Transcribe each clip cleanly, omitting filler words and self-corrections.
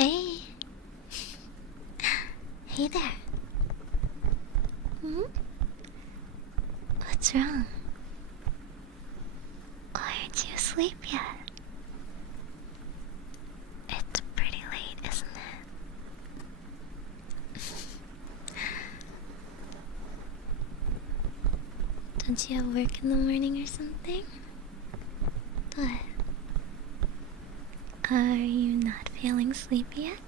Hey. Hey there. Hmm? What's wrong? Why aren't you asleep yet? It's pretty late, isn't it? Don't you have work in the morning or something? What? Are you not feeling sleepy yet?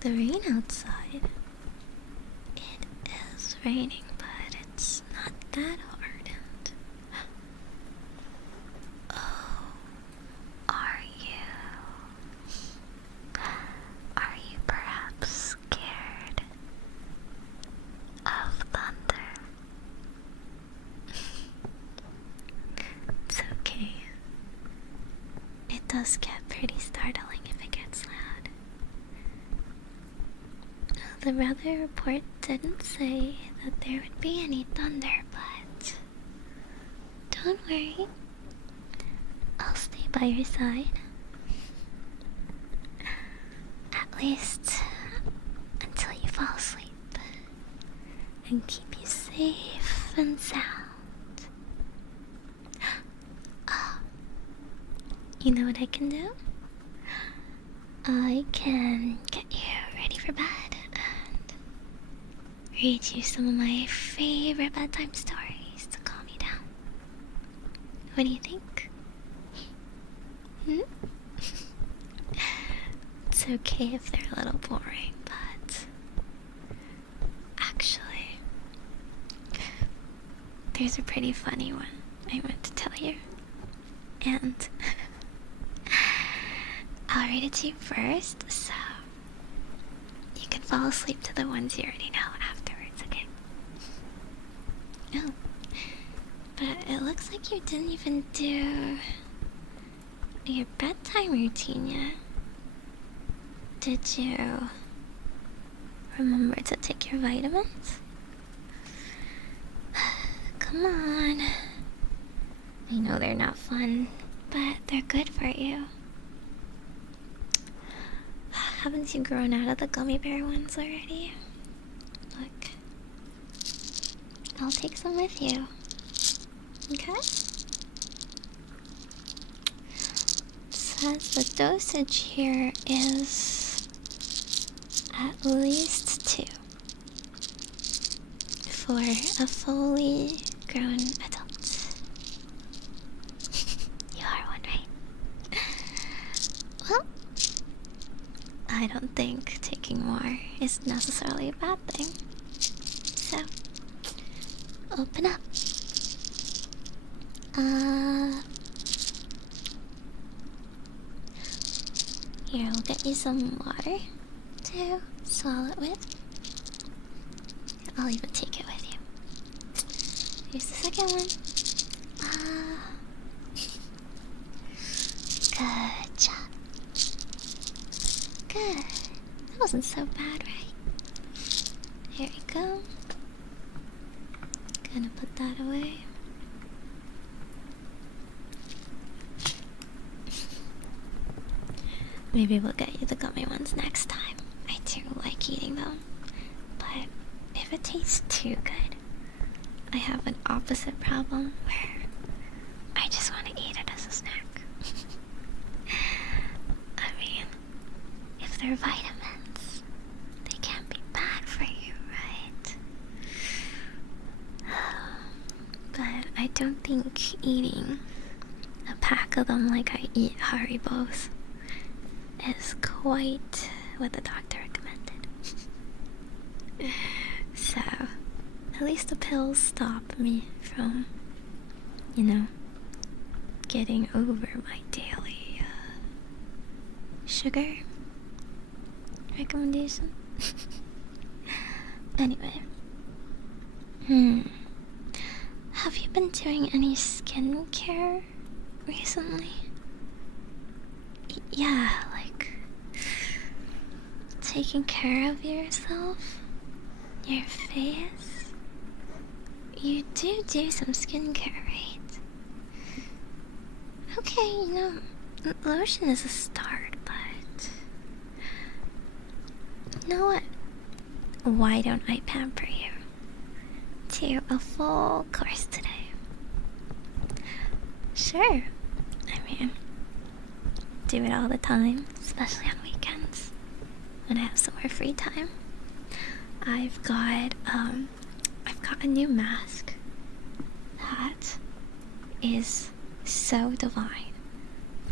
The rain outside. It is raining, but it's not that hard. And oh, are you perhaps scared of thunder? It's okay. It does get pretty startling if it gets loud. The weather report didn't say that there would be any thunder, but don't worry. I'll stay by your side. At least until you fall asleep. And keep you safe and sound. Oh, you know what I can do? I can get you ready for bed and read you some of my favorite bedtime stories to calm you down. What do you think? It's okay if they're a little boring, but actually, there's a pretty funny one I want to tell you. And I'll read it to you first, so you can fall asleep to the ones you already know afterwards, okay? Oh, but it looks like you didn't even do your bedtime routine yet. Did you remember to take your vitamins? Come on. I know they're not fun, but they're good for you. Haven't you grown out of the gummy bear ones already? Look, I'll take some with you. Okay? It says the dosage here is at least 2 for a fully grown adult. You are one, right? Well, I don't think taking more is necessarily a bad thing. So, open up. Here, I'll get you some water to swallow it with. I'll even take it with you. Here's the second one. Good job. Good. That wasn't so bad, right? Here we go. Gonna put that away. Maybe we'll get you the gummy ones next time. I do like eating them. But if it tastes too good, I have an opposite problem where I just want to eat it as a snack. I mean, if they're vitamins, they can't be bad for you, right? But I don't think eating a pack of them like I eat Haribos is quite what the doctor recommended. So, at least the pills stop me from, getting over my daily sugar recommendation. Anyway, have you been doing any skincare recently? Yeah, like taking care of yourself, your face. You do some skincare, right? Okay, lotion is a start, but you know what? Why don't I pamper you to a full course today? Sure. I mean, do it all the time, especially on weekends when I have some more free time. I've got a new mask that is so divine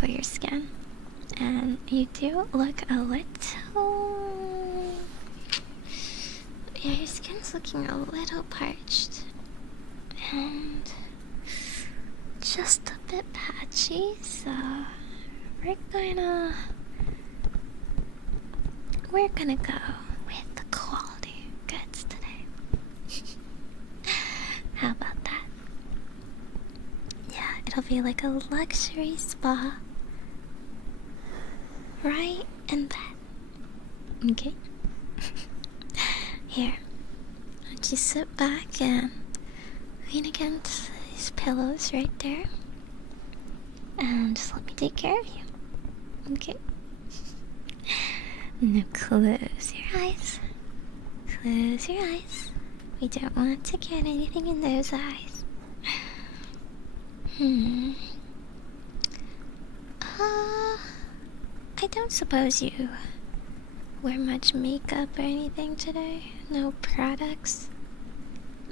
for your skin, and you do look a little, yeah, your skin's looking a little parched and just a bit patchy, so we're gonna go with the quality goods today. How about that? Yeah, it'll be like a luxury spa right in bed. Okay? Here, why don't you sit back and lean against these pillows right there, and just let me take care of you. Okay? Now close your eyes. Close your eyes. We don't want to get anything in those eyes. I don't suppose you wear much makeup or anything today? No products?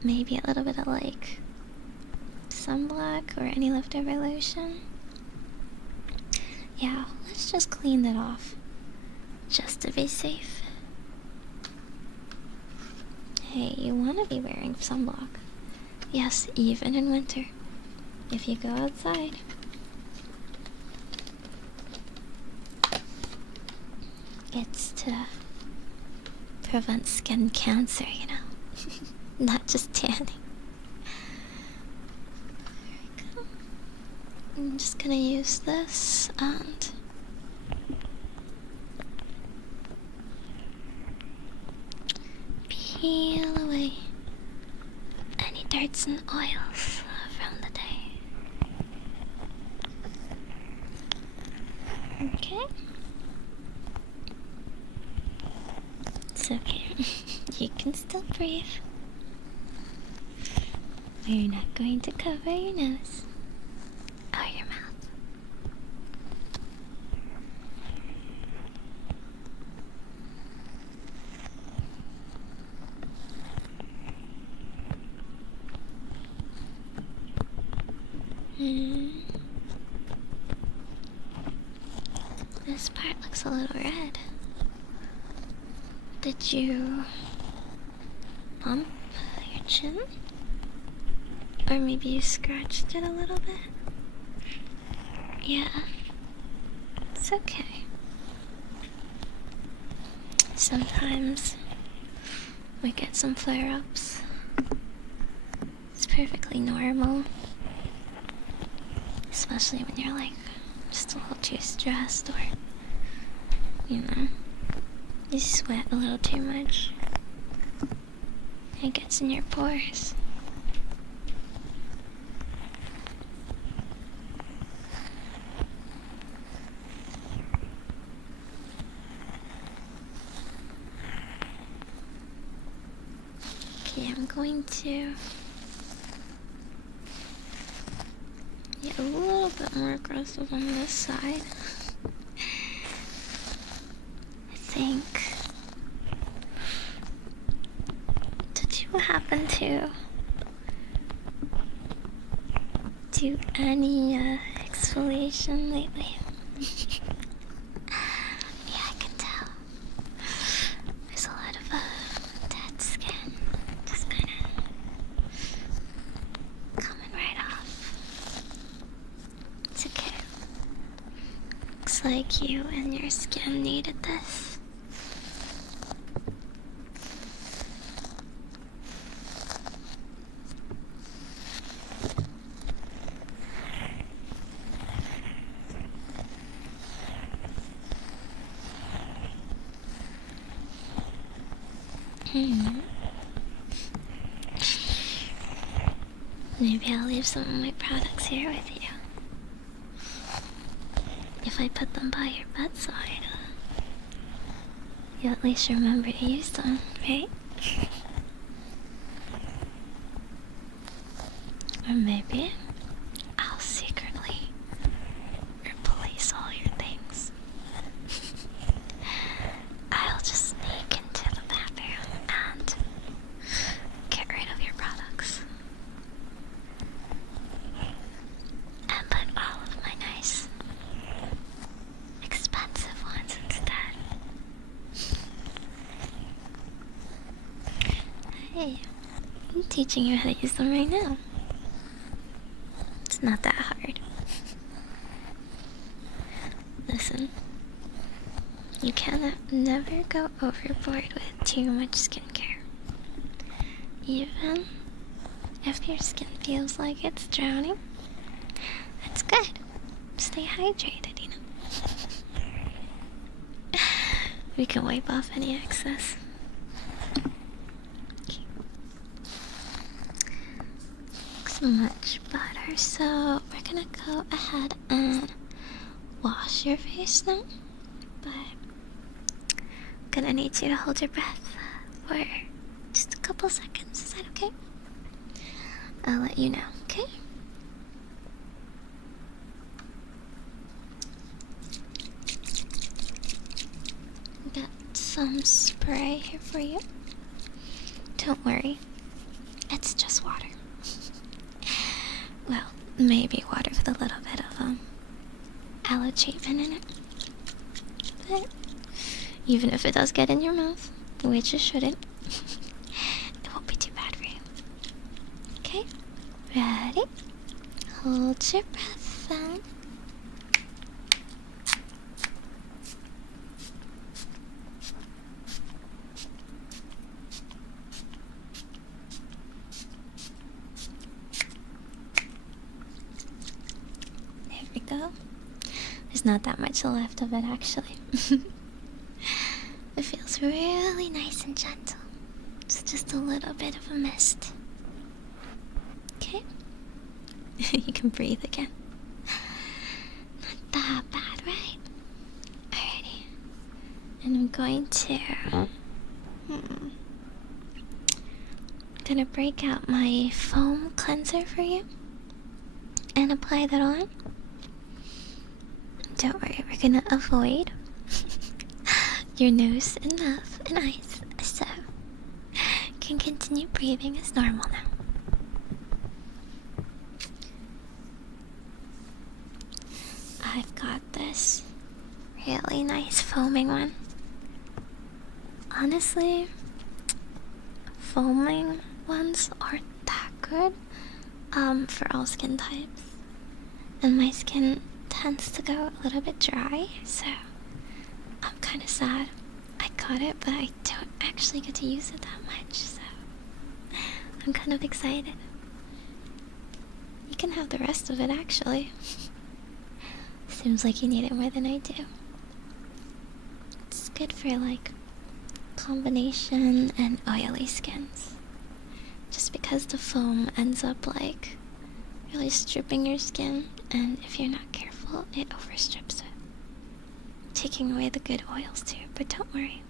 Maybe a little bit of like sunblock or any leftover lotion? Yeah, let's just clean that off, just to be safe. Hey, you want to be wearing sunblock. Yes, even in winter, if you go outside. It's to prevent skin cancer, you know. Not just tanning. There we go. I'm just gonna use this and peel away any dirts and oils from the day. Okay. It's okay. You can still breathe. We're not going to cover your nose or your mouth. This part looks a little red. Did you bump your chin? Or maybe you scratched it a little bit? Yeah, it's okay. Sometimes we get some flare-ups. It's perfectly normal. Especially when you're like just a little too stressed, or you sweat a little too much. It gets in your pores. Okay, I'm going to get a little bit more aggressive on this side. I think. Did you happen to do any exfoliation lately? Yeah, I can tell. There's a lot of dead skin just kind of coming right off. It's okay. Looks like you and your skin needed this. Maybe I'll leave some of my products here with you. if I put them by your bedside, you'll at least remember to use them, right? Or maybe I'll secretly replace all your things. I'll just sneak into the bathroom and get rid of your products. And put all of my nice, expensive ones instead. Hey, I'm teaching you how to use them right now. It's not that hard. Listen, you cannot never go overboard with too much skincare. Even if your skin feels like it's drowning, that's good. Stay hydrated, you know. We can wipe off any excess. Looks much better, so we're gonna go ahead and wash your face now. But I'm gonna need you to hold your breath for just a couple seconds. Is that okay? I'll let you know, okay? Got some spray here for you. Don't worry, it's just water. Well, maybe water with a little bit of aloe treatment in it. But even if it does get in your mouth, which it shouldn't, it won't be too bad for you. Okay? Ready? Hold your breath then. There we go. There's not that much left of it, actually. It feels really nice and gentle. It's just a little bit of a mist. Okay? You can breathe again. Not that bad, right? Alrighty. And I'm going to... gonna break out my foam cleanser for you and apply that on. Don't worry, we're gonna avoid your nose and mouth and eyes, so you can continue breathing as normal now. I've got this really nice foaming one. Honestly, foaming ones aren't that good for all skin types, and my skin tends to go a little bit dry, so I'm kind of sad I got it, but I don't actually get to use it that much, so I'm kind of excited. You can have the rest of it, actually. Seems like you need it more than I do. It's good for, like, combination and oily skins. Just because the foam ends up, like, really stripping your skin, and if you're not careful, it overstrips it, taking away the good oils too. But don't worry,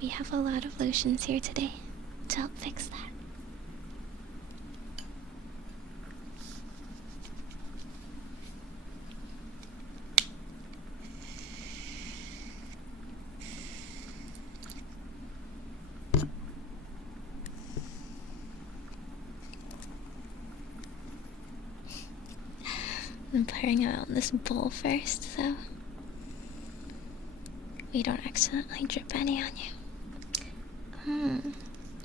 we have a lot of lotions here today to help fix that. I'm pouring it out in this bowl first, so we don't accidentally drip any on you.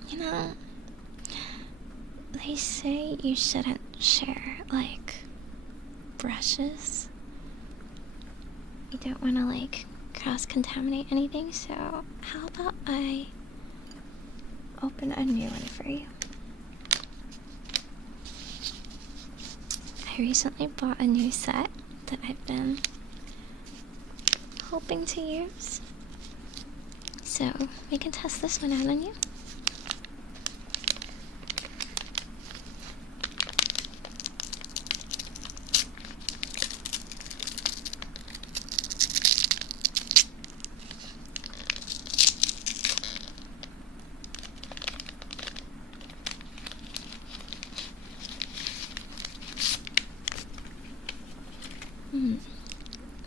You know, they say you shouldn't share, like, brushes. You don't want to, like, cross-contaminate anything, so how about I open a new one for you? I recently bought a new set that I've been hoping to use, so we can test this one out on you.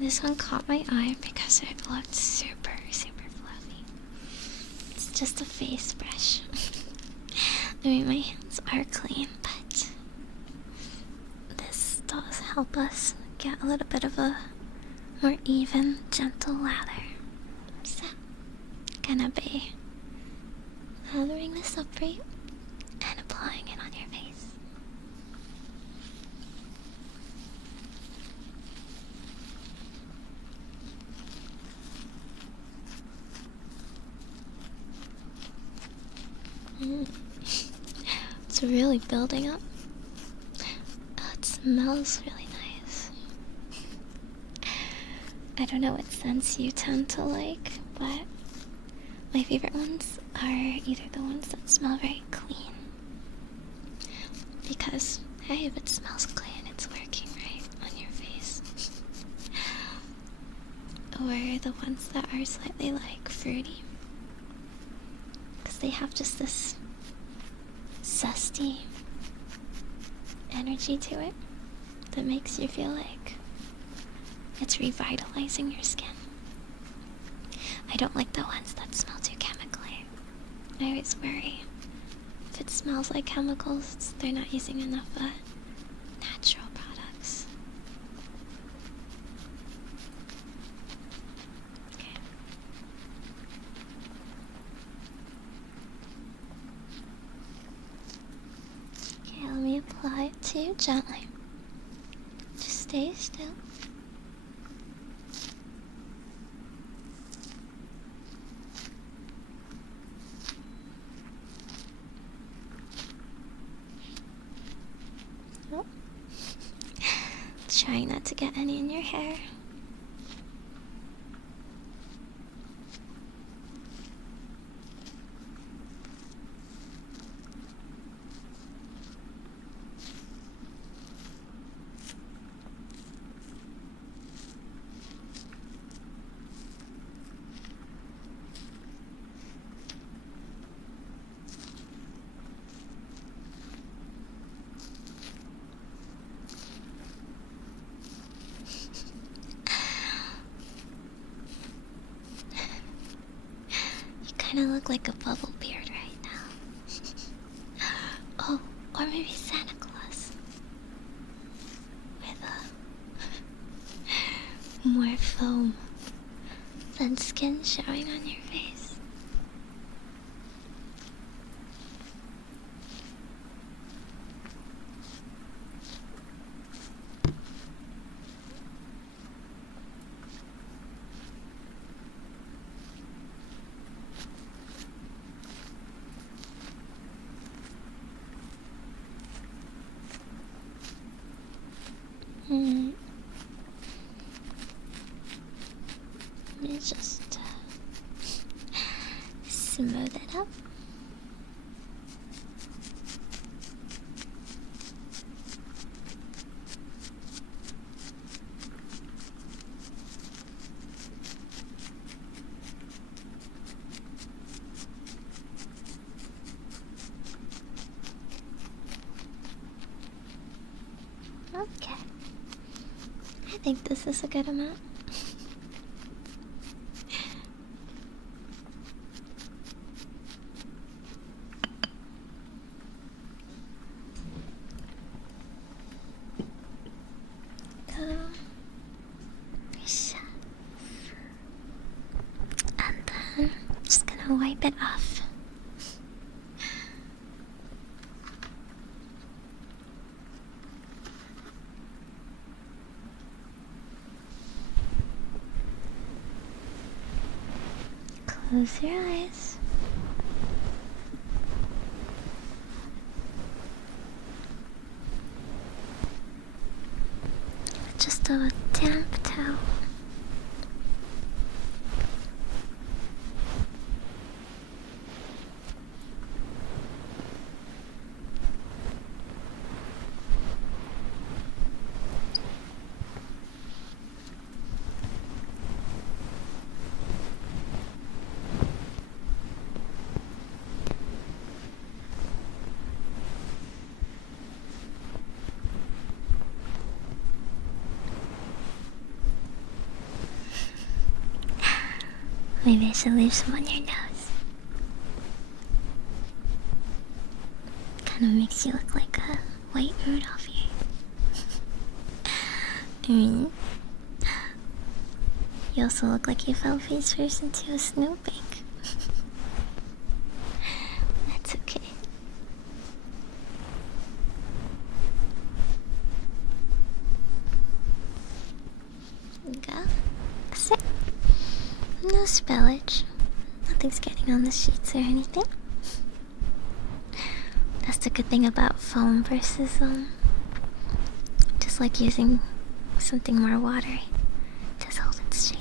This one caught my eye because it looked super, super fluffy. It's just a face brush. I mean, my hands are clean, but this does help us get a little bit of a more even, gentle lather. So, gonna be lathering this up for you and applying it on your face. It's really building up. Oh, it smells really nice. I don't know what scents you tend to like, but my favorite ones are either the ones that smell very clean, because hey, if it smells clean, it's working right on your face. Or the ones that are slightly like fruity, because they have just this zesty energy to it that makes you feel like it's revitalizing your skin. I don't like the ones that smell too chemically. I always worry if it smells like chemicals, they're not using enough natural products. Okay. Okay, let me apply it to you gently. Just stay still. Oh. Trying not to get any in your hair. Kind of look like a bubble beard right now. Oh, or maybe Santa Claus with more foam than skin showing on your face. Let me just smooth it up. Okay. I think this is a good amount. And then I'm just gonna wipe it off. Close your eyes. Just a damp towel. Maybe I should leave some on your nose. Kind of makes you look like a white Rudolph here. I mean, you also look like you fell face first into a snowbank. That's okay. Go. That's it. No spillage. Nothing's getting on the sheets or anything. That's the good thing about foam versus just like using something more watery. Just hold its shape.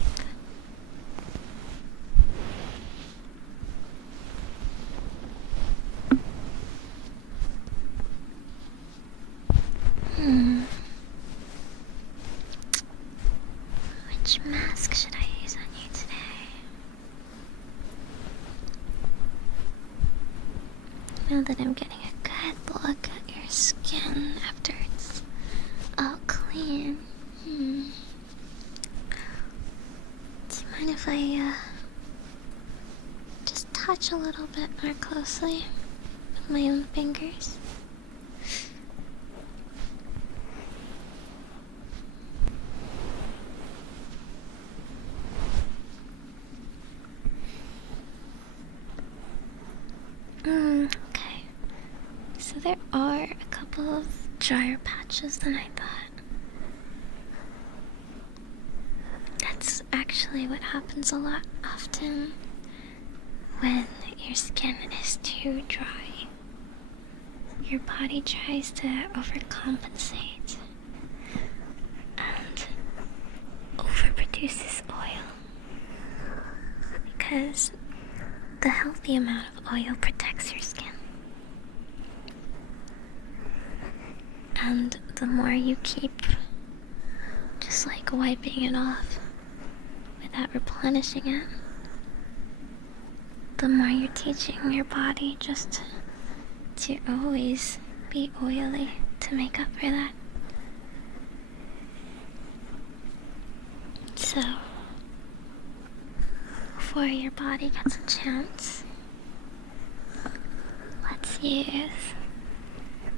Which mask should I use on you today? Now that I'm getting a good look at your skin after it's all clean. Do you mind if I just touch a little bit more closely with my own fingers? Okay. So there are a couple of drier patches than I thought. That's actually what happens a lot often when your skin is too dry. Your body tries to overcompensate and overproduces oil because the healthy amount of oil protects your skin. And the more you keep just like wiping it off without replenishing it, the more you're teaching your body just to always be oily to make up for that. So, before your body gets a chance, let's use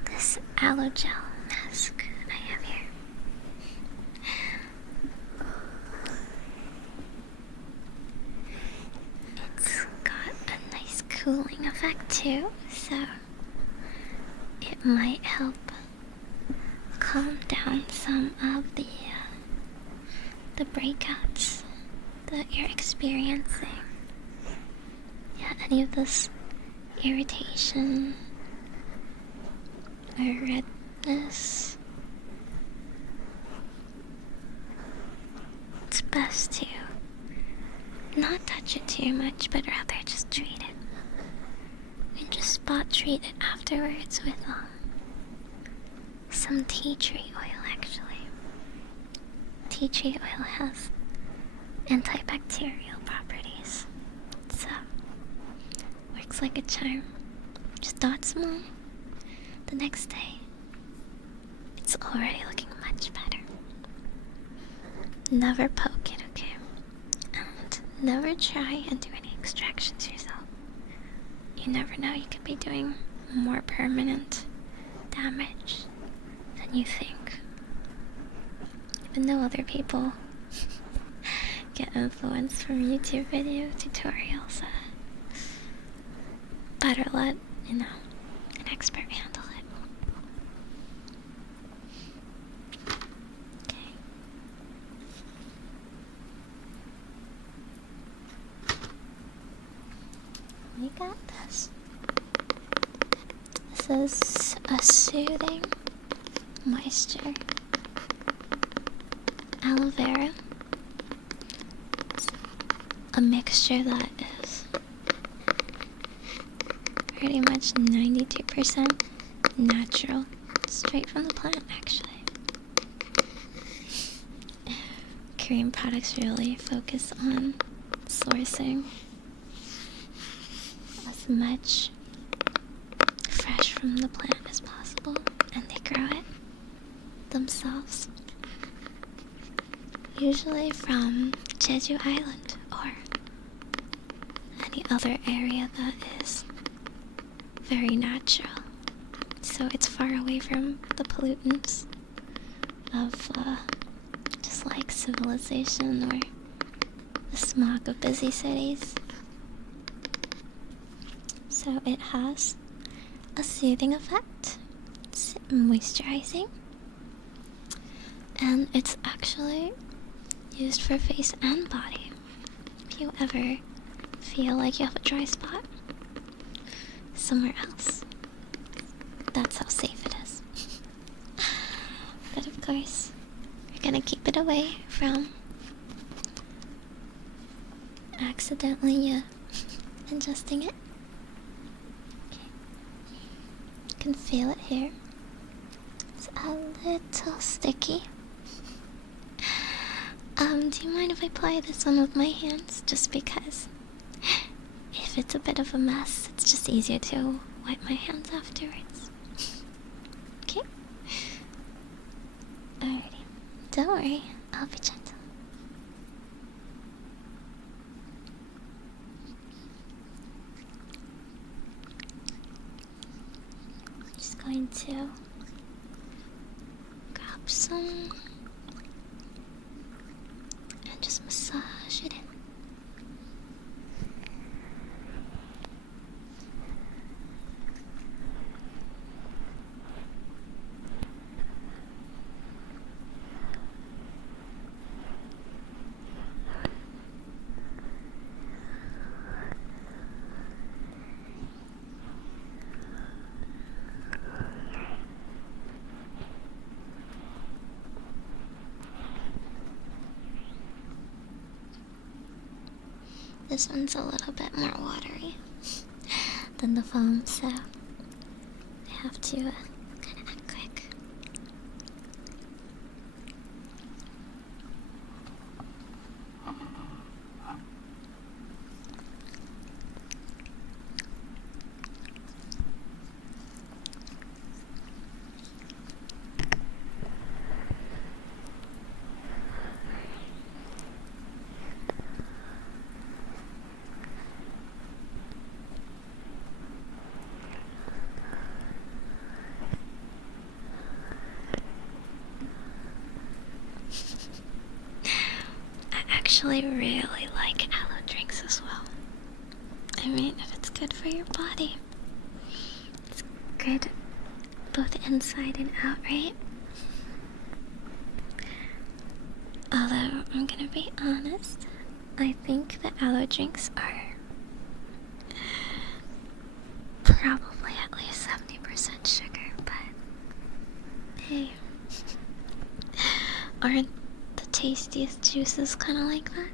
this aloe gel mask I have here. It's got a nice cooling effect too, so it might help calm down some of the breakouts that you're experiencing. Yeah, any of this irritation or redness. It's best to not touch it too much, but rather just treat it. And just spot treat it afterwards with some tea tree oil, actually. Tea tree oil has antibacterial properties, so works like a charm. Just dot some on. The next day, it's already looking much better. Never poke it, okay? And never try and do any extractions yourself. You never know, you could be doing more permanent damage than you think. Even though other people get influence from YouTube video tutorials, better let, an expert handle it. Okay. We got this. This is a soothing moisture aloe vera. It's a mixture that is pretty much 92% natural, straight from the plant, actually. Korean products really focus on sourcing as much fresh from the plant as possible, and they grow it themselves. Usually from Jeju Island or any other area that is very natural. So it's far away from the pollutants of just like civilization or the smog of busy cities. So it has a soothing effect. It's moisturizing. And it's actually used for face and body. If you ever feel like you have a dry spot somewhere else, that's how safe it is. But of course, you're gonna keep it away from accidentally ingesting it. Okay. You can feel it here. It's a little sticky. Do you mind if I apply this one with my hands? Just because if it's a bit of a mess, it's just easier to wipe my hands afterwards. Okay? Alrighty. Don't worry, I'll be gentle. Just going to grab some and just massage it in. This one's a little bit more watery than the foam, so I have to kind of act quick. I actually really like aloe drinks as well. I mean, if it's good for your body, it's good both inside and out, right? Although, I'm gonna be honest, I think the aloe drinks are probably at least 70% sugar, but hey, aren't the tastiest juices kind of like that?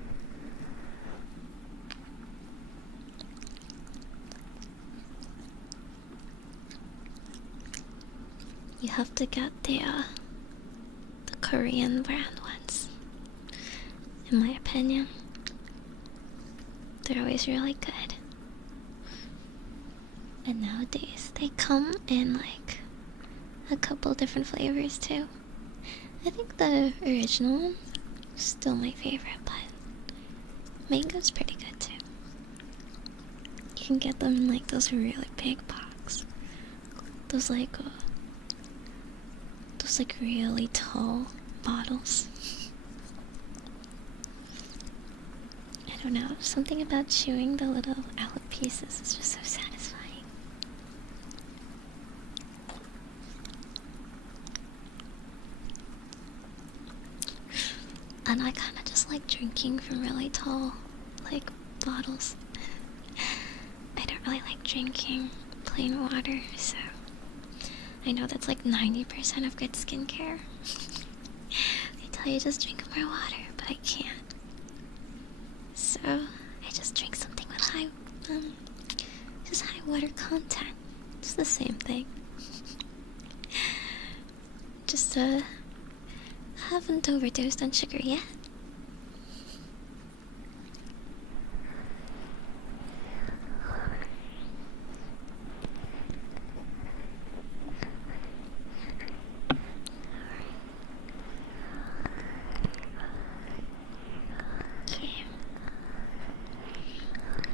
You have to get the Korean brand ones, in my opinion. They're always really good. And nowadays, they come in like a couple different flavors too. I think the original one is still my favorite, but mango's pretty good too. You can get them in like those really big box. Those like really tall bottles. I don't know, something about chewing the little aloe pieces is just so satisfying. And I kind of just like drinking from really tall, like, bottles. I don't really like drinking plain water, so I know that's like 90% of good skincare. They tell you just drink more water, but I can't. So I just drink something with high water content. It's the same thing. Just haven't overdosed on sugar yet.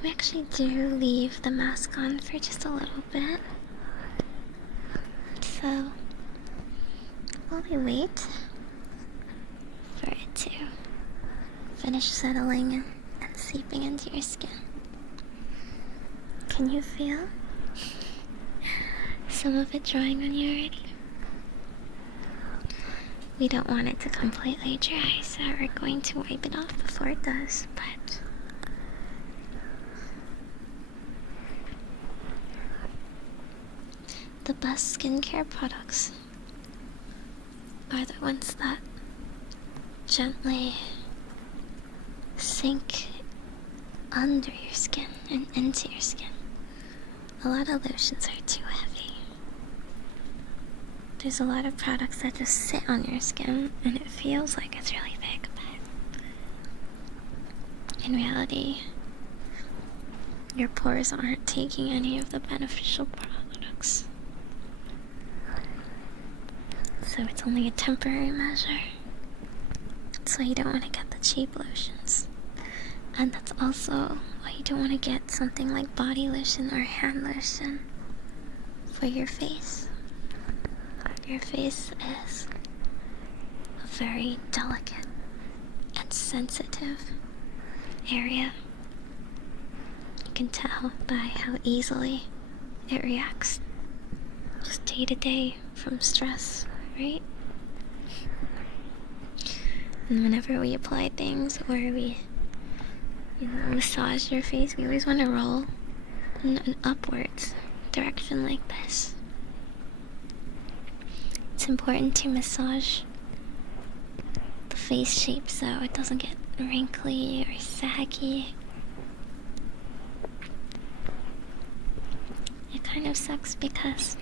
I'm actually do leave the mask on for just a little bit. So, while we wait for it to finish settling and seeping into your skin, can you feel some of it drying on you already? We don't want it to completely dry, so we're going to wipe it off before it does, but the best skincare products are the ones that gently sink under your skin and into your skin. A lot of lotions are too heavy. There's a lot of products that just sit on your skin and it feels like it's really thick, but in reality, your pores aren't taking any of the beneficial products. So it's only a temporary measure. So you don't want to get the cheap lotions. And that's also why you don't want to get something like body lotion or hand lotion for your face. Your face is a very delicate and sensitive area. You can tell by how easily it reacts just day to day from stress, right? And whenever we apply things or we massage your face, we always want to roll in an upwards direction like this. It's important to massage the face shape so it doesn't get wrinkly or saggy. It kind of sucks because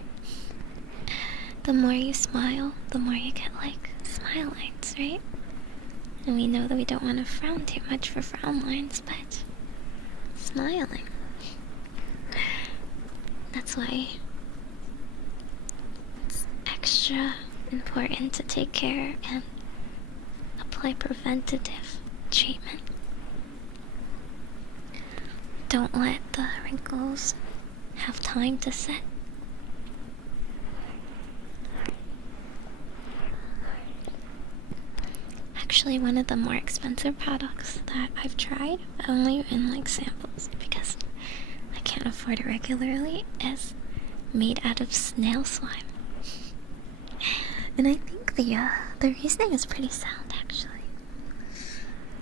the more you smile, the more you get like smile lines, right? And we know that we don't want to frown too much for frown lines, but smiling. That's why it's extra important to take care and apply preventative treatment. Don't let the wrinkles have time to set. Actually, one of the more expensive products that I've tried, only in like samples because I can't afford it regularly, is made out of snail slime. And I think the reasoning is pretty sound, actually.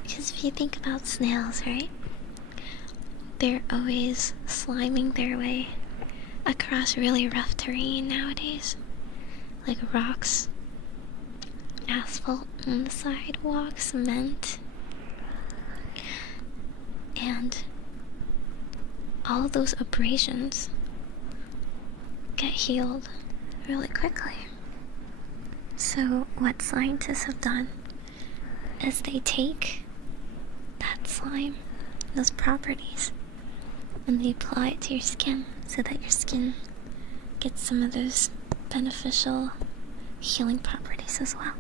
Because if you think about snails, right? They're always sliming their way across really rough terrain nowadays. Like rocks, asphalt on the sidewalk, cement. And all those abrasions get healed really quickly. So what scientists have done is they take that slime, those properties, and they apply it to your skin so that your skin gets some of those beneficial healing properties as well.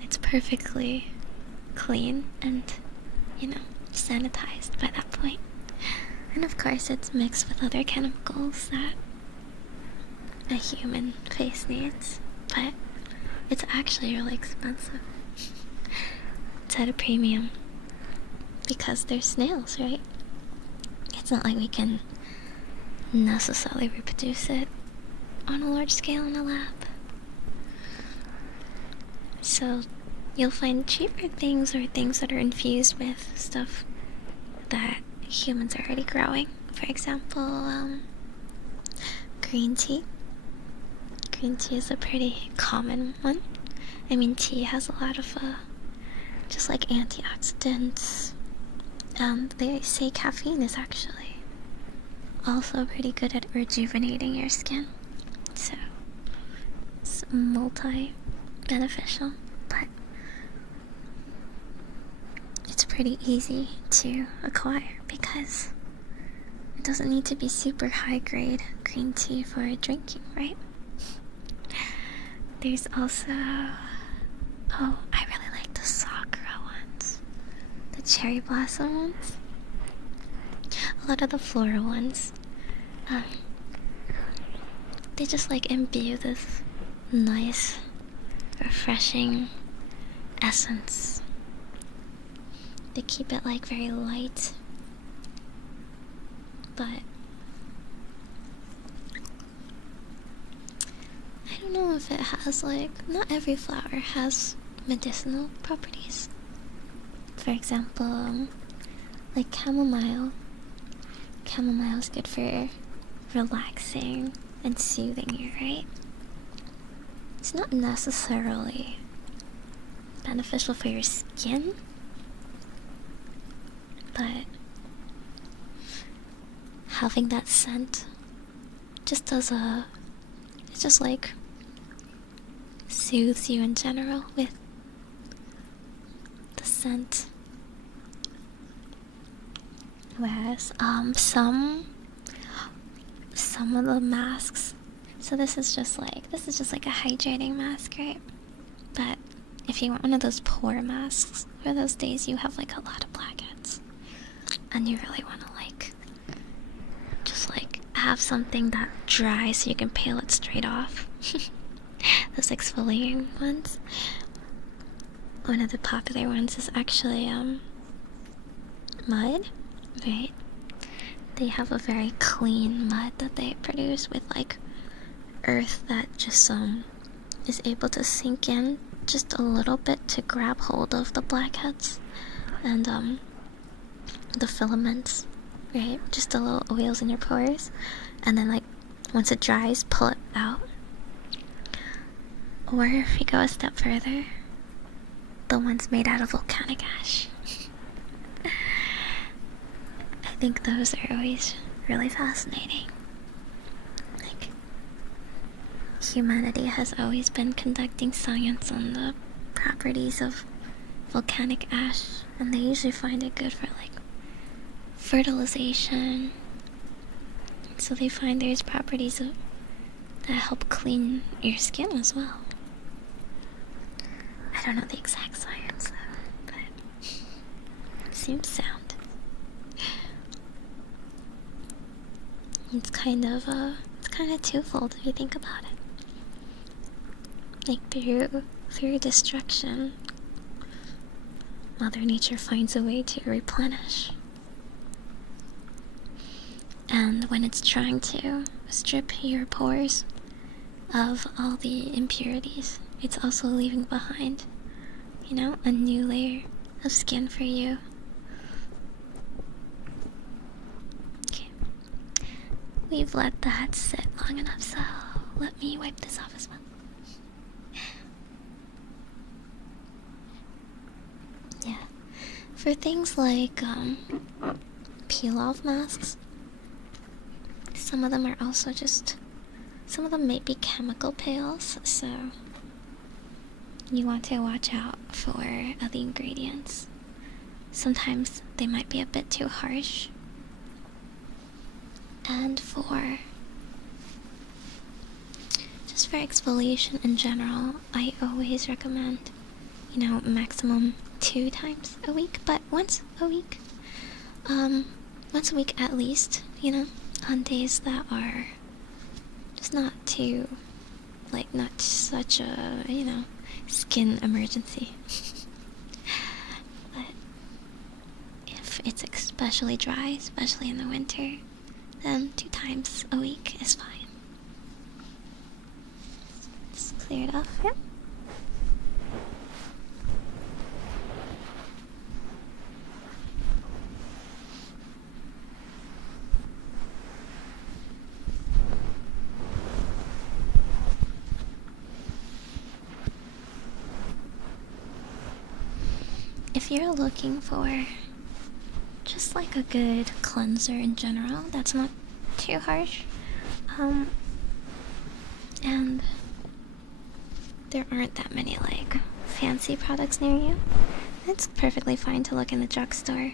It's perfectly clean and, sanitized by that point. And of course it's mixed with other chemicals that a human face needs, but it's actually really expensive. It's at a premium because they're snails, right? It's not like we can necessarily reproduce it on a large scale in a lab. So you'll find cheaper things or things that are infused with stuff that humans are already growing. For example, green tea. Green tea is a pretty common one. I mean, tea has a lot of just like antioxidants. They say caffeine is actually also pretty good at rejuvenating your skin. So it's multi-beneficial, but it's pretty easy to acquire because it doesn't need to be super high-grade green tea for drinking, right? There's also, I really like the sakura ones. the cherry blossom ones. A lot of the floral ones. They just like imbue this nice, refreshing essence. They keep it like very light, but I don't know if it has like, not every flower has medicinal properties. For example, like chamomile. Chamomile is good for relaxing and soothing you, right? It's not necessarily beneficial for your skin, but having that scent just does it just like soothes you in general with the scent. Whereas some of the masks, so this is just like a hydrating mask, right? But if you want one of those pore masks for those days you have like a lot of blackheads and you really want to like just like have something that dries so you can peel it straight off. Those exfoliating ones. One of the popular ones is actually mud, right? They have a very clean mud that they produce with like earth that just is able to sink in just a little bit to grab hold of the blackheads and the filaments, right? Just the little oils in your pores, and then like once it dries, pull it out. Or if you go a step further, the ones made out of volcanic ash. I think those are always really fascinating. Like, humanity has always been conducting science on the properties of volcanic ash, and they usually find it good for like fertilization. So they find there's properties that help clean your skin as well. I don't know the exact science though, but it seems sound. It's kind of twofold if you think about it. Like through destruction, Mother Nature finds a way to replenish. And when it's trying to strip your pores of all the impurities, it's also leaving behind, you know, a new layer of skin for you. Okay. We've let that sit long enough, so let me wipe this off as well. Yeah. For things like peel-off masks, some of them are also just, some of them may be chemical peels, so you want to watch out for the ingredients. Sometimes they might be a bit too harsh. And just for exfoliation in general, I always recommend, you know, maximum 2 times a week, but once a week. Once a week at least, you know, on days that are just not too, like, not such a, you know, skin emergency. But if it's especially dry, especially in the winter, then 2 times a week is fine. Just clear it off, yep. If you're looking for just like a good cleanser in general that's not too harsh, and there aren't that many like fancy products near you, it's perfectly fine to look in the drugstore,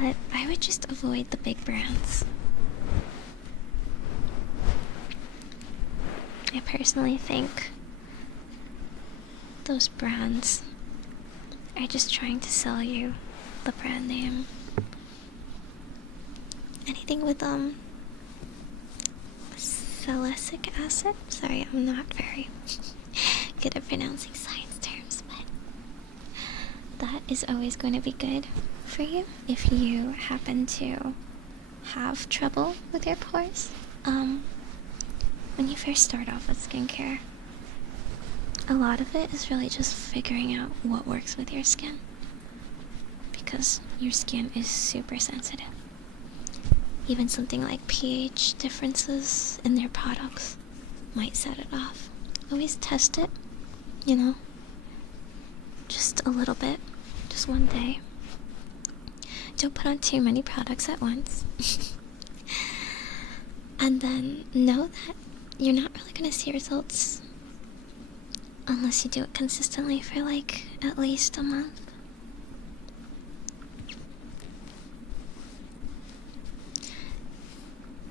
but I would just avoid the big brands. I personally think those brands are just trying to sell you the brand name. Anything with salicylic acid? Sorry, I'm not very good at pronouncing science terms, but that is always going to be good for you if you happen to have trouble with your pores. When you first start off with skincare, a lot of it is really just figuring out what works with your skin, because your skin is super sensitive. Even something like pH differences in their products might set it off. Always test it, just a little bit, just one day. Don't put on too many products at once. And then know that you're not really going to see results unless you do it consistently for like at least a month.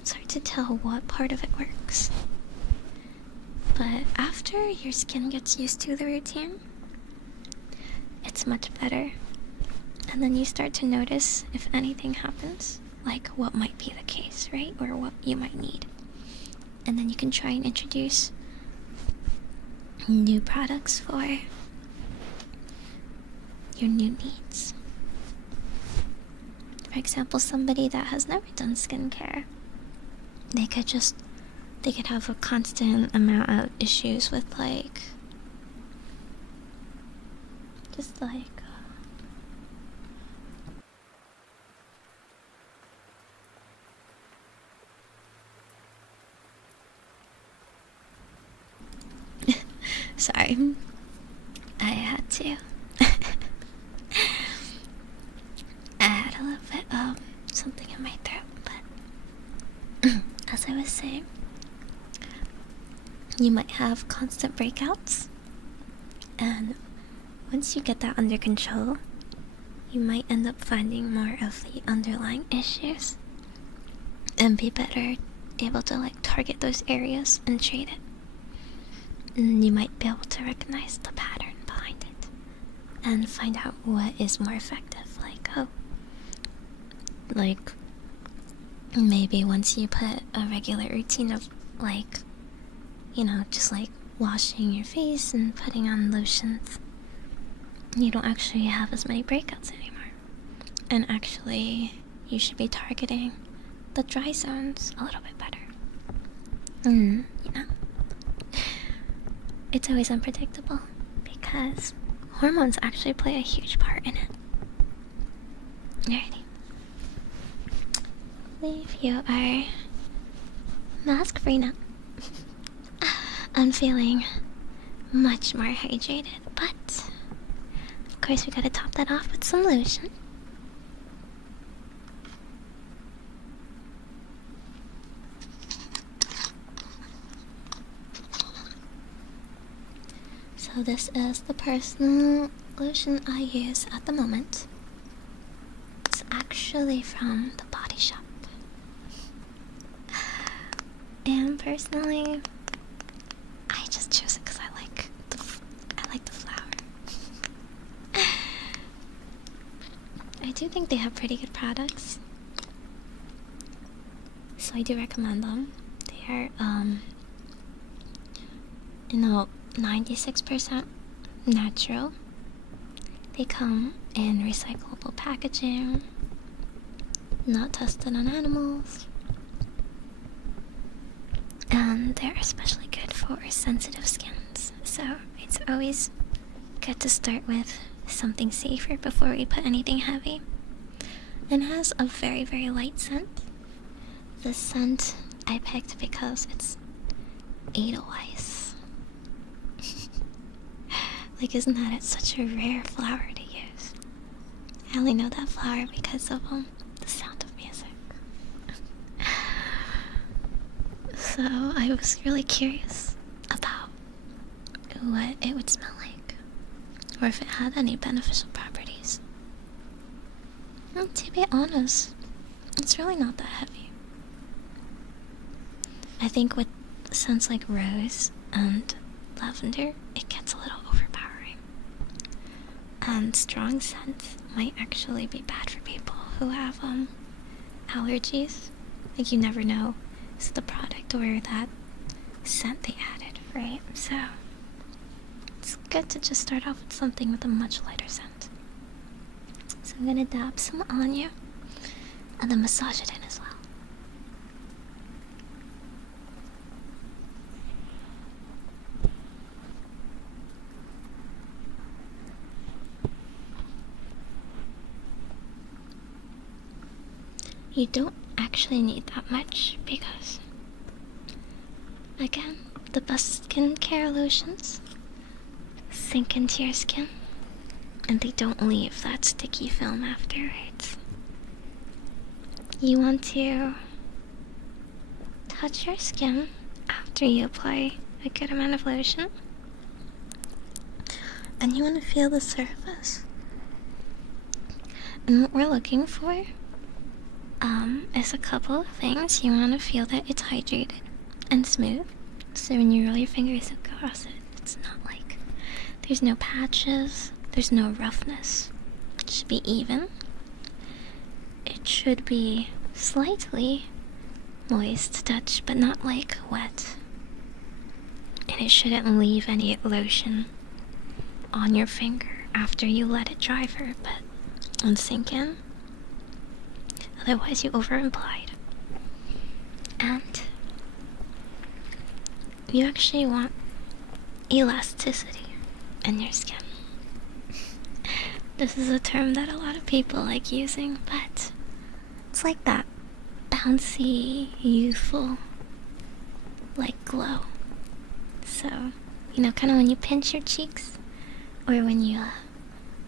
It's hard to tell what part of it works, but after your skin gets used to the routine, it's much better. And then you start to notice if anything happens, like what might be the case, right? Or what you might need. And then you can try and introduce new products for your new needs. For example, somebody that has never done skincare, they could have a constant amount of issues with sorry, I had to. I had a little bit of something in my throat, but as I was saying, you might have constant breakouts, and once you get that under control, you might end up finding more of the underlying issues and be better able to target those areas and treat it. And you might be able to recognize the pattern behind it and find out what is more effective. Maybe once you put a regular routine of just washing your face and putting on lotions, you don't actually have as many breakouts anymore. And actually, you should be targeting the dry zones a little bit better. It's always unpredictable because hormones actually play a huge part in it. Alrighty. I believe you are mask free now. I'm feeling much more hydrated, but of course we gotta top that off with some lotion. So this is the personal lotion I use at the moment. It's actually from the Body Shop. And personally, I just chose it because I like the flower. I do think they have pretty good products, so I do recommend them. They are 96% natural. They come in recyclable packaging, not tested on animals, and they're especially good for sensitive skins. So it's always good to start with something safer before we put anything heavy. It has a very, very light scent. The scent I picked because it's Edelweiss. Isn't that such a rare flower to use? I only know that flower because of the Sound of Music. So I was really curious about what it would smell like, or if it had any beneficial properties. And to be honest, it's really not that heavy. I think with scents like rose and lavender, it gets a little overpowering. And strong scents might actually be bad for people who have allergies. Like, you never know, is it the product or that scent they added, right? So it's good to just start off with something with a much lighter scent. So I'm gonna dab some on you and then massage it in as well. You don't actually need that much because, again, the best skincare lotions sink into your skin and they don't leave that sticky film afterwards. You want to touch your skin after you apply a good amount of lotion, and you want to feel the surface. And what we're looking for is a couple of things. You want to feel that it's hydrated and smooth, so when you roll your fingers across it, it's not like there's no patches, there's no roughness. It should be even. It should be slightly moist to touch, but not like wet. And it shouldn't leave any lotion on your finger after you let it dry for a bit and sink in. Otherwise, you over-applied. And you actually want elasticity in your skin. This is a term that a lot of people like using, but it's like that bouncy, youthful, like glow. So, you know, kind of when you pinch your cheeks or when you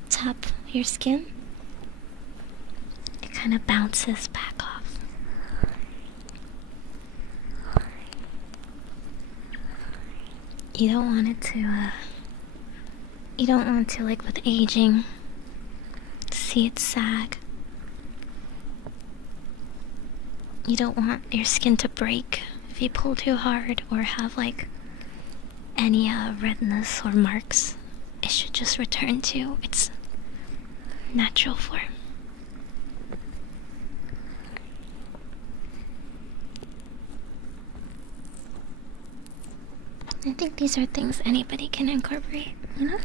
tap your skin, it kind of bounces back off. You don't want it to, like with aging, see it sag. You don't want your skin to break if you pull too hard or have like any redness or marks. It should just return to its natural form. I think these are things anybody can incorporate, you know?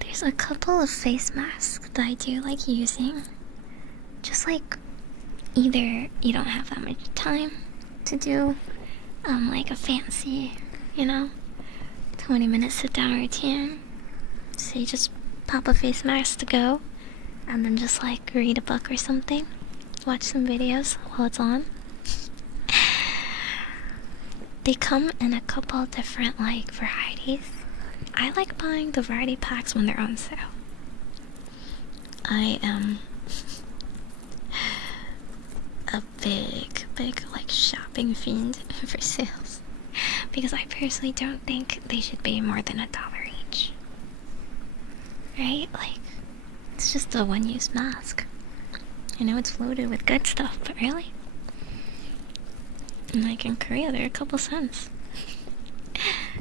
There's a couple of face masks that I do like using. Just like either you don't have that much time to do like a fancy, 20-minute sit-down routine. So you just pop a face mask to go and then just like read a book or something. Watch some videos while it's on. They come in a couple different like varieties. I like buying the variety packs when they're on sale. I am a big like shopping fiend for sales because I personally don't think they should be more than $1 each. Right? Like, it's just a one-use mask. I know it's loaded with good stuff, but really? Like in Korea, they're a couple cents.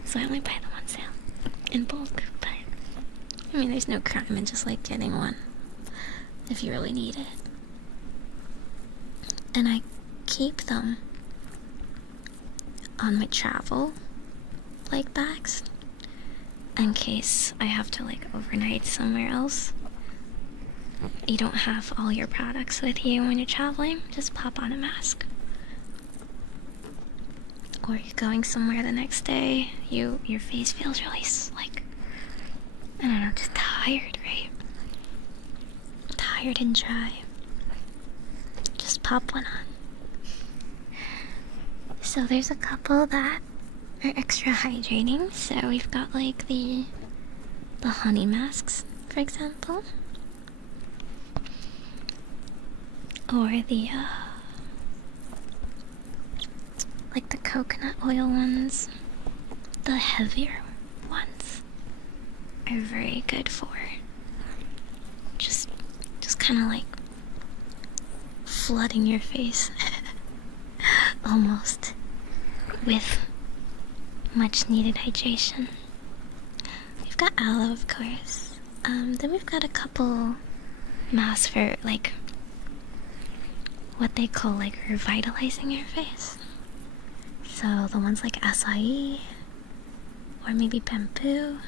So I only buy them on sale in bulk, but I mean, there's no crime in just like getting one if you really need it. And I keep them on my travel like bags in case I have to like overnight somewhere else. You don't have all your products with you when you're traveling, just pop on a mask. Or you're going somewhere the next day, your face feels really like, I don't know, just tired, right? Tired and dry. Just pop one on. So there's a couple that are extra hydrating. So we've got like the honey masks, for example. Or the like the coconut oil ones. The heavier ones are very good for just kind of like flooding your face almost with much needed hydration. We've got aloe, of course. Then we've got a couple masks for like what they call like revitalizing your face. So the ones like acai or maybe bamboo,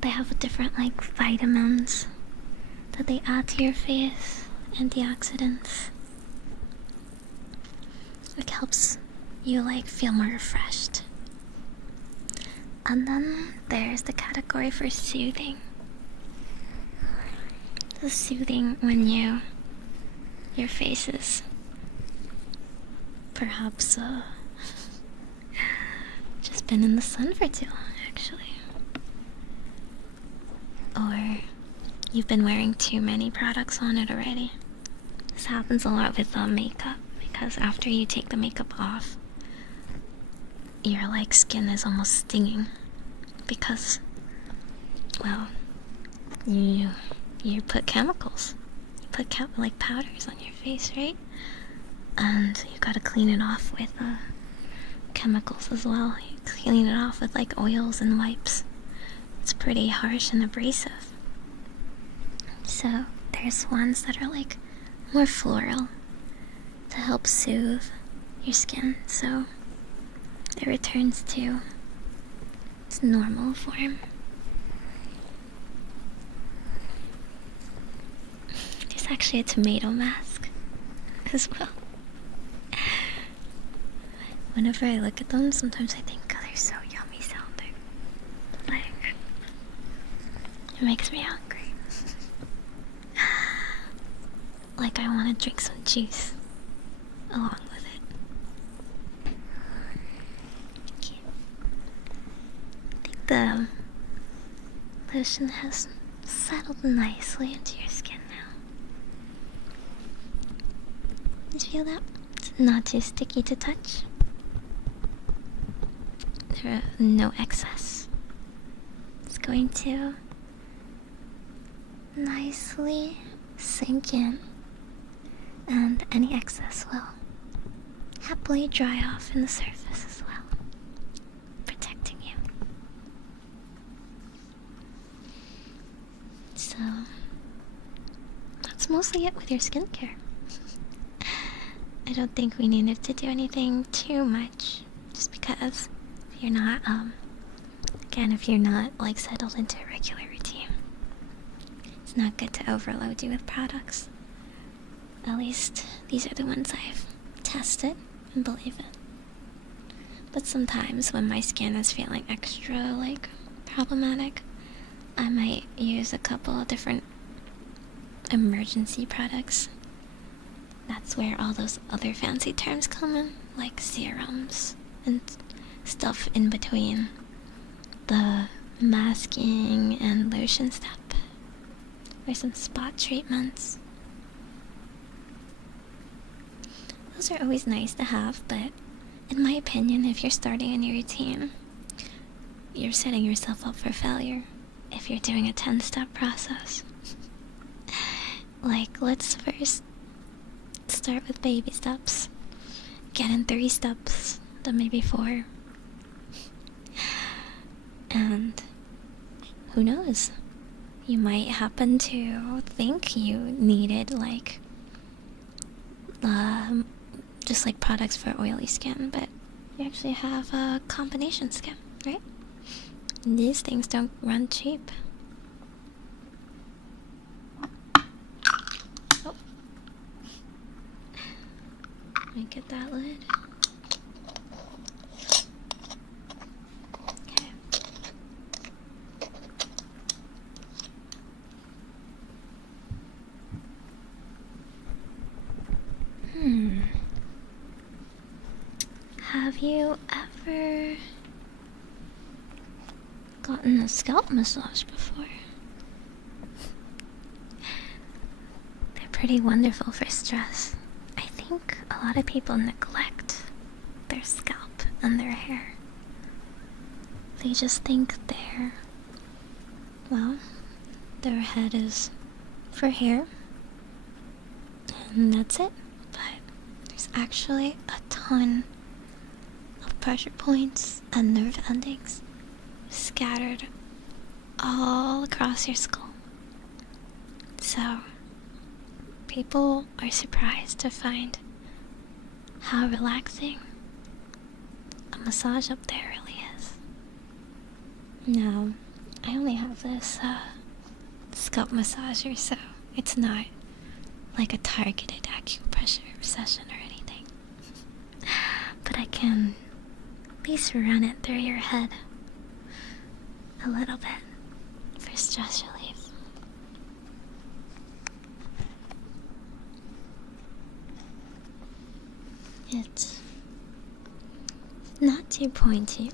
they have different like vitamins that they add to your face, antioxidants. It helps you like feel more refreshed. And then there's the category for soothing. The soothing when your face is perhaps just been in the sun for too long, actually. Or you've been wearing too many products on it already. This happens a lot with makeup, because after you take the makeup off, your like skin is almost stinging because, well, you put chemicals, you put like powders on your face, right? And you gotta clean it off with chemicals as well. You clean it off with like oils and wipes. It's pretty harsh and abrasive. So there's ones that are like more floral to help soothe your skin, so it returns to its normal form. There's actually a tomato mask as well. Whenever I look at them, sometimes I think, oh, they're so yummy sounding. Like, it makes me hungry. Like I want to drink some juice along with it. Okay. I think the lotion has settled nicely into your skin now. Did you feel that? It's not too sticky to touch. There are no excess. It's going to nicely sink in, and any excess will happily dry off in the surface as well, protecting you. So that's mostly it with your skincare. I don't think we needed to do anything too much, just because if you're not, again, if you're not like settled into a regular routine, it's not good to overload you with products. At least these are the ones I've tested and believe in. But sometimes when my skin is feeling extra like problematic, I might use a couple of different emergency products. That's where all those other fancy terms come in, like serums and stuff in between the masking and lotion step. Or some spot treatments. Those are always nice to have, but in my opinion, if you're starting a new routine, you're setting yourself up for failure if you're doing a 10-step process. Like, let's first start with baby steps. Get in 3 steps, then maybe 4. And who knows? You might happen to think you needed like just like products for oily skin, but you actually have a combination skin, right? And these things don't run cheap. Oh. Let me get that lid. Okay. Have you ever gotten a scalp massage before? They're pretty wonderful for stress. I think a lot of people neglect their scalp and their hair. They just think their head is for hair, and that's it. But there's actually a ton of pressure points and nerve endings scattered all across your skull. So, people are surprised to find how relaxing a massage up there really is. Now, I only have this scalp massager, so it's not like a targeted acupressure session or anything. But I can at least run it through your head a little bit for stress relief. It's not too pointy.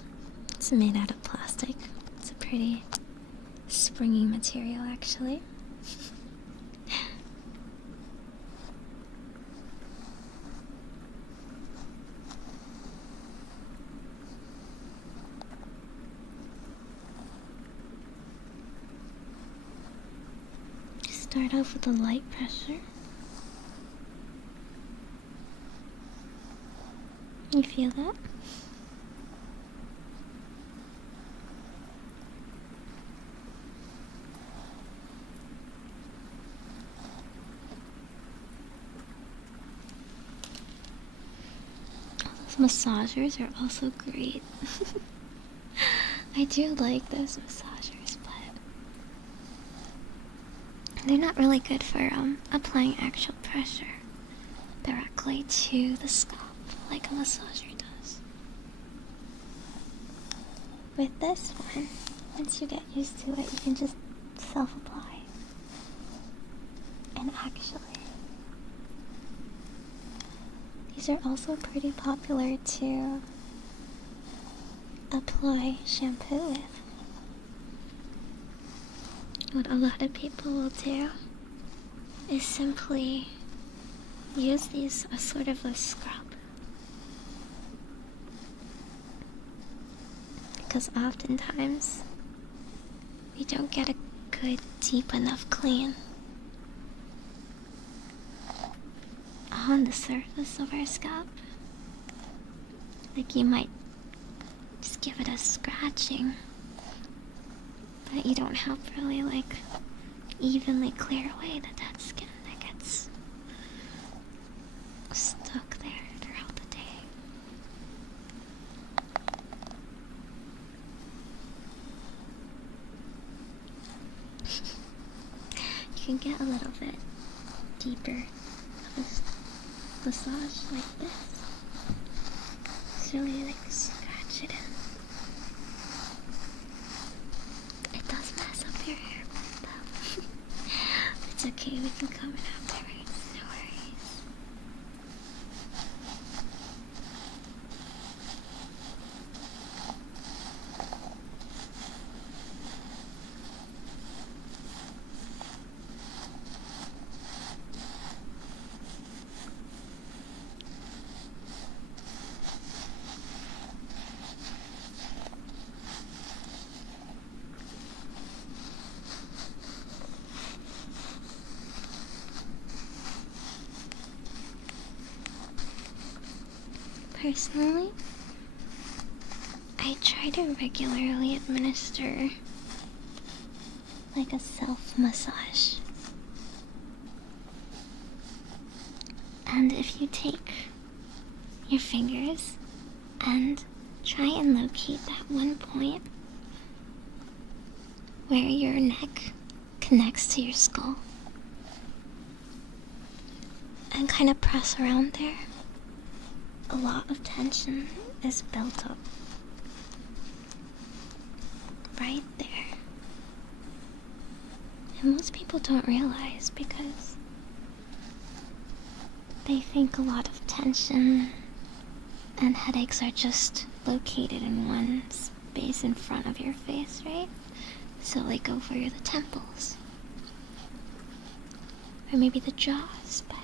It's made out of plastic. It's a pretty springy material, actually. Start off with a light pressure. You feel that? Those massagers are also great. I do like those massagers, but they're not really good for applying actual pressure directly to the scalp like a massager does. With this one, once you get used to it, you can just self-apply. And actually, these are also pretty popular to apply shampoo with. What a lot of people will do is simply use these as sort of a scrub. Because oftentimes we don't get a good deep enough clean on the surface of our scalp. Like you might just give it a scratching, but you don't help really like evenly clear away the dead skin that gets stuck there throughout the day. You can get a little bit deeper of a massage like this. Just really like scratch it in. It does mess up your hair, though. It's okay, we can comb it afterwards, no worries. Personally, I try to regularly administer like a self-massage. And if you take your fingers and try and locate that one point where your neck connects to your skull and kind of press around there, a lot of tension is built up right there. And most people don't realize because they think a lot of tension and headaches are just located in one space in front of your face, right? So they go for the temples. Or maybe the jaws, but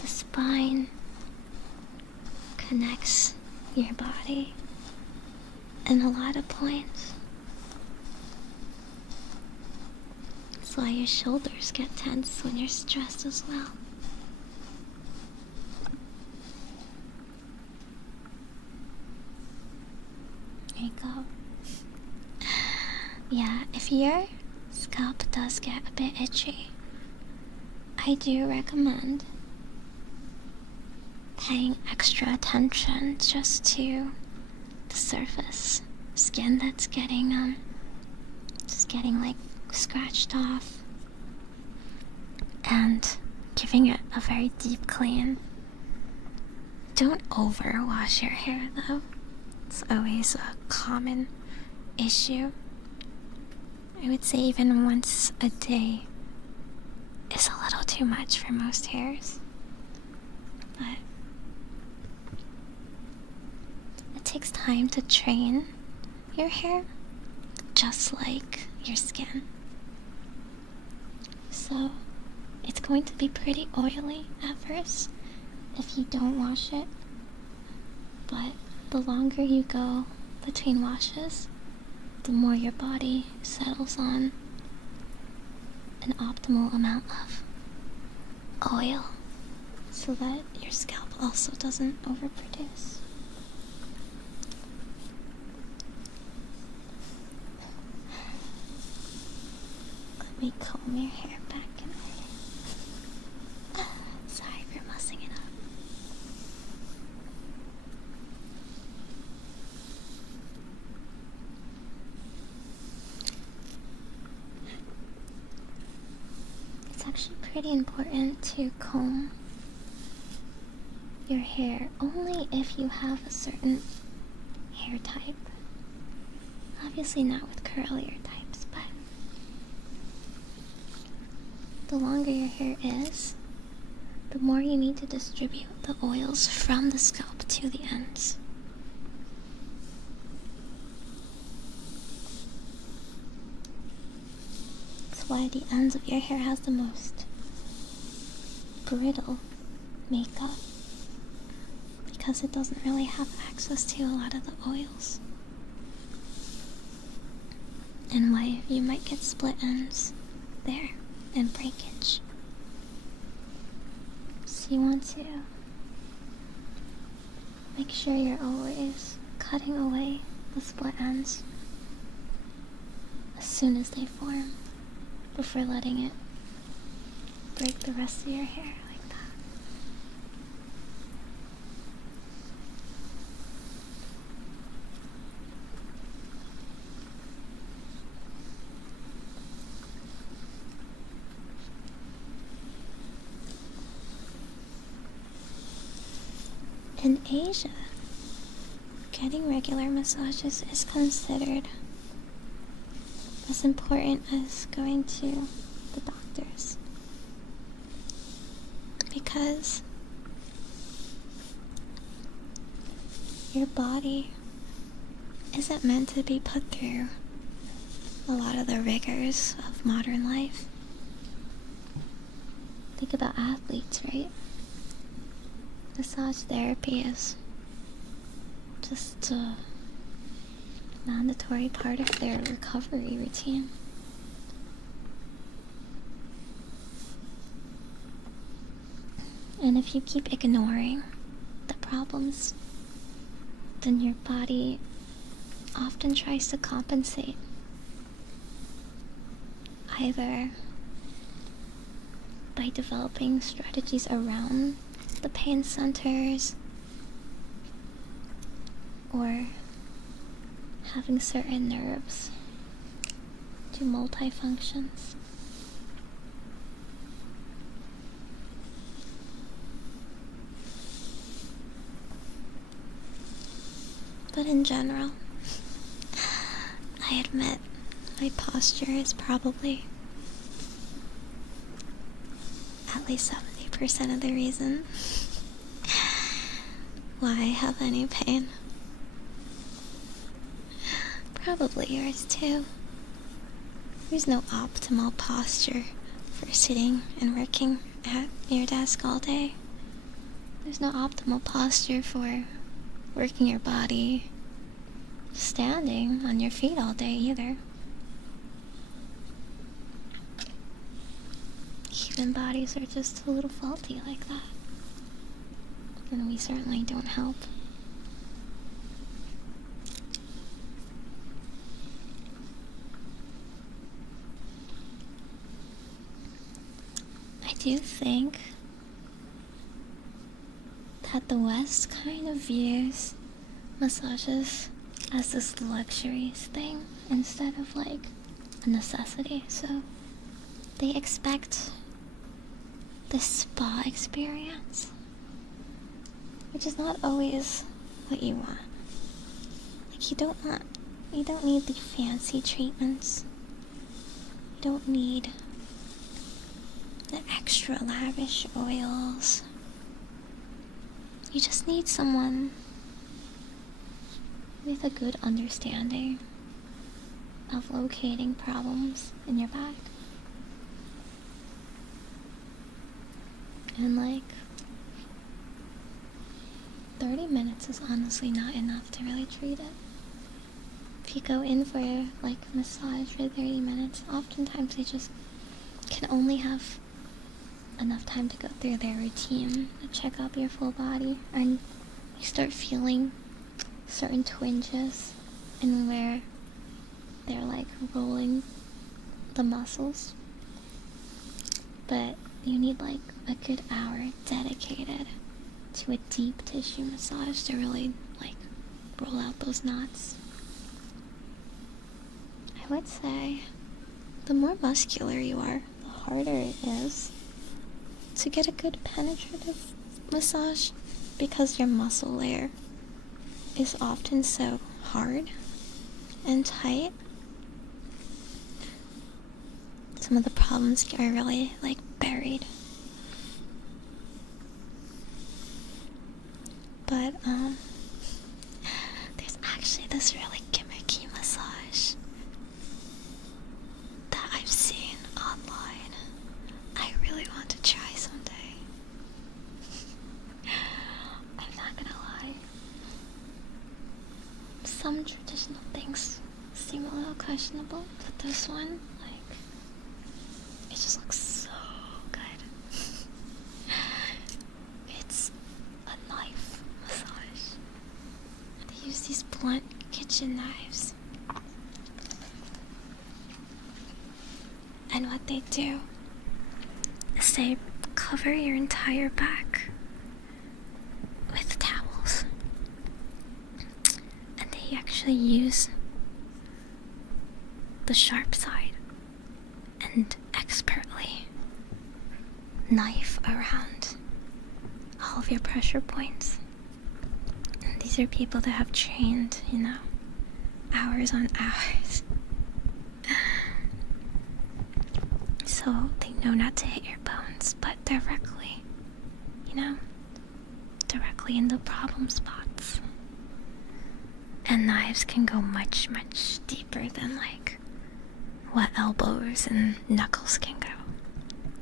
the spine connects your body in a lot of points. That's why your shoulders get tense when you're stressed as well. makeup. Yeah, if your scalp does get a bit itchy, I do recommend paying extra attention just to the surface skin that's getting just getting like scratched off, and giving it a very deep clean. Don't overwash your hair though. It's always a common issue. I would say even once a day is a little too much for most hairs. But it takes time to train your hair, just like your skin. So it's going to be pretty oily at first if you don't wash it, but the longer you go between washes, the more your body settles on an optimal amount of oil so that your scalp also doesn't overproduce. Let me comb your hair back in. Sorry for mussing it up. It's actually pretty important to comb your hair only if you have a certain hair type. Obviously not with curlier types, but the longer your hair is, the more you need to distribute the oils from the scalp to the ends. That's why the ends of your hair has the most brittle makeup, because it doesn't really have access to a lot of the oils. And why you might get split ends there and breakage. So you want to make sure you're always cutting away the split ends as soon as they form, before letting it break the rest of your hair like that. In Asia, getting regular massages is considered as important as going to the doctors, because your body isn't meant to be put through a lot of the rigors of modern life. Think about athletes, right? Massage therapy is just a mandatory part of their recovery routine. And if you keep ignoring the problems, then your body often tries to compensate, either by developing strategies around the pain centers, or having certain nerves do multifunctions. But in general, I admit my posture is probably at least 70% of the reason why I have any pain. Probably yours too. There's no optimal posture for sitting and working at your desk all day. There's no optimal posture for working your body standing on your feet all day either. Human bodies are just a little faulty like that, and we certainly don't help. do think that the West kind of views massages as this luxury thing instead of like a necessity. So they expect this spa experience, which is not always what you want. Like, you don't need the fancy treatments. You don't need the extra lavish oils. You just need someone with a good understanding of locating problems in your back. And like 30 minutes is honestly not enough to really treat it. If you go in for like massage for 30 minutes, oftentimes they just can only have enough time to go through their routine to check out your full body, and you start feeling certain twinges and where they're like rolling the muscles. But you need like a good hour dedicated to a deep tissue massage to really like roll out those knots. I would say the more muscular you are, the harder it is to get a good penetrative massage, because your muscle layer is often so hard and tight. Some of the problems are really like buried. But there's actually this really gimmicky massage that I've seen online. I really want to try someday. I'm not gonna lie. Some traditional things seem a little questionable, but this one, like, it just looks so good. It's a knife massage. They use these blunt kitchen knives. And what they do is they cover your entire back with towels. And they actually use the sharp side and expertly knife around all of your pressure points. And these are people that have trained, hours on hours. So they know not to hit your bones, but directly, directly in the problem spots. And knives can go much, much deeper than like what elbows and knuckles can go.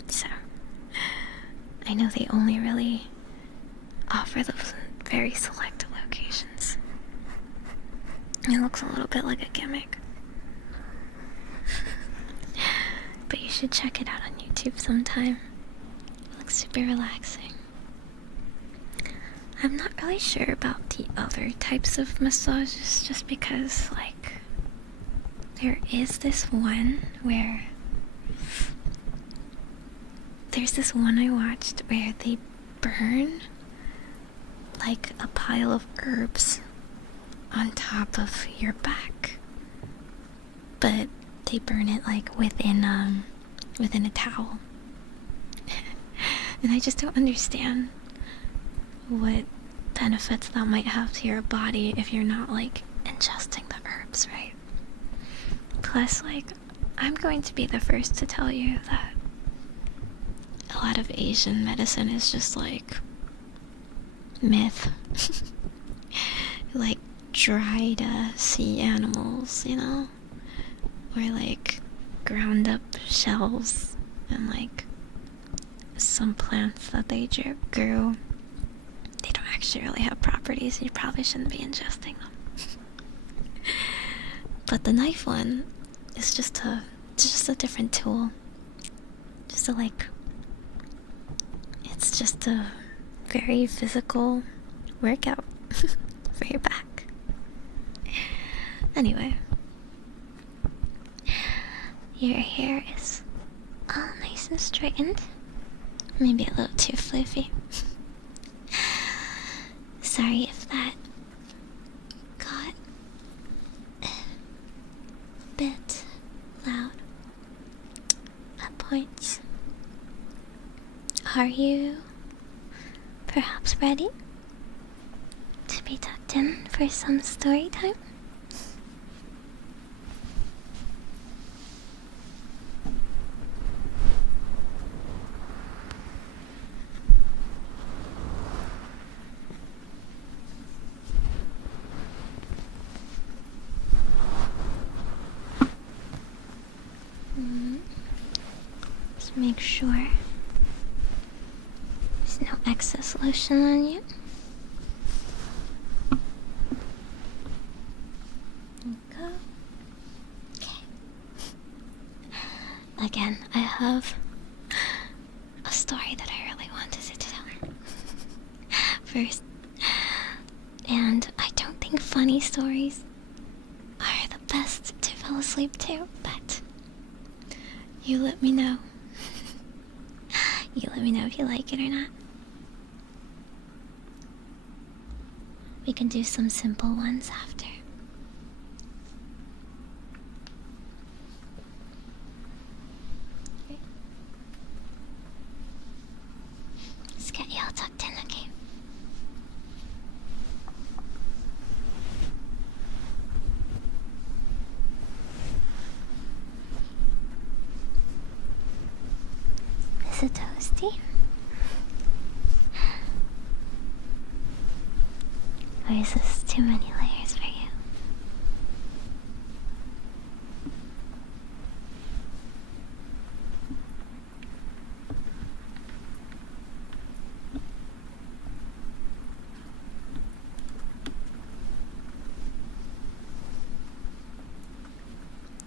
So I know they only really offer those in very select locations. It looks a little bit like a gimmick. But you should check it out on YouTube sometime. It looks super relaxing. I'm not really sure about the other types of massages, just because, like, there is this one where there's this one I watched where they burn like a pile of herbs on top of your back, but they burn it like within a towel. And I just don't understand what benefits that might have to your body if you're not like ingesting the herbs, right? Plus, like, I'm going to be the first to tell you that a lot of Asian medicine is just like myth. Like dried sea animals, or like ground up shells and like some plants that they grew. They don't actually really have properties. You probably shouldn't be ingesting them. But the knife one is just a different tool. It's just a very physical workout for your back. Anyway, your hair is all nice and straightened. Maybe a little too fluffy. Sorry if that got a bit loud at points. Are you perhaps ready to be tucked in for some story time? Just make sure there's no excess lotion on you. Go. Okay. Again, I have a story that I really wanted to tell first. And I don't think funny stories are the best to fall asleep to, but you let me know. You let me know if you like it or not. We can do some simple ones after. Okay. Let's get you all tucked in, okay? Is it toasty? Or is this too many layers for you?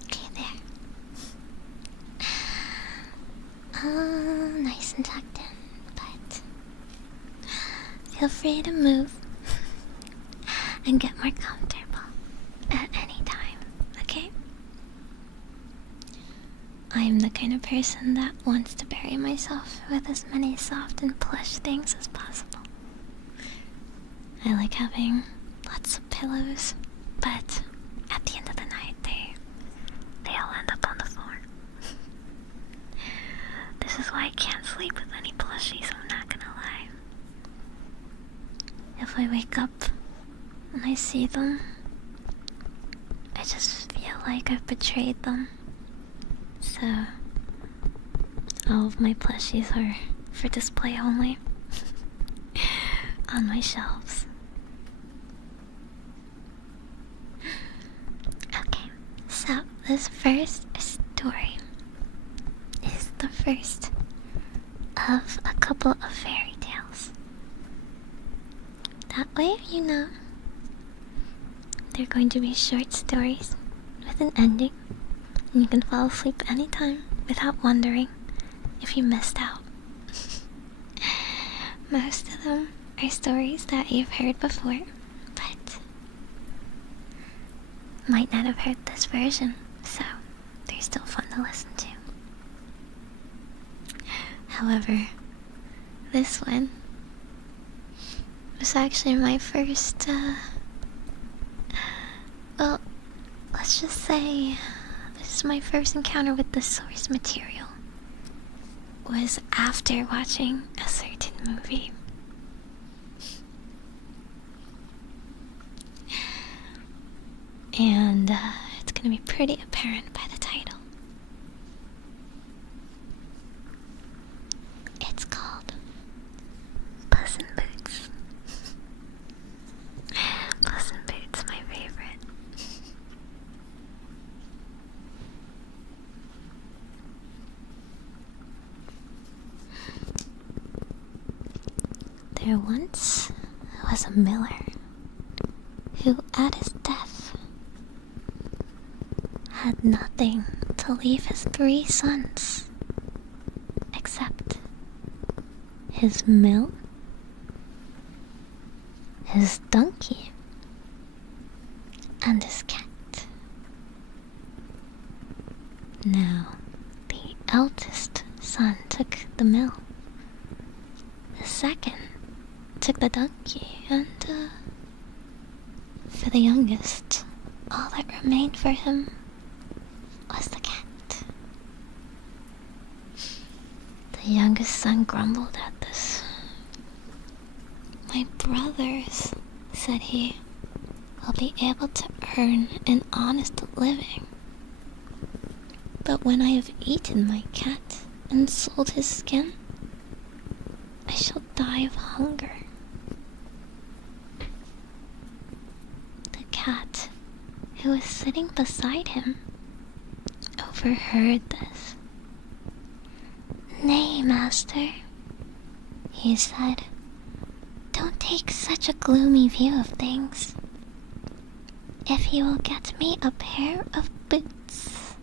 Okay, there. Nice and tucked in, but feel free to move and get more comfortable at any time, okay? I'm the kind of person that wants to bury myself with as many soft and plush things as possible. I like having lots of pillows, but at the end of the night, they all end up on the floor. This is why I can't sleep with any plushies, I'm not gonna lie. If I wake up and I see them, I just feel like I've betrayed them. So, all of my plushies are for display only on my shelves. Okay, so this first story is the first of a couple of fairy tales. That way, you know, they're going to be short stories with an ending, and you can fall asleep anytime without wondering if you missed out. Most of them are stories that you've heard before, but might not have heard this version, so they're still fun to listen to. However, this one was actually my first, well, let's just say this is my first encounter with the source material. Was after watching a certain movie. And it's gonna be pretty apparent by the title. It's called Puss in Boots. Puss in Boots, my favorite. There once was a miller who, at his death, had nothing to leave his 3 sons except his mill, his donkey, and his cat. Now, the eldest son took the mill took the donkey, and, for the youngest, all that remained for him was the cat. The youngest son grumbled at this. "My brothers," said he, "will be able to earn an honest living. But when I have eaten my cat and sold his skin, I shall die of hunger." The cat, who was sitting beside him, overheard this. "Nay, master," he said, "don't take such a gloomy view of things. If you will get me a pair of boots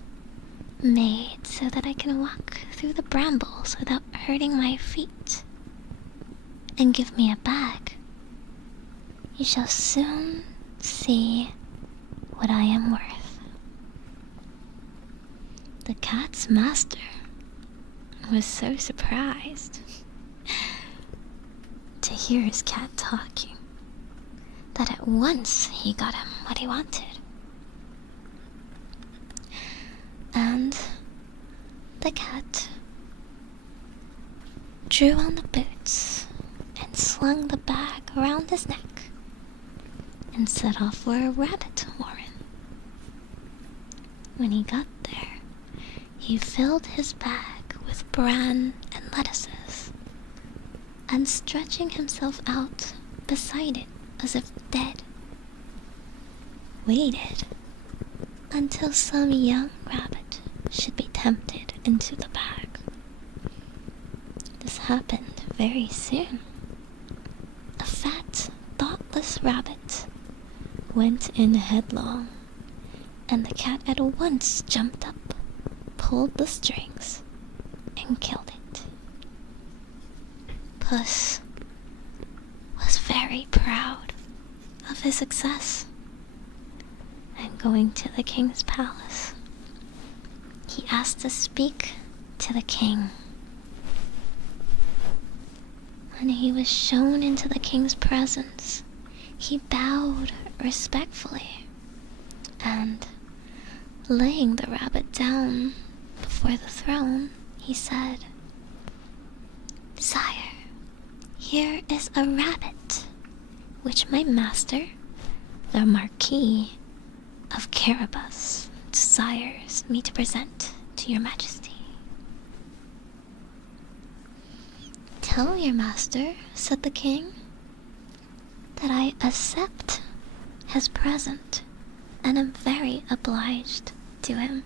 made so that I can walk through the brambles without hurting my feet, and give me a bag, you shall soon see what I am worth." The cat's master was so surprised to hear his cat talking that at once he got him what he wanted. And the cat drew on the boots and slung the bag around his neck and set off for a rabbit warren. When he got there, he filled his bag with bran and lettuces, and stretching himself out beside it as if dead, waited until some young rabbit should be tempted into the bag. This happened very soon. A fat, thoughtless rabbit went in headlong, and the cat at once jumped up, pulled the strings, and killed it. Puss was very proud of his success, and going to the king's palace, he asked to speak to the king. When he was shown into the king's presence, he bowed respectfully, and, laying the rabbit down before the throne, he said, "Sire, here is a rabbit which my master, the Marquis of Carabas, desires me to present to your majesty." "Tell your master," said the king, "that I accept his present and am very obliged to him."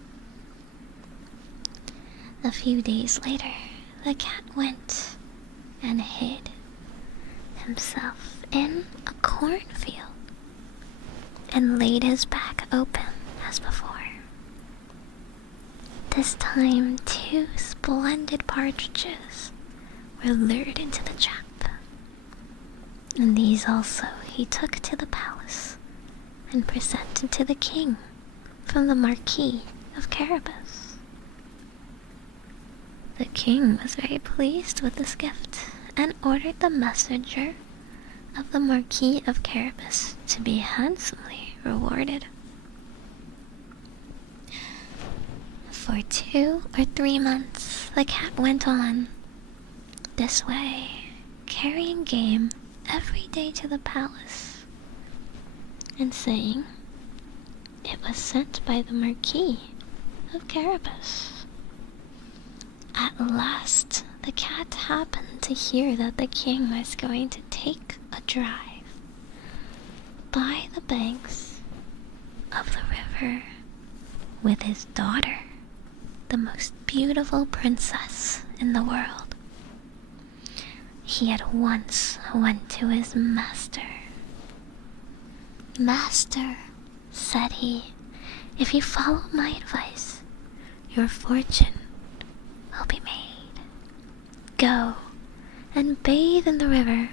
A few days later, the cat went and hid himself in a cornfield and laid his back open as before. This time 2 splendid partridges were lured into the trap, and these also he took to the palace and presented to the king from the Marquis of Carabas. The king was very pleased with this gift and ordered the messenger of the Marquis of Carabas to be handsomely rewarded. For 2 or 3 months, the cat went on this way, carrying game every day to the palace, and saying it was sent by the Marquis of Carabas. At last, the cat happened to hear that the king was going to take a drive by the banks of the river with his daughter, the most beautiful princess in the world. He at once went to his master. "Master," said he, "if you follow my advice, your fortune will be made. Go and bathe in the river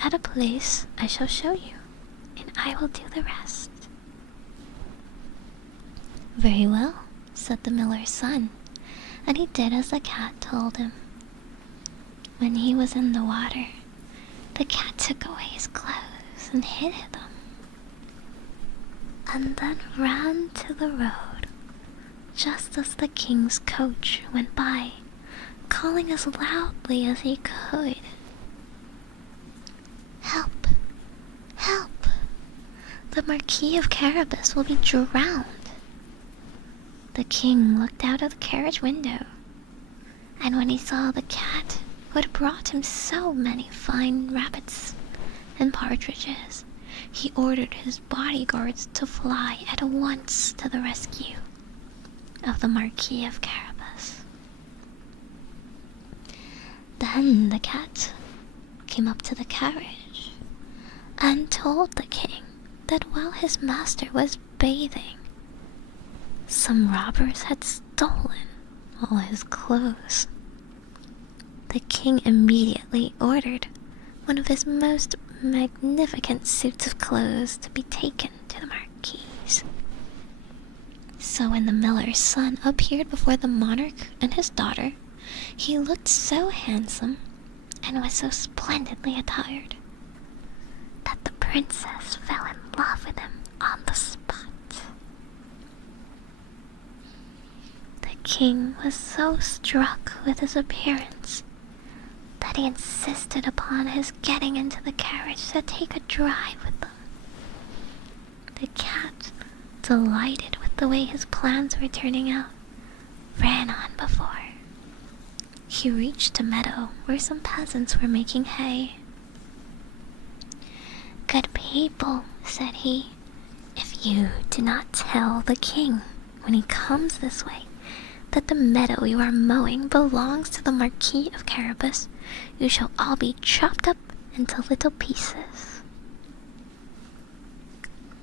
at a place I shall show you, and I will do the rest." "Very well," said the miller's son, and he did as the cat told him. When he was in the water, The cat took away his clothes and hid them, and then ran to the road just as the king's coach went by, calling as loudly as he could. "Help! Help! The Marquis of Carabas will be drowned." The king looked out of the carriage window, and when he saw the cat who had brought him so many fine rabbits and partridges, he ordered his bodyguards to fly at once to the rescue of the Marquis of Carabas. Then the cat came up to the carriage and told the king that while his master was bathing, some robbers had stolen all his clothes. The king immediately ordered one of his most magnificent suits of clothes to be taken to the Marquis. So when the miller's son appeared before the monarch and his daughter, he looked so handsome and was so splendidly attired that the princess fell in love with him on the spot. The king was so struck with his appearance that he insisted upon his getting into the carriage to take a drive with them. The cat, delighted with the way his plans were turning out, ran on before. He reached a meadow where some peasants were making hay. "Good people," said he, "if you do not tell the king when he comes this way that the meadow you are mowing belongs to the Marquis of Carabas, you shall all be chopped up into little pieces."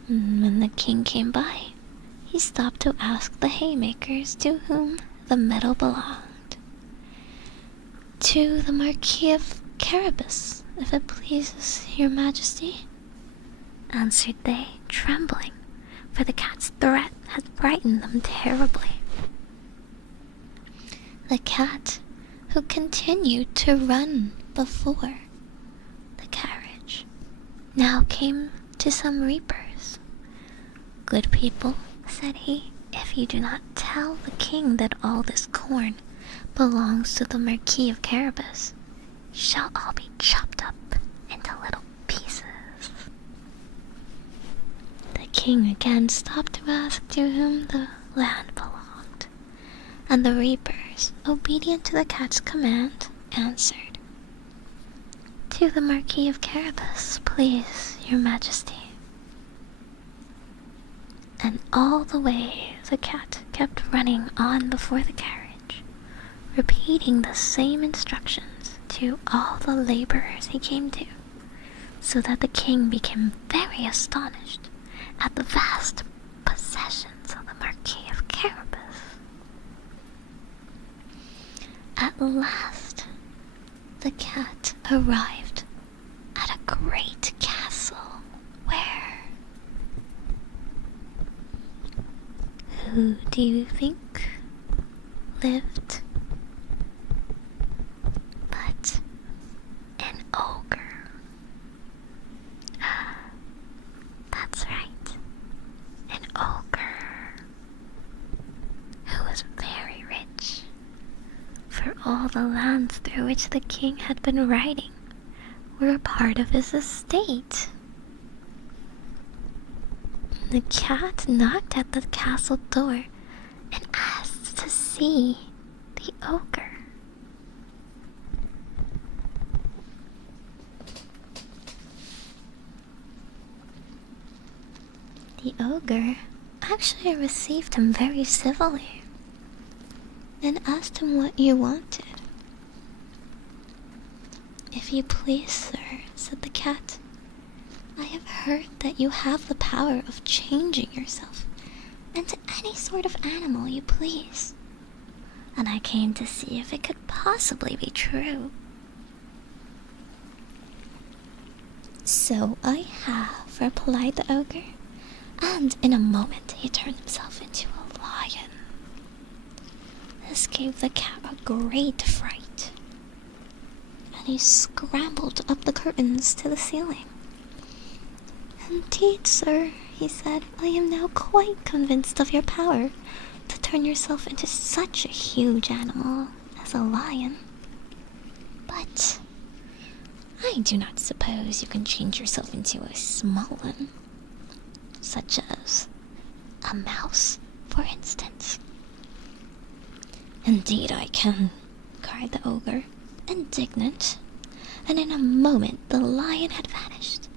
When the king came by, he stopped to ask the haymakers to whom the meadow belonged. "To the Marquis of Carabas, if it pleases your majesty," answered they, trembling, for the cat's threat had frightened them terribly. The cat, who continued to run before the carriage, now came to some reapers. "Good people," said he, "if you do not tell the king that all this corn belongs to the Marquis of Carabas, you shall all be chopped up into little pieces." The king again stopped to ask to whom the land belonged, and the reapers, obedient to the cat's command, answered, "To the Marquis of Carabas, please your majesty." And all the way the cat kept running on before the carriage, repeating the same instructions to all the laborers he came to, so that the king became very astonished at the vast possessions of the Marquis of Carabas. At last, the cat arrived at a great castle where... Who do you think lived but an ogre? That's right, an ogre who was very rich, for all the lands through which the king had been riding were a part of his estate. The cat knocked at the castle door and asked to see the ogre. The ogre actually received him very civilly and asked him what you wanted. "If you please, sir," said the cat, "I have heard that you have the power of changing yourself into any sort of animal you please, and I came to see if it could possibly be true." "So I have," replied the ogre, and in a moment he turned himself into a lion. This gave the cat a great fright, and and he scrambled up the curtains to the ceiling. "Indeed, sir," he said, "I am now quite convinced of your power to turn yourself into such a huge animal as a lion. But I do not suppose you can change yourself into a small one, such as a mouse, for instance." "Indeed I can," cried the ogre, indignant, and in a moment the lion had vanished,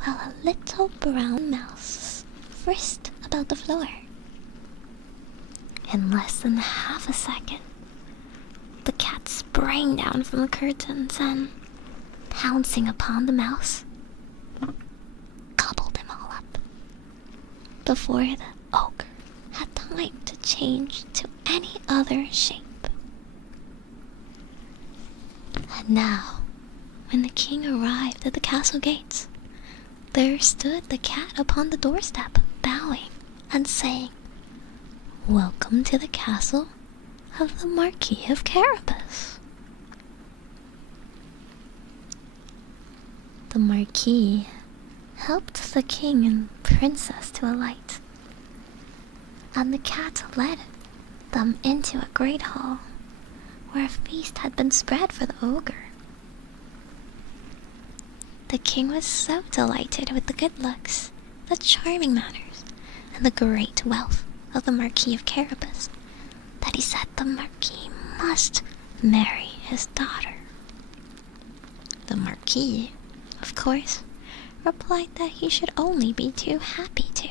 while a little brown mouse frisked about the floor. In less than half a second, the cat sprang down from the curtains and, pouncing upon the mouse, gobbled him all up, before the ogre had time to change to any other shape. And now, when the king arrived at the castle gates, there stood the cat upon the doorstep, bowing and saying, "Welcome to the castle of the Marquis of Carabas." The Marquis helped the king and princess to alight, and the cat led them into a great hall where a feast had been spread for the ogre. The king was so delighted with the good looks, the charming manners, and the great wealth of the Marquis of Carabas that he said the Marquis must marry his daughter. The Marquis, of course, replied that he should only be too happy to,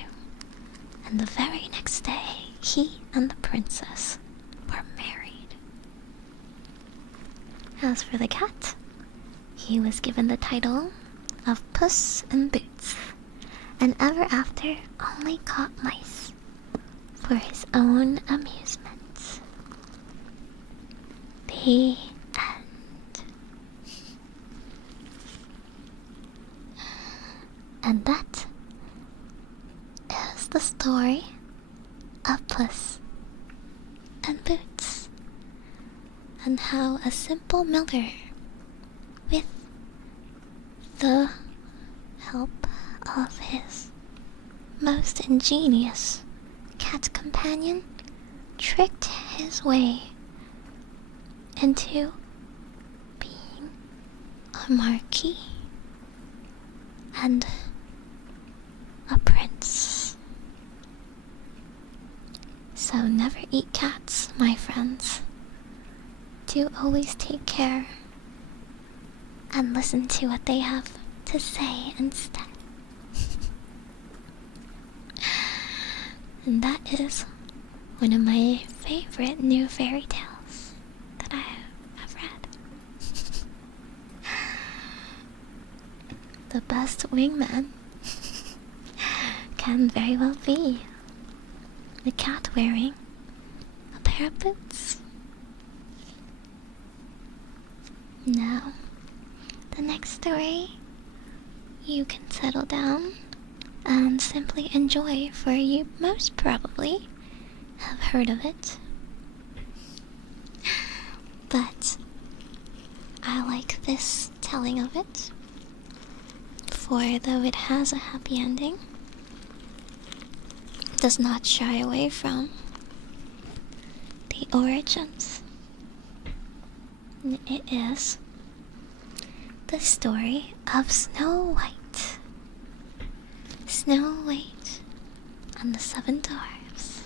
and the very next day he and the princess were married. As for the cat, he was given the title of Puss in Boots, and ever after only caught mice for his own amusement. The end. And that is the story of Puss and Boots, and how a simple miller, with the help of his most ingenious cat companion, tricked his way into being a marquis and a prince. So never eat cats, my friends. Do always take care and listen to what they have to say instead. And that is one of my favorite new fairy tales that I have read. The best wingman can very well be a cat wearing a pair of boots. Now, the next story, you can settle down and simply enjoy, for you most probably have heard of it. But I like this telling of it, for though it has a happy ending, it does not shy away from the origins. It is the story of Snow White. Snow White and the Seven Dwarfs.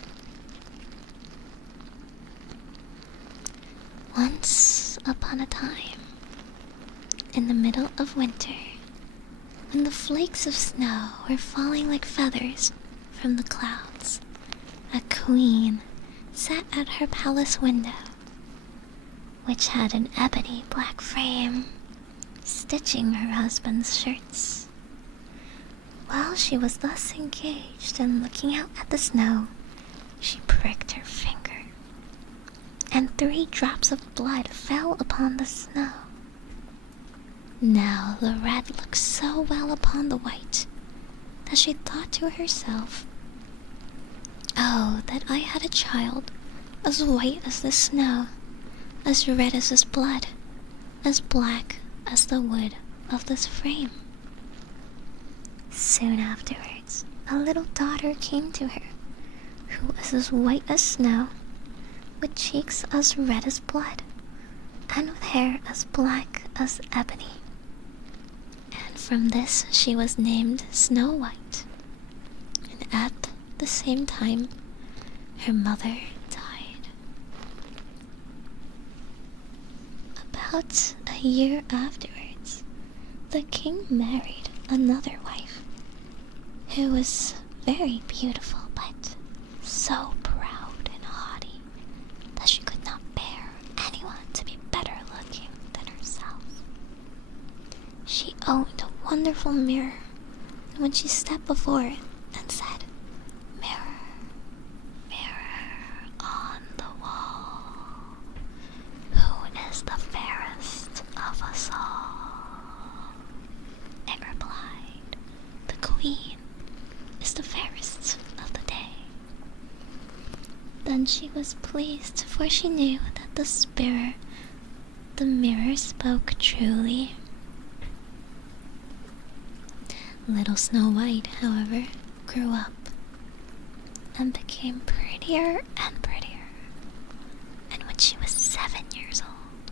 Once upon a time, in the middle of winter, when the flakes of snow were falling like feathers from the clouds, a queen sat at her palace window, which had an ebony black frame, stitching her husband's shirts. While she was thus engaged and looking out at the snow, she pricked her finger, and 3 drops of blood fell upon the snow. Now the red looked so well upon the white that she thought to herself, "Oh, that I had a child as white as this snow, as red as this blood, as black as the wood of this frame. Soon afterwards, a little daughter came to her, who was as white as snow, with cheeks as red as blood, and with hair as black as ebony. And from this she was named Snow White. And at the same time, her mother died. About a year afterwards, the king married another wife, who was very beautiful but so proud and haughty that she could not bear anyone to be better looking than herself. She owned a wonderful mirror, and when she stepped before it and said, "Mirror, mirror on the wall, who is the fairest of us all?" it replied, "The queen is the fairest of the day." Then she was pleased, for she knew that the mirror spoke truly. Little Snow White, however, grew up and became prettier and prettier. And when she was 7 years old,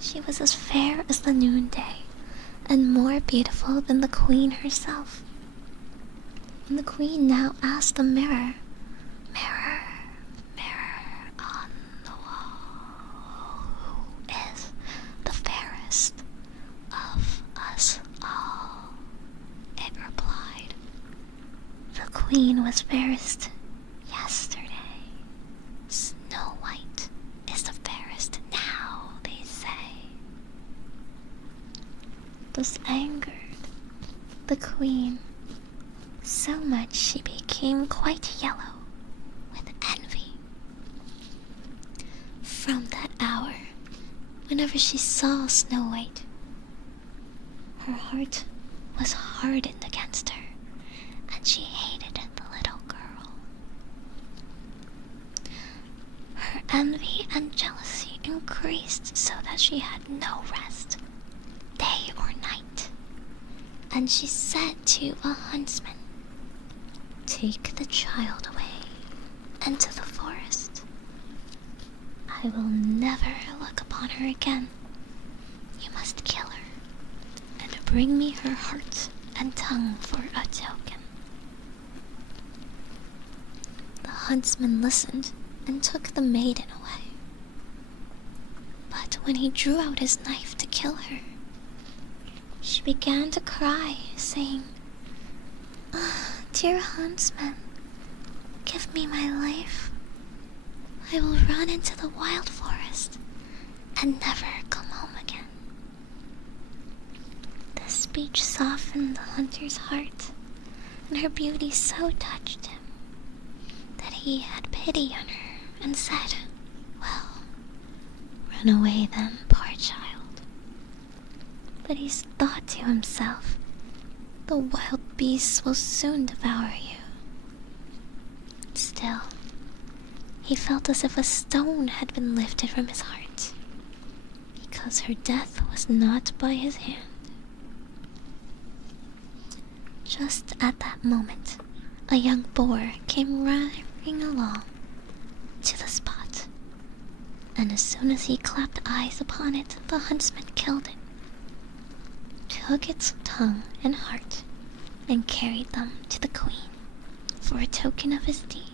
she was as fair as the noonday and more beautiful than the queen herself. And the queen now asked the mirror, "Mirror, mirror on the wall, who is the fairest of us all?" it replied, "The queen was fairest yesterday. Snow White is the fairest now, they say." This angered the queen so much she became quite yellow with envy. From that hour, whenever she saw Snow White, her heart was hardened against her, and she hated the little girl. Her envy and jealousy increased so that she had no rest, day or night, and she said to a huntsman, "Take the child away into the forest. I will never look upon her again. You must kill her and bring me her heart and tongue for a token." The huntsman listened and took the maiden away. But when he drew out his knife to kill her, she began to cry, saying, "Ah, dear huntsman, give me my life. I will run into the wild forest and never come home again." This speech softened the hunter's heart, and her beauty so touched him that he had pity on her and said, "Well, run away then, poor child." But he thought to himself, "The wild beasts will soon devour you." Still, he felt as if a stone had been lifted from his heart, because her death was not by his hand. Just at that moment, a young boar came running along to the spot, and as soon as he clapped eyes upon it, the huntsman killed it, took its tongue and heart, and carried them to the queen for a token of his deed.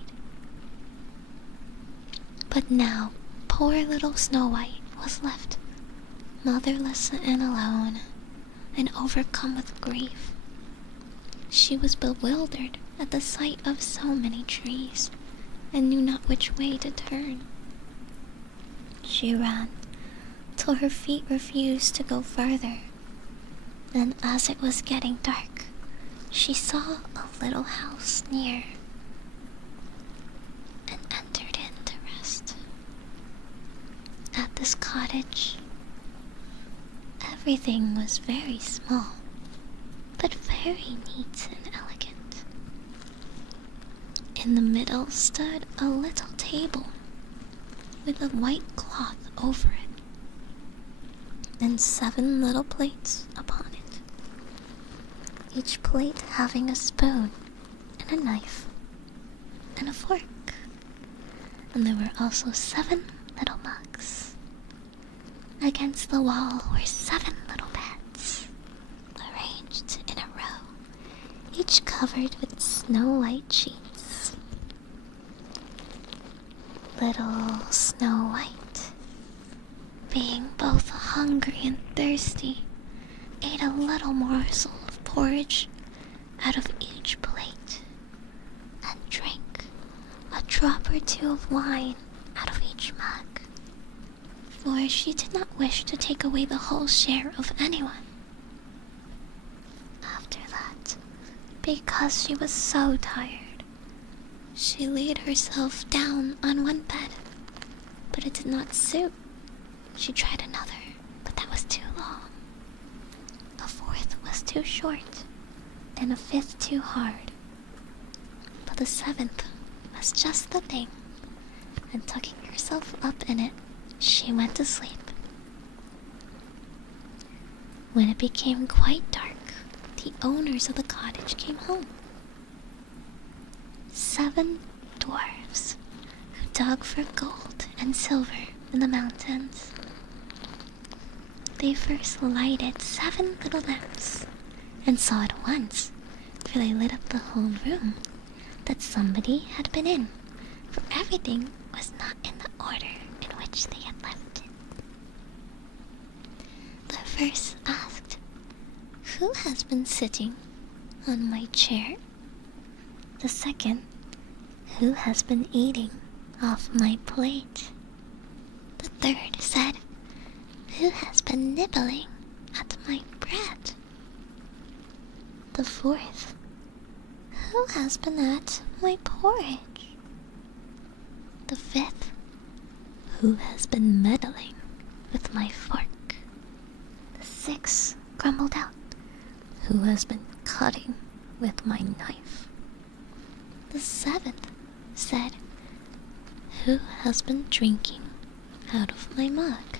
But now poor little Snow White was left motherless and alone, and overcome with grief. She was bewildered at the sight of so many trees, and knew not which way to turn. She ran till her feet refused to go farther. Then, as it was getting dark, she saw a little house near, and entered in to rest. At this cottage, everything was very small, but very neat and elegant. In the middle stood a little table with a white cloth over it. and 7 little plates upon it, each plate having a spoon and a knife and a fork. And there were also 7 little mugs. Against the wall were 7 little beds, arranged in a row, each covered with snow-white sheets. Little Snow White, being both hungry and thirsty, ate a little morsel of porridge out of each plate and drank a drop or 2 of wine out of each mug, for she did not wish to take away the whole share of anyone. After that, because she was so tired, she laid herself down on one bed, but it did not suit. She tried another, but that was too long. A 4th was too short, and a 5th too hard. But the 7th was just the thing, and tucking herself up in it, she went to sleep. When it became quite dark, the owners of the cottage came home. 7 dwarves who dug for gold and silver in the mountains. They first lighted 7 little lamps and saw at once, for they lit up the whole room, that somebody had been in, for everything was not in the order in which they had left it. The first asked, "Who has been sitting on my chair?" The second, "Who has been eating off my plate?" The third said, "Who has been nibbling at my bread?" The 4th, "Who has been at my porridge?" The 5th, "Who has been meddling with my fork?" The 6th grumbled out, "Who has been cutting with my knife?" The 7th said, "Who has been drinking out of my mug?"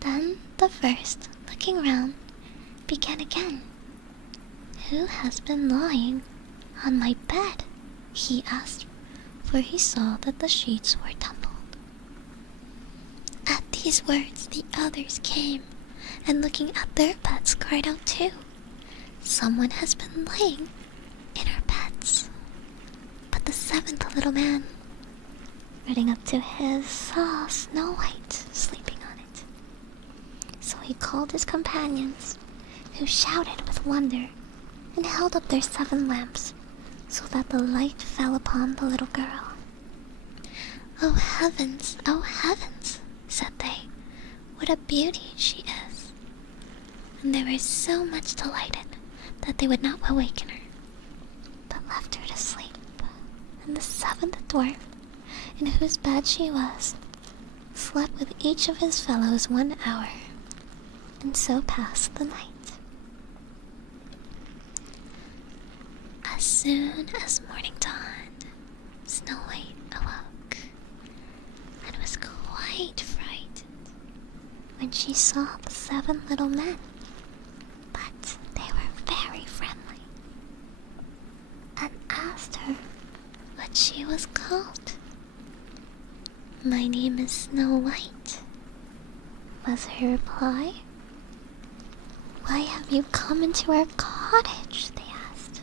Then the first, looking round, began again. "Who has been lying on my bed?" he asked, for he saw that the sheets were tumbled. At these words the others came, and looking at their beds cried out too, "Someone has been lying in our beds." But the 7th little man, running up to his, saw Snow White sleeping on it. So he called his companions, who shouted with wonder and held up their 7 lamps so that the light fell upon the little girl. "Oh heavens, oh heavens," said they, "what a beauty she is!" And they were so much delighted that they would not awaken her, but left her to sleep. And the 7th dwarf, in whose bed she was, slept with each of his fellows 1 hour, and so passed the night. As soon as morning dawned, Snow White awoke, and was quite frightened when she saw the 7 little men, but they were very friendly, and asked her what she was called. "My name is Snow White," was her reply. "Why have you come into our cottage?" they asked.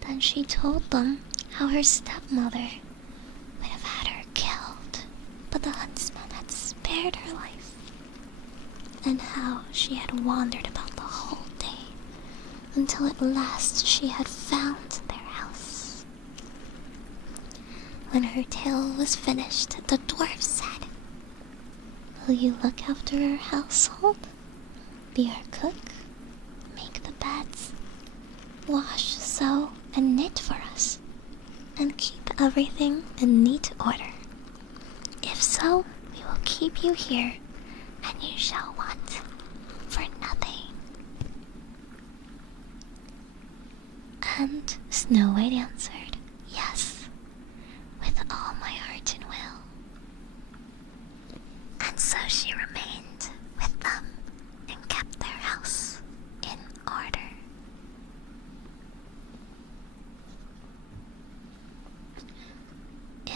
Then she told them how her stepmother would have had her killed, but the huntsman had spared her life, and how she had wandered about the whole day until at last she had found their house. When her tale was finished, the dwarf said, "Will you look after our household? Be our cook, make the beds, wash, sew, and knit for us, and keep everything in neat order. If so, we will keep you here, and you shall want for nothing." And Snow White answered, "Yes, with all my heart and will."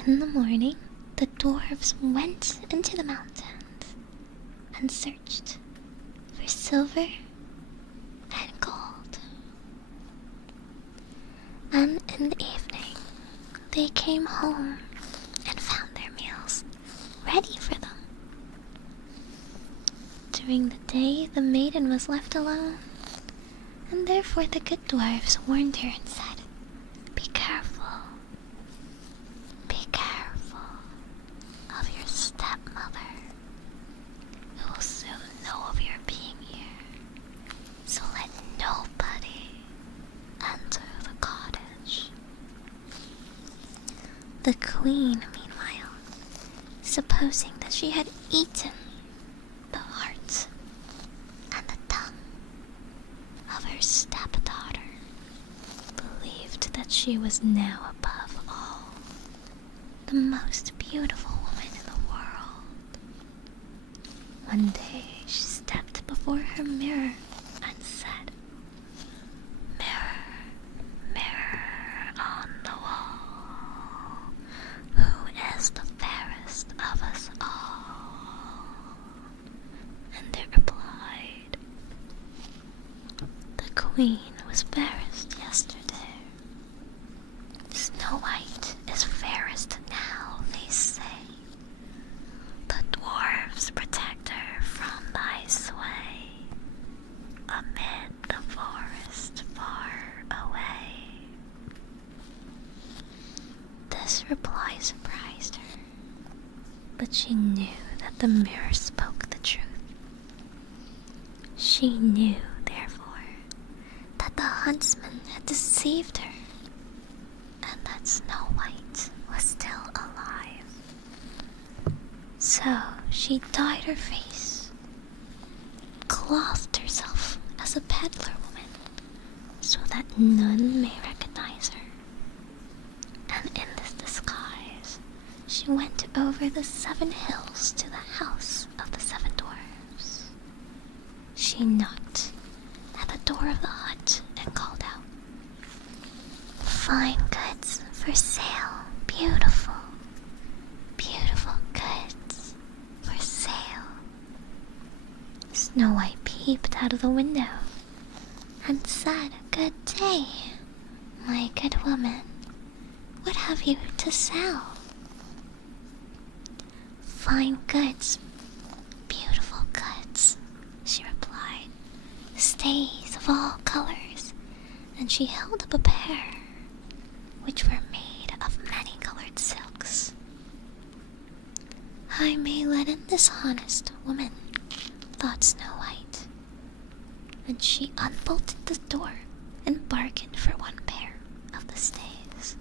In the morning, the dwarves went into the mountains and searched for silver and gold. And in the evening, they came home and found their meals ready for them. During the day, the maiden was left alone, and therefore the good dwarves warned her and said, Be careful of your stepmother, who will soon know of your being here, so let nobody enter the cottage. The queen, meanwhile, supposing that she had eaten the heart and the tongue of her stepdaughter, believed that she was now above all the most beautiful woman in the world. One day she stepped before her mirror and said, Mirror, mirror on the wall, who is the fairest of us all? And it replied, The queen was fairest yesterday. Snow White is fairest now, they say. The dwarves protect her from thy sway, amid the forest far away. This reply surprised her, but she knew that the mirror spoke the truth. She knew, therefore, that the huntsman had deceived her, and that Snow White was still alive. So she dyed her face, clothed herself as a peddler woman, so that none may recognize her. And in this disguise, she went over the 7 hills to the house of the 7 dwarves. She knocked at the door of the hut and called out, Fine goods for sale, beautiful, beautiful goods for sale. Snow White peeped out of the window and said, Good day, my good woman. What have you to sell? Fine goods, beautiful goods, she replied, stays of all colors, and she held up a pair, which were made of many-colored silks. I may let in this honest woman, thought Snow White, and she unbolted the door and bargained for 1 pair of the stays.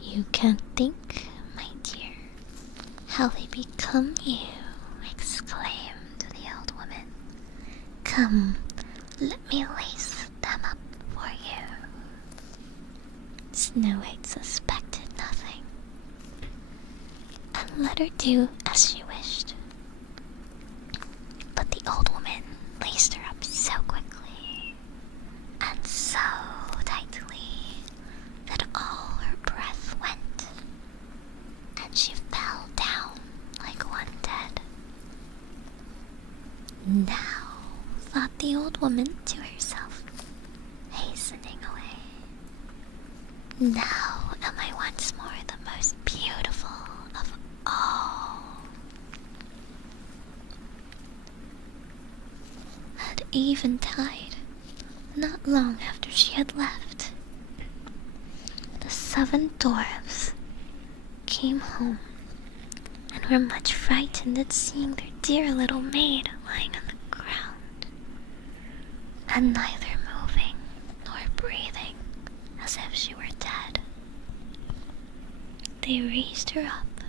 You can't think, my dear, how they become you, exclaimed the old woman. Come, let me lace them up for you. Snow White suspected nothing, and let her do as she wished. But the old woman laced her up so quickly and so tightly that all her breath went, and she fell down like one dead. Now, thought the old woman to herself, hastening away, now am I once more the most beautiful of all. At eventide, not long after she had left, the 7 dwarfs came home and were much frightened at seeing their dear little maid lying on the ground, and neither moving nor breathing, as if she were dead. They raised her up,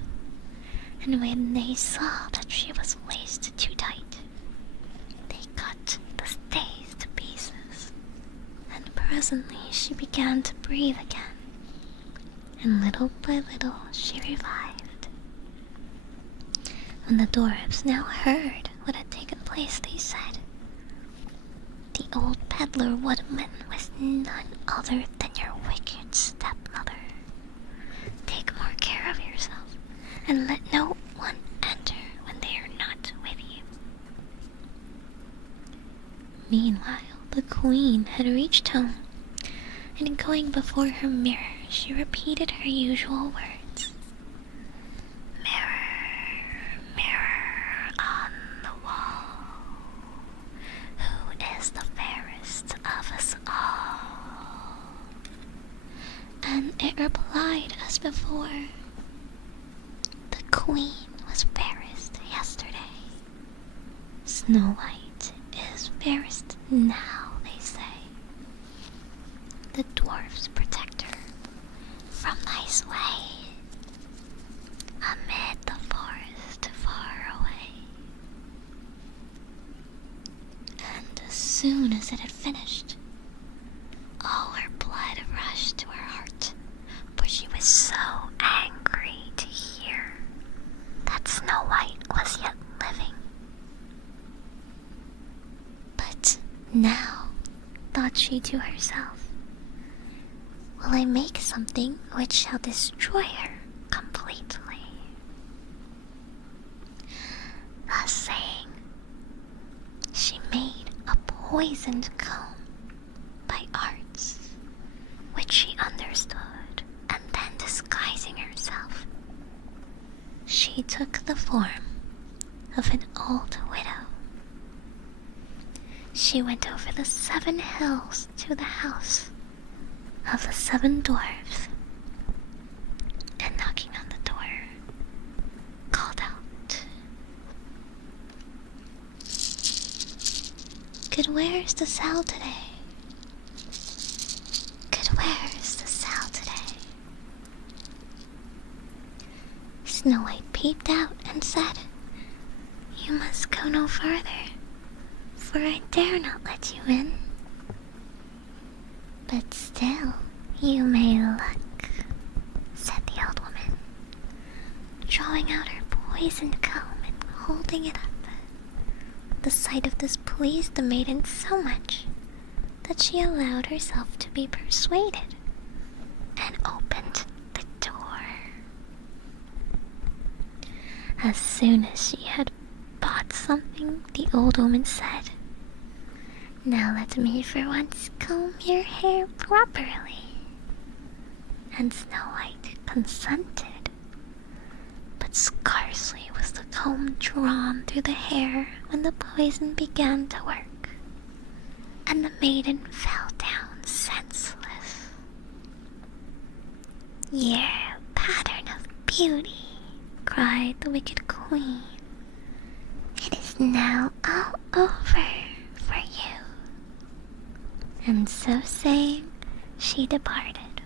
and when they saw that she was laced too tight, they cut the stays to pieces, and presently she began to breathe again, and little by little she revived. When the dwarfs now heard what had taken place, they said, The old peddler woodman was none other than your wicked stepmother, and let no one enter when they are not with you. Meanwhile, the queen had reached home, and going before her mirror, she repeated her usual words. Mirror, mirror on the wall, who is the fairest of us all? And it replied as before. The queen was fairest yesterday. Snow White is fairest now, they say. The dwarfs protect her from nice way amid the forest far away. And as soon as it had finished, all her blood rushed to her heart, for she was so angry to hear that Snow White was yet living. But now, thought she to herself, will I make something which shall destroy her completely? Thus saying, she made a poisoned comb by arts which she understood, and then disguising herself, she took the form of an old widow. She went over the 7 hills to the house of the 7 dwarfs, and knocking on the door, called out, Good wares to sell today? Good wares to sell today? Snow White peeped out and said, You must go no further, for I dare not let you in. But still, you may look, said the old woman, drawing out her poisoned comb and holding it up. The sight of this pleased the maiden so much that she allowed herself to be persuaded and opened the door. As soon as she had bought something, the old woman said, Now let me for once comb your hair properly. And Snow White consented, but scarcely was the comb drawn through the hair when the poison began to work, and the maiden fell down senseless. "You pattern of beauty," cried the wicked queen. "It is now all over for you." And so saying, she departed.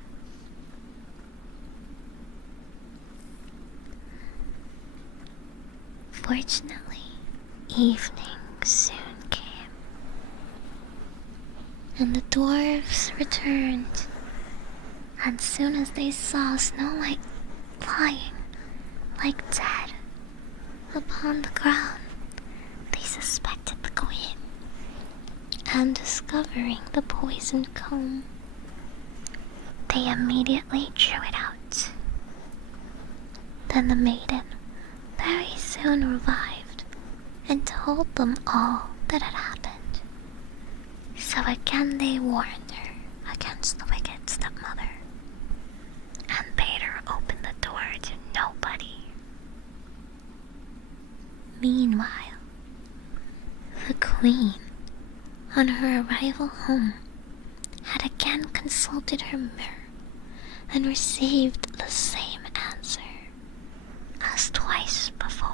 Fortunately, evening soon came, and the dwarfs returned. And soon as they saw Snow White lying like dead upon the ground, they suspected the queen, and discovering the poisoned comb, they immediately drew it out. Then the maiden very soon revived and told them all that had happened. So again they warned her against the wicked stepmother and bade her open the door to nobody. Meanwhile, the queen, on her arrival home, had again consulted her mirror and received the same answer as twice before.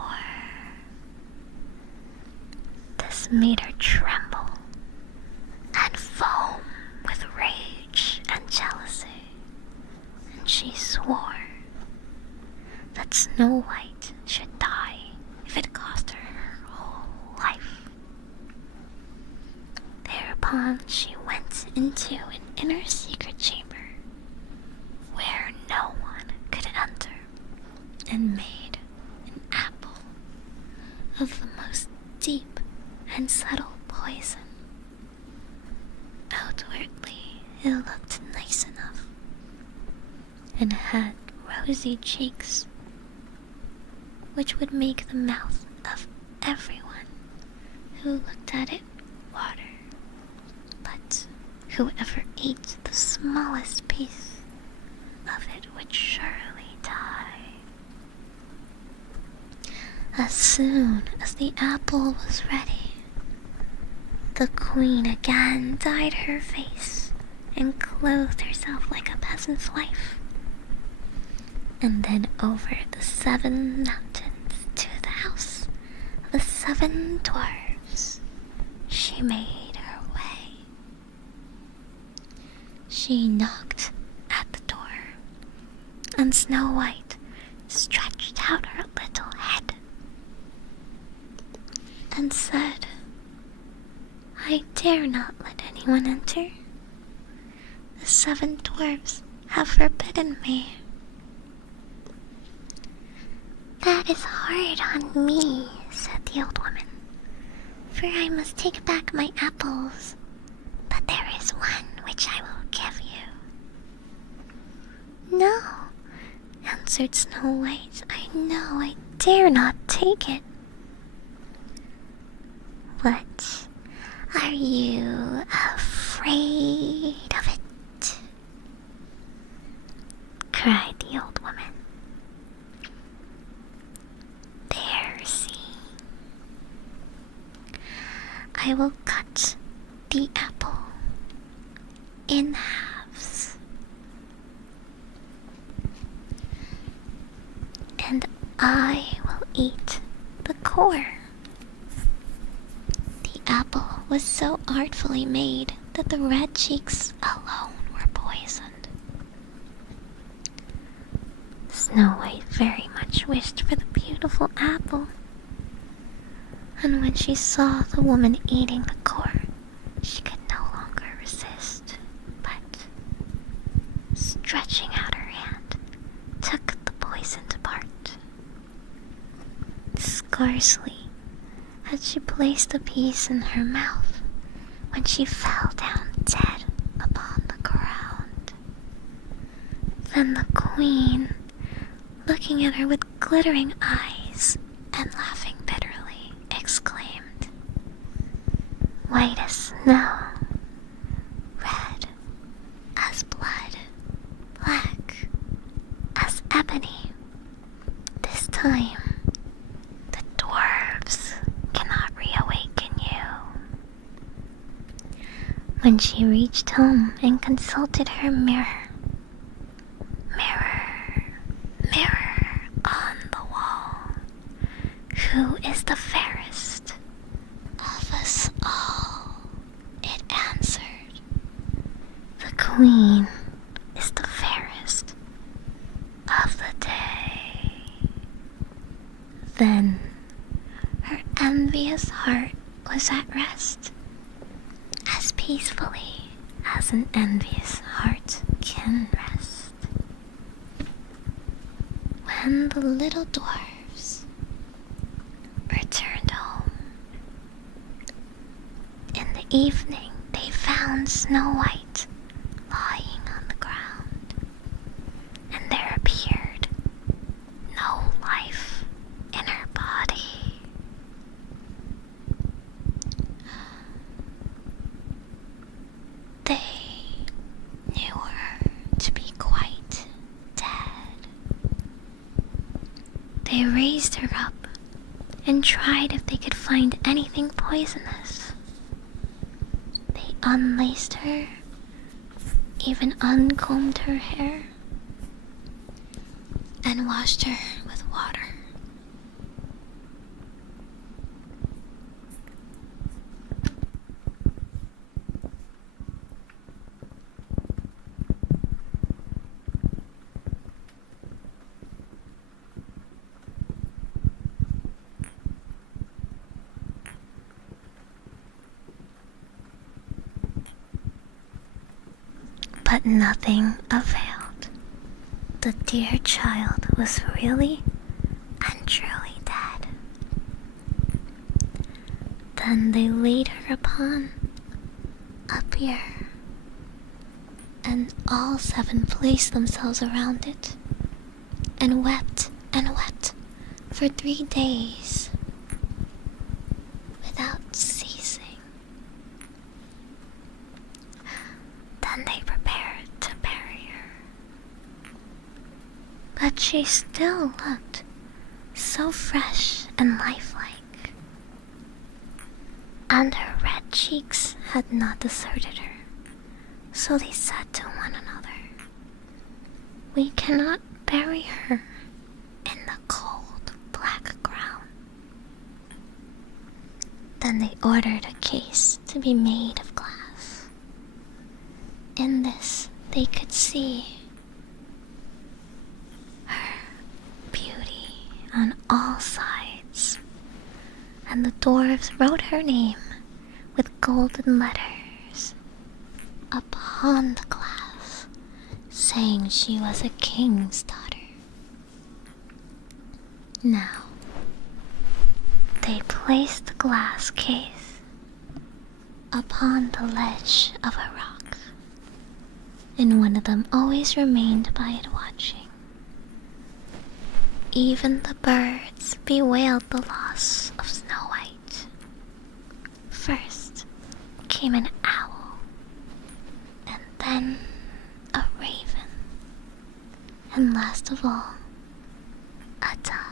This made her tremble and foam with rage and jealousy, and she swore that Snow White should die if it cost her her whole life. Thereupon she went into an inner secret chamber where no one could enter, and made an apple of the most deep and subtle poison. Outwardly it looked nice enough and had rosy cheeks, which would make the mouth of everyone who looked at it water. But whoever ate the smallest piece of it would surely die. As soon as the apple was ready, the queen again dyed her face and clothed herself like a peasant's wife, and then over the 7 mountains to the house of the 7 dwarves she made her way. She knocked at the door, and Snow White stretched out her little head and said, "I dare not let anyone enter. The 7 dwarves have forbidden me." "That is hard on me," said the old woman, "for I must take back my apples. But there is one which I will give you." "No," answered Snow White, "I know I dare not take it." "What? Are you afraid of it?" cried the old woman. "There, see. I will cut the apple in halves, and I will eat the core." The apple was so artfully made that the red cheeks alone were poisoned. Snow White very much wished for the beautiful apple, and when she saw the woman eating the core, she could no longer resist, but, stretching out her hand, took the poisoned part. Scarcely had she placed a piece in her mouth when she fell down dead upon the ground. Then the queen, looking at her with glittering eyes and laughing bitterly, exclaimed, "White as snow, red as blood, black as ebony. This time, the dwarves cannot reawaken you." When she reached home and consulted her mirror, "Mirror, mirror on the wall, who is the fairest of us all?" it answered. "The queen is the fairest of the day." Then her envious heart was at rest, as peacefully as an envious heart can rest. When the little dwarfs returned home, in the evening they found Snow White lying on the ground, and there appeared no life in her body. They knew her to be quite dead. They raised her up and tried if they could find anything poisonous. They unlaced her, even uncombed her hair, and washed her with water. But nothing availed. The dear child was really and truly dead. Then they laid her upon a bier, and all 7 placed themselves around it, and wept for 3 days without ceasing. Then they prepared to bury her. But she still looked so fresh and lifelike, and her red cheeks had not deserted her. So they said to one another, "We cannot bury her in the cold black ground." Then they ordered a case to be made of glass. In this they could see her beauty on all sides, and the dwarves wrote her name with golden letters upon the glass, saying she was a king's daughter. Now, they placed the glass case upon the ledge of a rock, and one of them always remained by it watching. Even the birds bewailed the loss of Snow White. First came an owl, and then a raven, and last of all, a dove.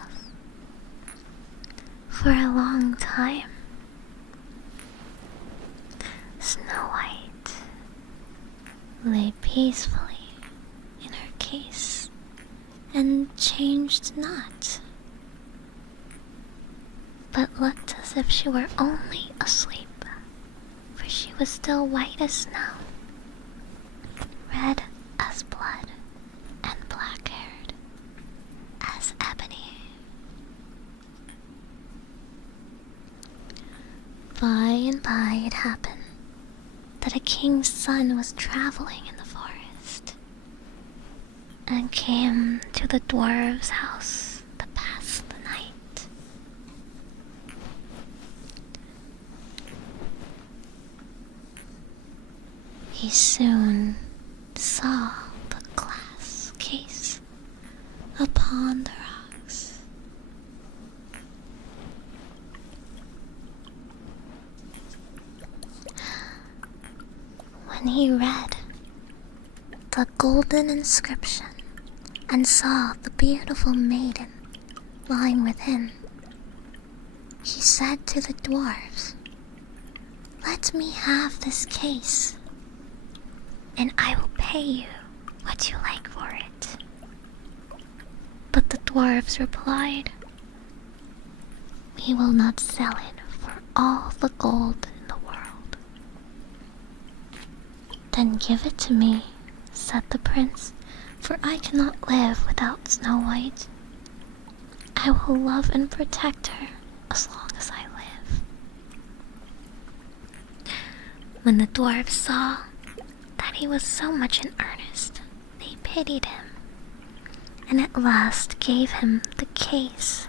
For a long time, Snow White lay peacefully in her case and changed not, but looked as if she were only asleep, for she was still white as snow, red as blood, and black-haired as ebony. By and by it happened that a king's son was traveling in the forest and came to the dwarf's house to pass the night. He soon saw the glass case upon the rocks. When he read the golden inscription and saw the beautiful maiden lying within, he said to the dwarves, "Let me have this case, and I will pay you what you like for it." But the dwarves replied, "We will not sell it for all the gold in the world." "Then give it to me," said the prince, "for I cannot live without Snow White. I will love and protect her as long as I live." When the dwarves saw that he was so much in earnest, they pitied him, and at last gave him the case,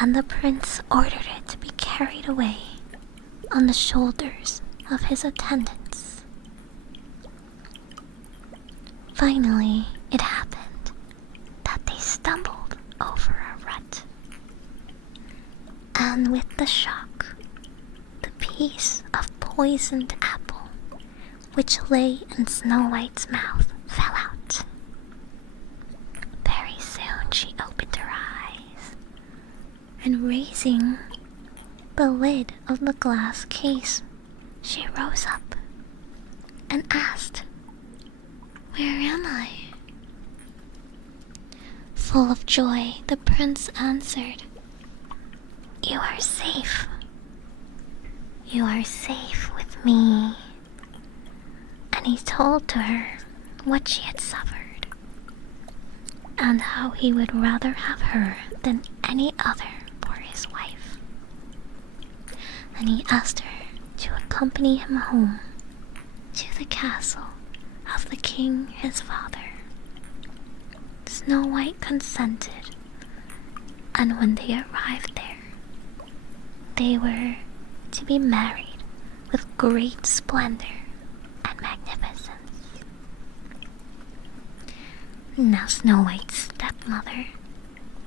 and the prince ordered it to be carried away on the shoulders of his attendants. Finally, it happened that they stumbled over a rut, and with the shock, the piece of poisoned apple which lay in Snow White's mouth fell out. Very soon she opened her eyes, and raising the lid of the glass case, she rose up and asked, "Where am I?" Full of joy, the prince answered, "You are safe. You are safe with me." And he told to her what she had suffered, and how he would rather have her than any other for his wife. And he asked her to accompany him home to the castle of the king his father. Snow White consented, and when they arrived there, they were to be married with great splendor and magnificence. Now Snow White's stepmother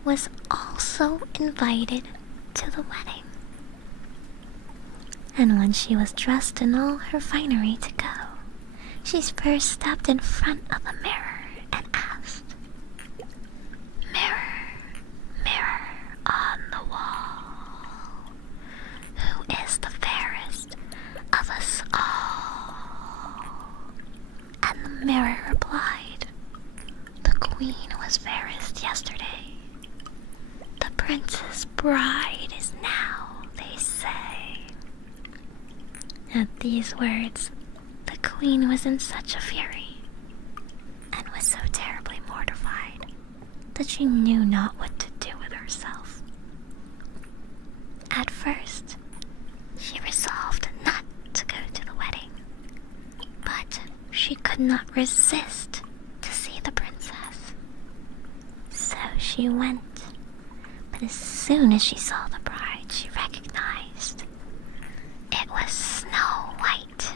was also invited to the wedding. And when she was dressed in all her finery to go, she first stepped in front of the mirror and asked, "Mirror, mirror on the wall, who is the fairest of us all?" And the mirror replied, "The queen was fairest yesterday. The prince's bride is now, they say." At these words, the queen was in such a fury, and was so terribly mortified, that she knew not what to do with herself. At first, she resolved not to go to the wedding, but she could not resist to see the princess. So she went, but as soon as she saw the bride, she recognized it was Snow White,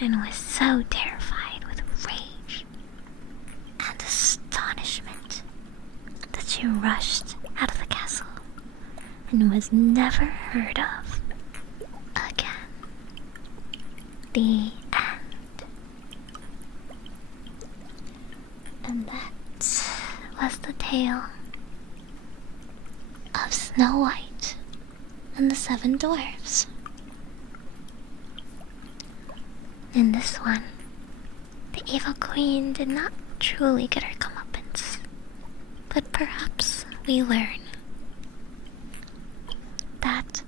and was so terrified with rage and astonishment that she rushed out of the castle and was never heard of again. The end. And that was the tale of Snow White and the Seven Dwarfs. In this one, the evil queen did not truly get her comeuppance, but perhaps we learn that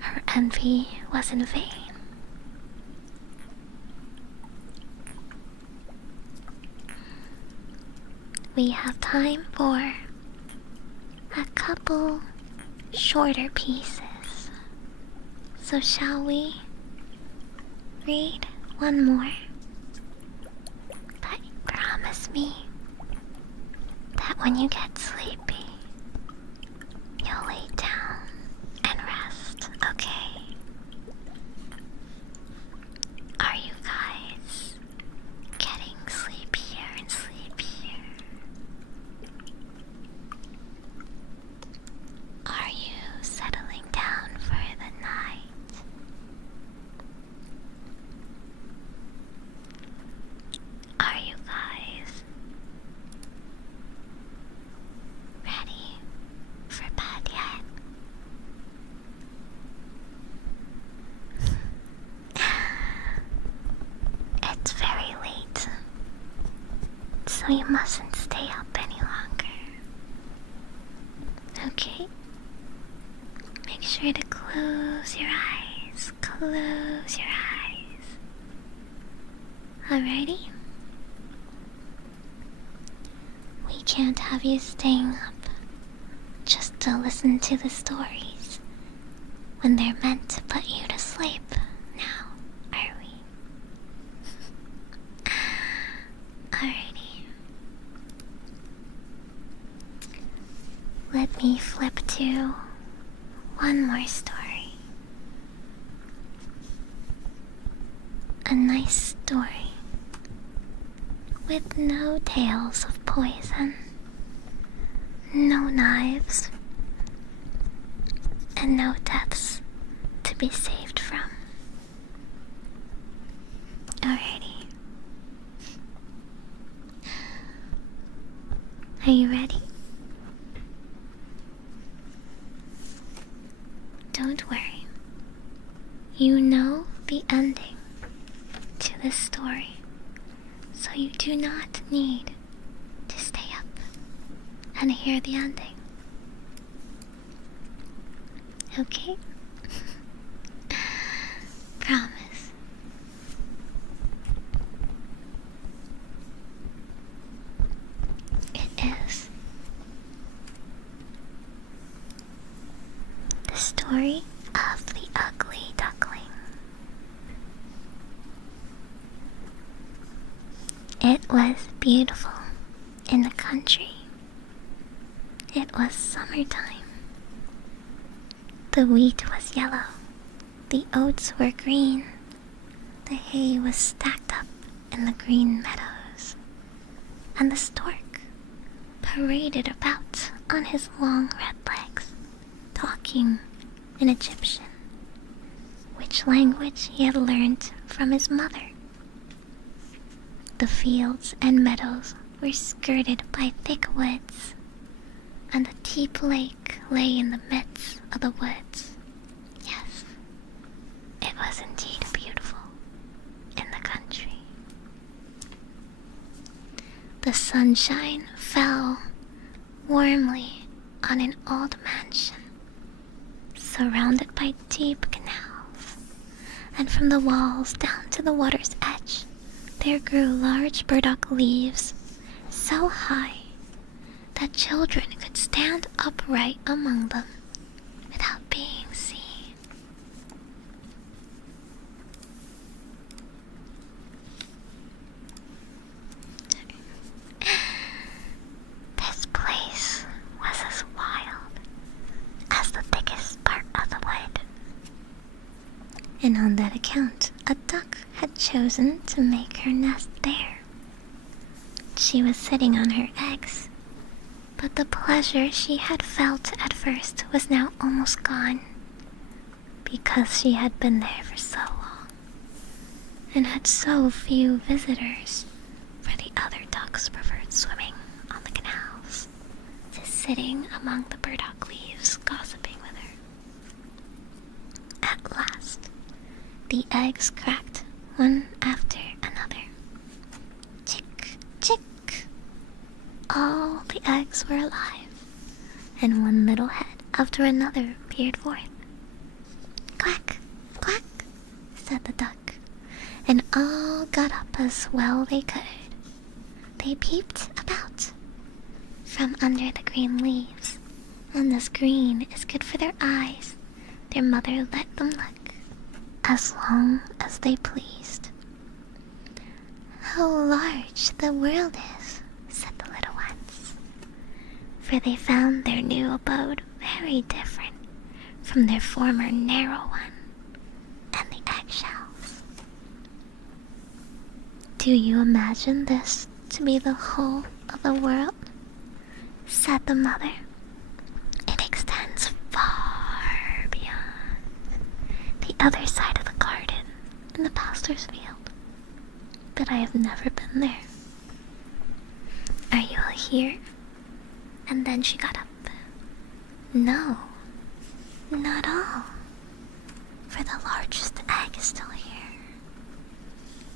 her envy was in vain. We have time for a couple shorter pieces, so shall we read one more? But promise me that when you get sleepy, you'll lay down and rest, okay? Are you guys getting sleepier and sleepier? Are you settling down for the night? Are you guys ready for bed yet? It's very late, so you mustn't stay up any longer. Okay? Make sure to close your eyes. Close your eyes. Alrighty? We can't have you staying up just to listen to the stories when they're meant to put you to sleep now, are we? Alrighty. Let me flip to one more story. A nice story with no tales of poison, no knives, and no deaths to be saved from. Alrighty. Are you ready? Don't worry. You know the ending to this story, so you do not need to stay up and hear the ending. Okay? Promise. It is the story of the ugly duckling. It was beautiful in the country. It was summertime. The wheat was yellow, the oats were green, the hay was stacked up in the green meadows, and the stork paraded about on his long red legs, talking in Egyptian, which language he had learned from his mother. The fields and meadows were skirted by thick woods, and a deep lake lay in the midst of the woods. Yes, it was indeed beautiful in the country. The sunshine fell warmly on an old mansion, surrounded by deep canals, and from the walls down to the water's edge there grew large burdock leaves so high that children could stand upright among them without being seen. This place was as wild as the thickest part of the wood, and on that account a duck had chosen to make her nest there. She was sitting on her eggs, but the pleasure she had felt at first was now almost gone, because she had been there for so long, and had so few visitors, for the other ducks preferred swimming on the canals to sitting among the burdock leaves gossiping with her. At last, the eggs cracked one after another. Chick, chick. All the eggs were alive, and one little head after another peered forth. Quack, quack, said the duck, and all got up as well they could. They peeped about from under the green leaves, and as green is good for their eyes, their mother let them look as long as they pleased. How large the world is, said the little ones, for they found their new abode very different from their former narrow one and the eggshells. Do you imagine this to be the whole of the world? Said the mother. It extends far beyond the other side of the garden in the pastor's field, but I have never been there. Are you all here? And then she got up. No, not all, for the largest egg is still here.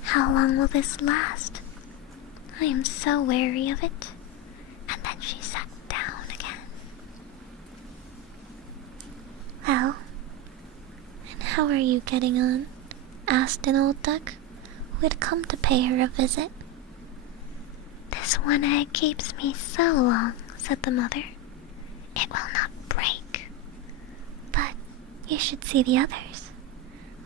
How long will this last? I am so weary of it. And then she sat down again. Well, and how are you getting on? Asked an old duck who had come to pay her a visit. This one egg keeps me so long, said the mother. It will not break. But you should see the others.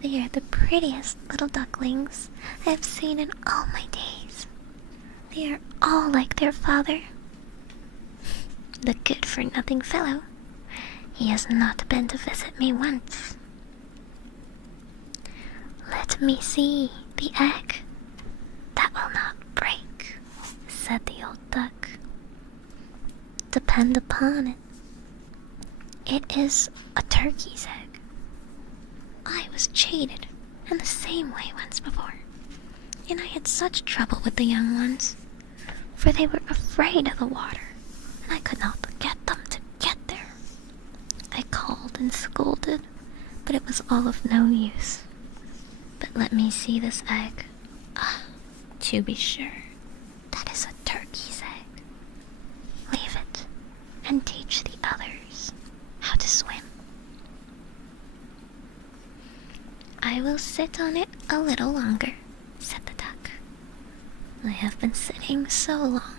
They are the prettiest little ducklings I have seen in all my days. They are all like their father. The good-for-nothing fellow. He has not been to visit me once. Let me see the egg. That will not break, said the old duck. Depend upon it, it is a turkey's egg. I was cheated in the same way once before, and I had such trouble with the young ones, for they were afraid of the water, and I could not get them to get there. I called and scolded, but it was all of no use. But let me see this egg. Ah, to be sure, that is a turkey's egg. Leave it, and teach the others how to swim. I will sit on it a little longer, said the duck. I have been sitting so long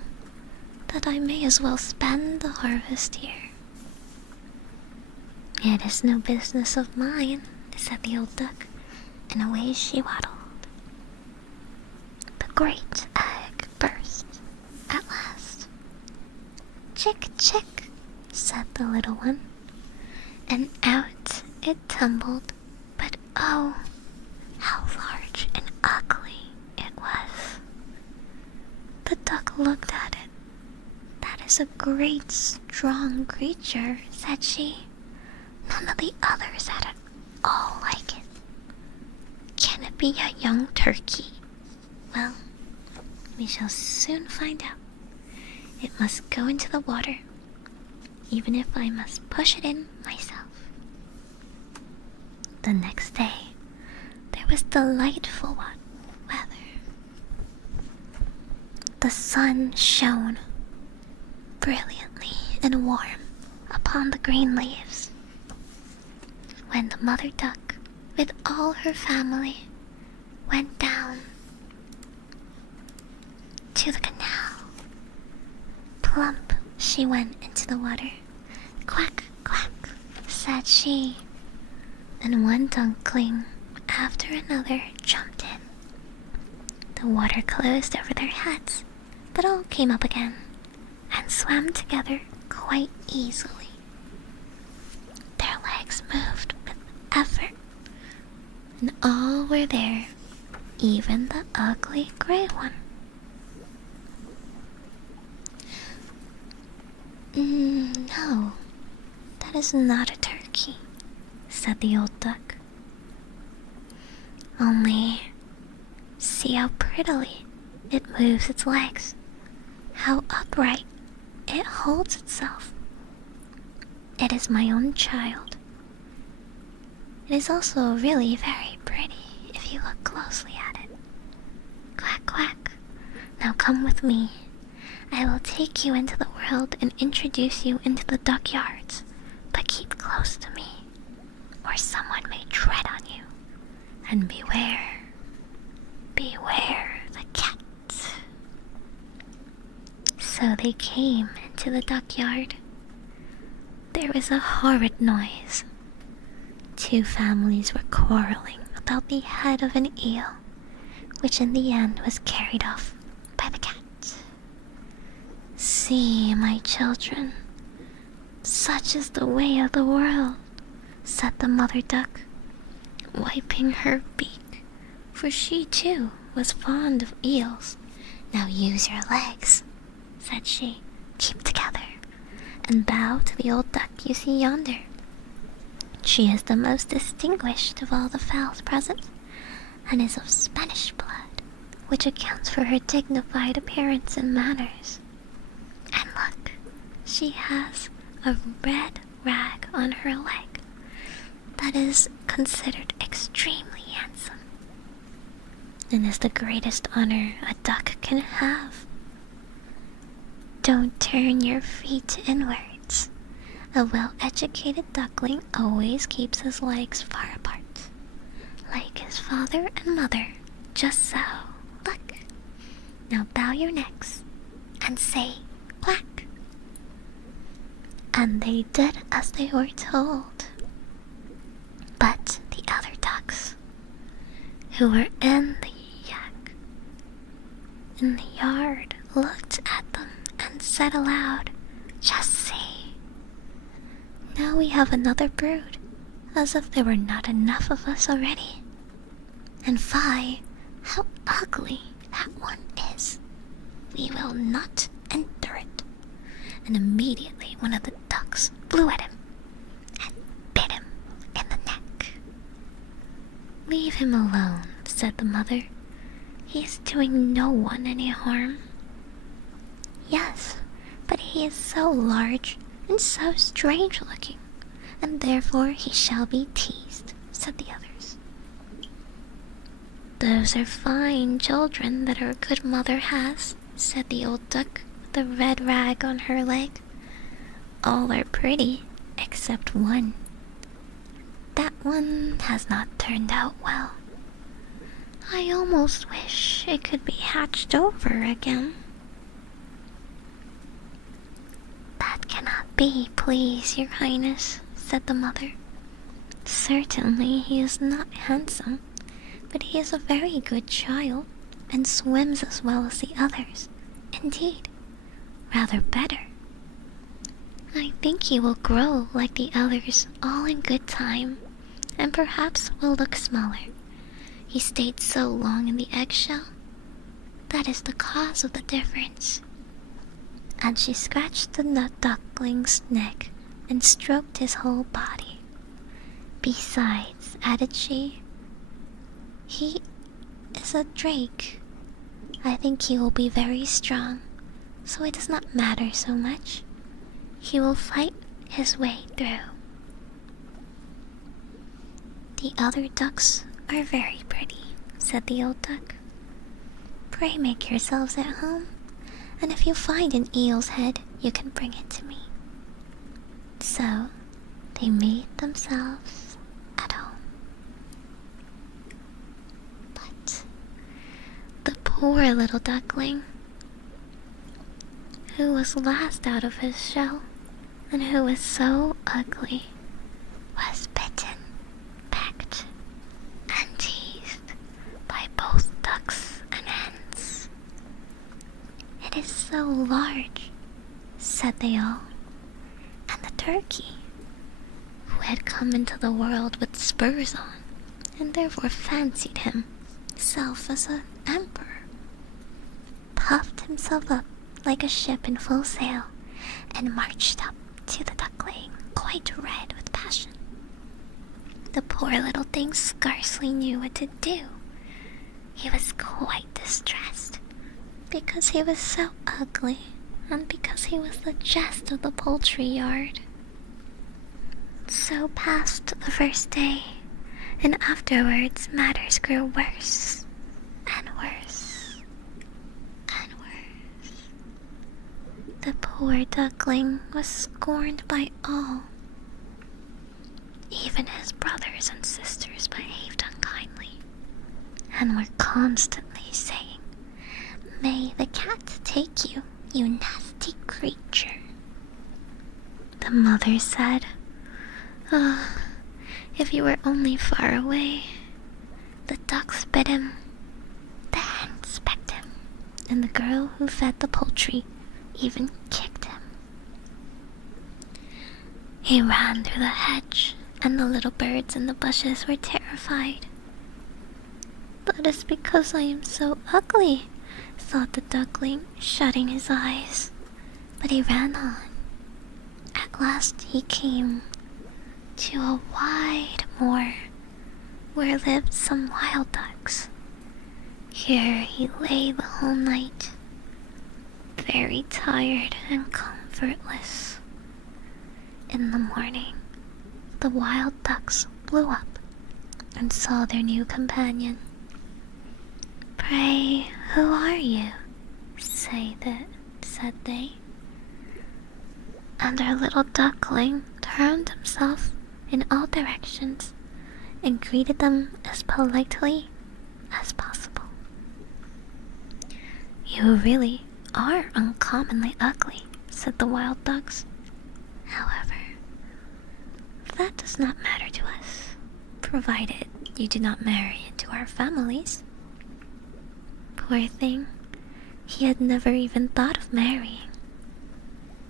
that I may as well spend the harvest here. It is no business of mine, said the old duck, and away she waddled. The great egg burst at last. Chick, chick, said the little one, and out it tumbled, but oh, how large and ugly it was. The duck looked at it. That is is a great, strong creature," said she. "None of the others had at all like it. Can it be a young turkey? Well, we shall soon find out. It must go into the water, even if I must push it in myself." The next day, there was delightful weather. The sun shone brilliantly and warm upon the green leaves. When the mother duck, with all her family, went down to the canal, plump she went into the water. "Quack, quack," said she, and one duckling after another jumped in. The water closed over their heads, but all came up again and swam together quite easily. Their legs moved with effort, and all were there, even the ugly gray one. "No, that is not a turkey," said the old duck. "Only see how prettily it moves its legs, how upright it holds itself. It is my own child. It is also really very pretty if you look closely at it. Quack, quack. Now come with me. I will take you into the world and introduce you into the duckyards, but keep close to me, or someone may tread on you. And beware, beware the cat." So they came into the duckyard. There was a horrid noise. 2 families were quarreling about the head of an eel, which in the end was carried off by the cat. "See, my children, such is the way of the world," said the mother duck, wiping her beak, for she too was fond of eels. "Now use your legs," said she. "Keep together, and bow to the old duck you see yonder. She is the most distinguished of all the fowls present, and is of Spanish blood, which accounts for her dignified appearance and manners. And look, she has a red rag on her leg that is considered extremely handsome, and is the greatest honor a duck can have. Don't turn your feet inwards. A well-educated duckling always keeps his legs far apart, like his father and mother, just so. Look. Now bow your necks and say quack." And they did as they were told. But the other ducks, who were in the yard, looked at them and said aloud, "Just see. Now we have another brood, as if there were not enough of us already. And fie, how ugly that one is. We will not endure it." And immediately one of the ducks flew at him and bit him in the neck. "Leave him alone," said the mother. "He is doing no one any harm." "Yes, but he is so large and so strange looking, and therefore he shall be teased," said the others. "Those are fine children that our good mother has," said the old duck with the red rag on her leg. "All are pretty except one. That one has not turned out well. I almost wish it could be hatched over again." "That cannot be, please, your highness," said the mother. "Certainly he is not handsome, but he is a very good child, and swims as well as the others. Indeed, rather better. I think he will grow like the others all in good time, and perhaps will look smaller. He stayed so long in the eggshell. That is the cause of the difference. and she scratched the duckling's neck and stroked his whole body. Besides, added she, he is a drake. I think he will be very strong, so it does not matter so much. He will fight his way through. The other ducks are very pretty, said the old duck. Pray make yourselves at home, and if you find an eel's head, you can bring it to me. So they made themselves at home. But the poor little duckling, who was last out of his shell and who was so ugly, was bitten, pecked, and teased by both ducks and hens. It is so large, said they all, and the turkey, who had come into the world with spurs on, and therefore fancied himself as an emperor, puffed himself up like a ship in full sail, and marched up to the duckling, quite red with passion. The poor little thing scarcely knew what to do. He was quite distressed, because he was so ugly, and because he was the jest of the poultry yard. So passed the first day, and afterwards matters grew worse and worse and worse. The poor duckling was scorned by all. Even his brothers and sisters behaved unkindly, and were constantly saying, "May the cat take you, you nasty creature." The mother said, "Oh, if you were only far away." The ducks bit him, the hens pecked him, and the girl who fed the poultry even kicked him. He ran through the hedge, and the little birds in the bushes were terrified. "That is because I am so ugly," thought the duckling, shutting his eyes. But he ran on. At last he came to a wide moor where lived some wild ducks. Here he lay the whole night, very tired and comfortless. In the morning, the wild ducks flew up and saw their new companion. "Pray, who are you?" said they. And our little duckling turned himself in all directions and greeted them as politely as possible. "You really are uncommonly ugly," said the wild ducks. "However, that does not matter to us, provided you do not marry into our families." Poor thing, he had never even thought of marrying.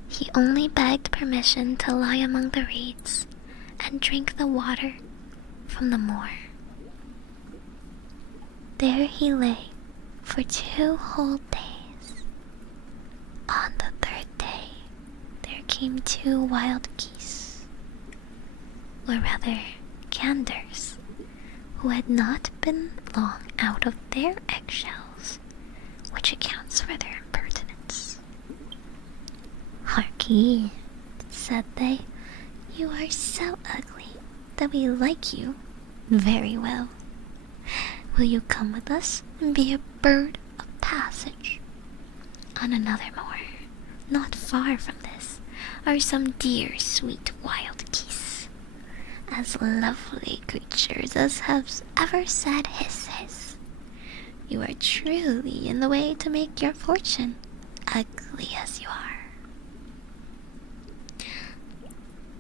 He only begged permission to lie among the reeds and drink the water from the moor. There he lay for 2 whole days. On the 3rd day, there came 2 wild geese, or rather ganders, who had not been long out of their eggshells, which accounts for their impertinence. "Harkee," said they, "you are so ugly that we like you very well. Will you come with us and be a bird of passage? On another moor, not far from this, are some dear sweet wild geese, as lovely creatures as have ever said hiss hiss. You are truly in the way to make your fortune, ugly as you are."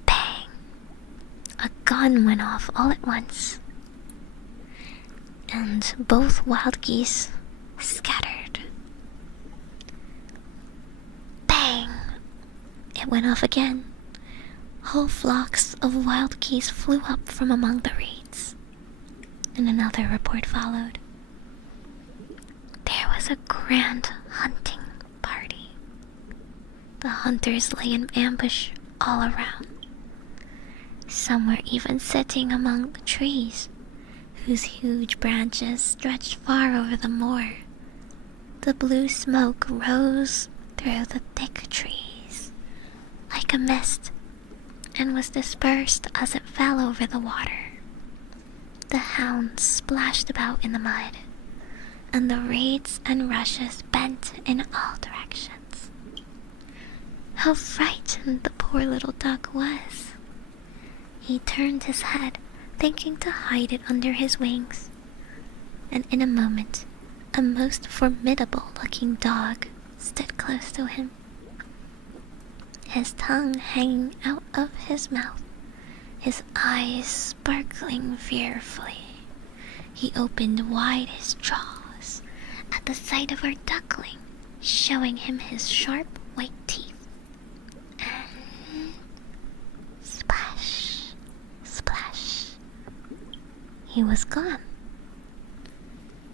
Bang! A gun went off all at once, and both wild geese scattered. Bang! It went off again. Whole flocks of wild geese flew up from among the reeds, and another report followed. There was a grand hunting party. The hunters lay in ambush all around. Some were even sitting among the trees, whose huge branches stretched far over the moor. The blue smoke rose through the thick trees like a mist and was dispersed as it fell over the water. The hounds splashed about in the mud, and the reeds and rushes bent in all directions. How frightened the poor little duck was! He turned his head, thinking to hide it under his wings, and in a moment, a most formidable-looking dog stood close to him. His tongue hanging out of his mouth, his eyes sparkling fearfully. He opened wide his jaws at the sight of our duckling, showing him his sharp white teeth. And splash, splash, he was gone.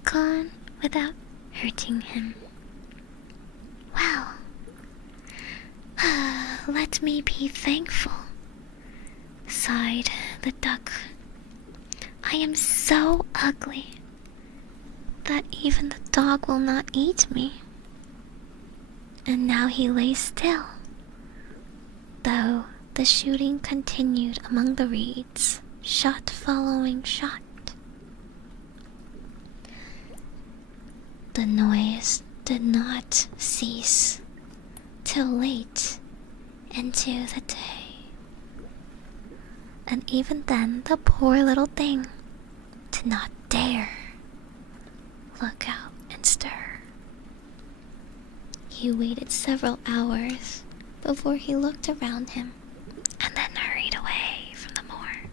Gone without hurting him. Well, let me be thankful, sighed the duck. I am so ugly that even the dog will not eat me. And now he lay still, though the shooting continued among the reeds, shot following shot. The noise did not cease till late into the day. And even then the poor little thing did not dare look out and stir. He waited several hours before he looked around him and then hurried away from the moor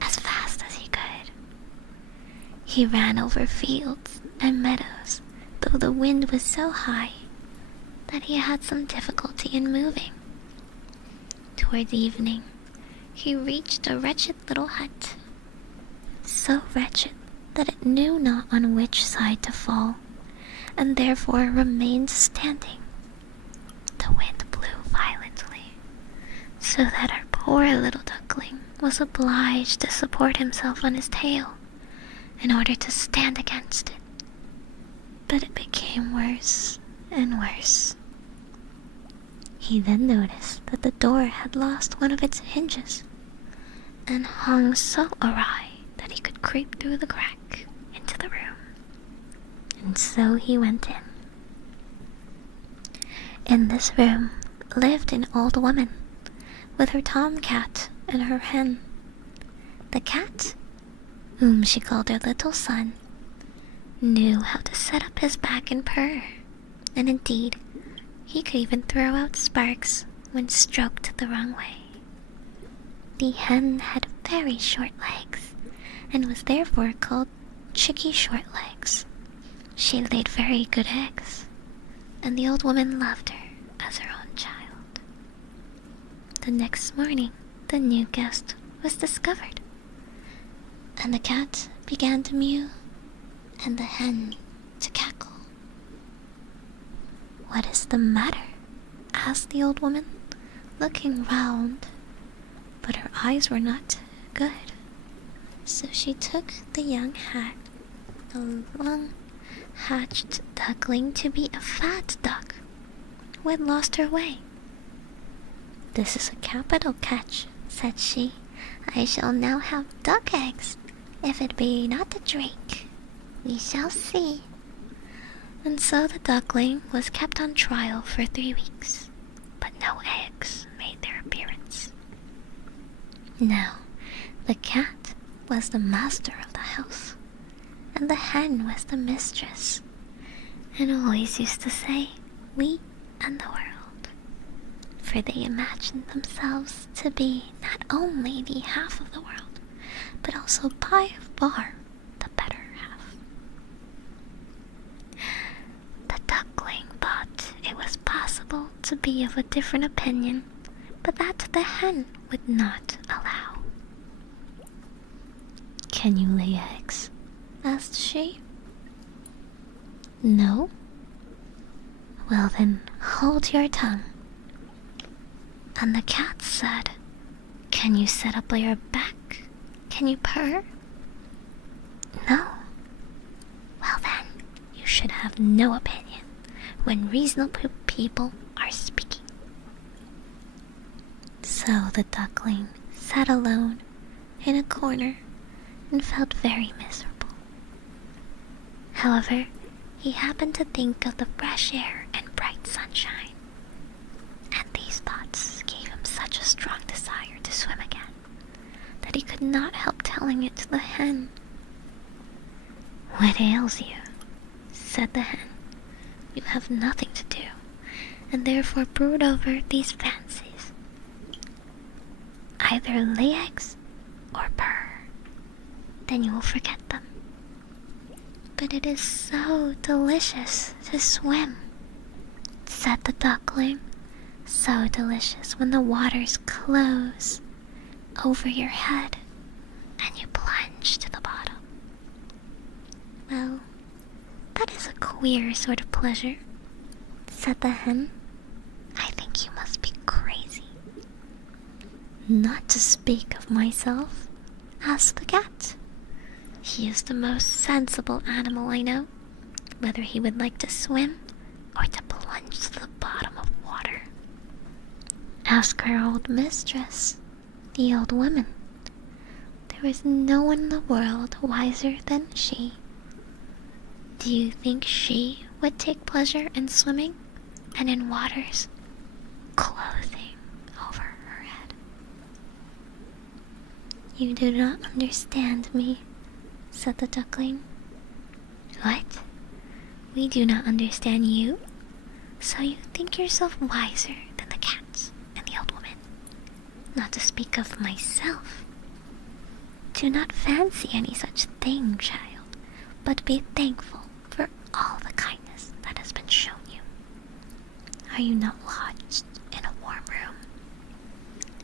as fast as he could. He ran over fields and meadows, though the wind was so high that he had some difficulty in moving. Towards evening, he reached a wretched little hut, so wretched that it knew not on which side to fall, and therefore remained standing. The wind blew violently, so that our poor little duckling was obliged to support himself on his tail in order to stand against it. But it became worse and worse. He then noticed that the door had lost one of its hinges and hung so awry that he could creep through the crack into the room. And so he went in. In this room lived an old woman with her tomcat and her hen. The cat, whom she called her little son, knew how to set up his back and purr, and indeed, he could even throw out sparks when stroked the wrong way. The hen had very short legs, and was therefore called Chicky Short Legs. She laid very good eggs, and the old woman loved her as her own child. The next morning, the new guest was discovered, and the cat began to mew, and the hen to cackle. "What is the matter?" asked the old woman, looking round, but her eyes were not good. So she took the young hatched duckling to be a fat duck who had lost her way. "This is a capital catch," said she. "I shall now have duck eggs, if it be not a drake. We shall see." And so the duckling was kept on trial for 3 weeks, but no eggs made their appearance. Now, the cat was the master of the house, and the hen was the mistress, and always used to say, "we and the world," for they imagined themselves to be not only the half of the world, but also by far the better half. The duckling thought it was possible to be of a different opinion, but that the hen would not allow. "Can you lay eggs?" asked she. "No." "Well then, hold your tongue," And the cat said, "Can you sit up on your back? Can you purr?" "No." "Well then, you should have no opinion when reasonable people are speaking." So the duckling sat alone in a corner and felt very miserable. However, he happened to think of the fresh air and bright sunshine, and these thoughts gave him such a strong desire to swim again that he could not help telling it to the hen. "What ails you?" said the hen. "You have nothing to do, and therefore brood over these fancies. Either lay eggs or purr, then you will forget them. But it is so delicious to swim," said the duckling. "So delicious when the waters close over your head and you plunge to the bottom." "Well, that is a queer sort of pleasure," said the hen. "I think you must be crazy." "Not to speak of myself," asked the cat. "He is the most sensible animal I know, whether he would like to swim or to plunge to the bottom of water. Ask our old mistress, the old woman. There is no one in the world wiser than she. Do you think she would take pleasure in swimming and in waters closing over her head?" "You do not understand me," said the duckling. "What? We do not understand you? So you think yourself wiser than the cats and the old woman? Not to speak of myself. Do not fancy any such thing, child, but be thankful for all the kindness that has been shown you. Are you not lodged in a warm room?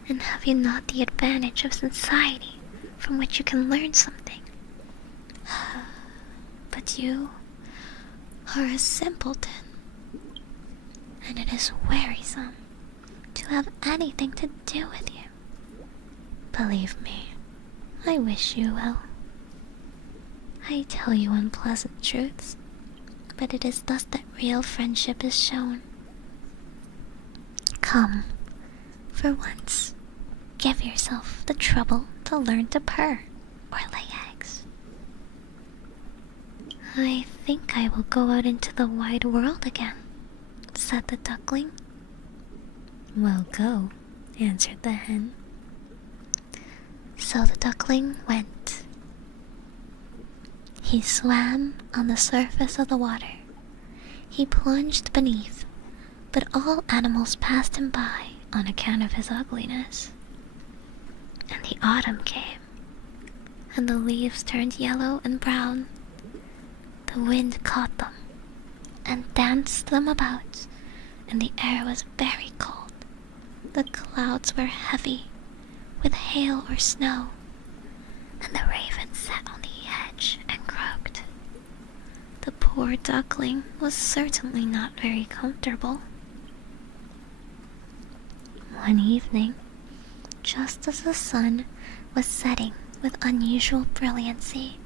And have you not the advantage of society from which you can learn something? But you are a simpleton, and it is wearisome to have anything to do with you. Believe me, I wish you well. I tell you unpleasant truths, but it is thus that real friendship is shown. Come, for once, give yourself the trouble to learn to purr or lay eggs." "I think I will go out into the wide world again," said the duckling. "Well, go," answered the hen. So the duckling went. He swam on the surface of the water. He plunged beneath, but all animals passed him by on account of his ugliness. And the autumn came, and the leaves turned yellow and brown. The wind caught them and danced them about, and the air was very cold. The clouds were heavy with hail or snow, and the raven sat on the edge and croaked. The poor duckling was certainly not very comfortable. One evening, just as the sun was setting with unusual brilliancy,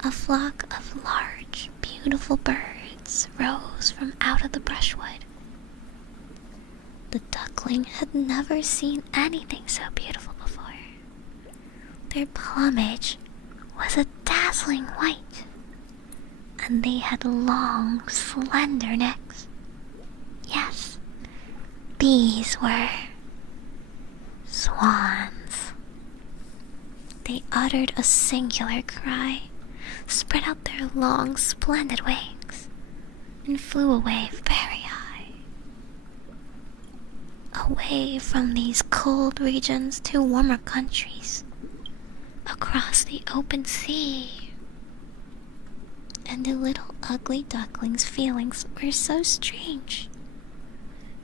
a flock of large, beautiful birds rose from out of the brushwood. The duckling had never seen anything so beautiful before. Their plumage was a dazzling white, and they had long, slender necks. Yes, these were swans. They uttered a singular cry, spread out their long, splendid wings, and flew away very high. Away from these cold regions to warmer countries, across the open sea. And the little ugly duckling's feelings were so strange.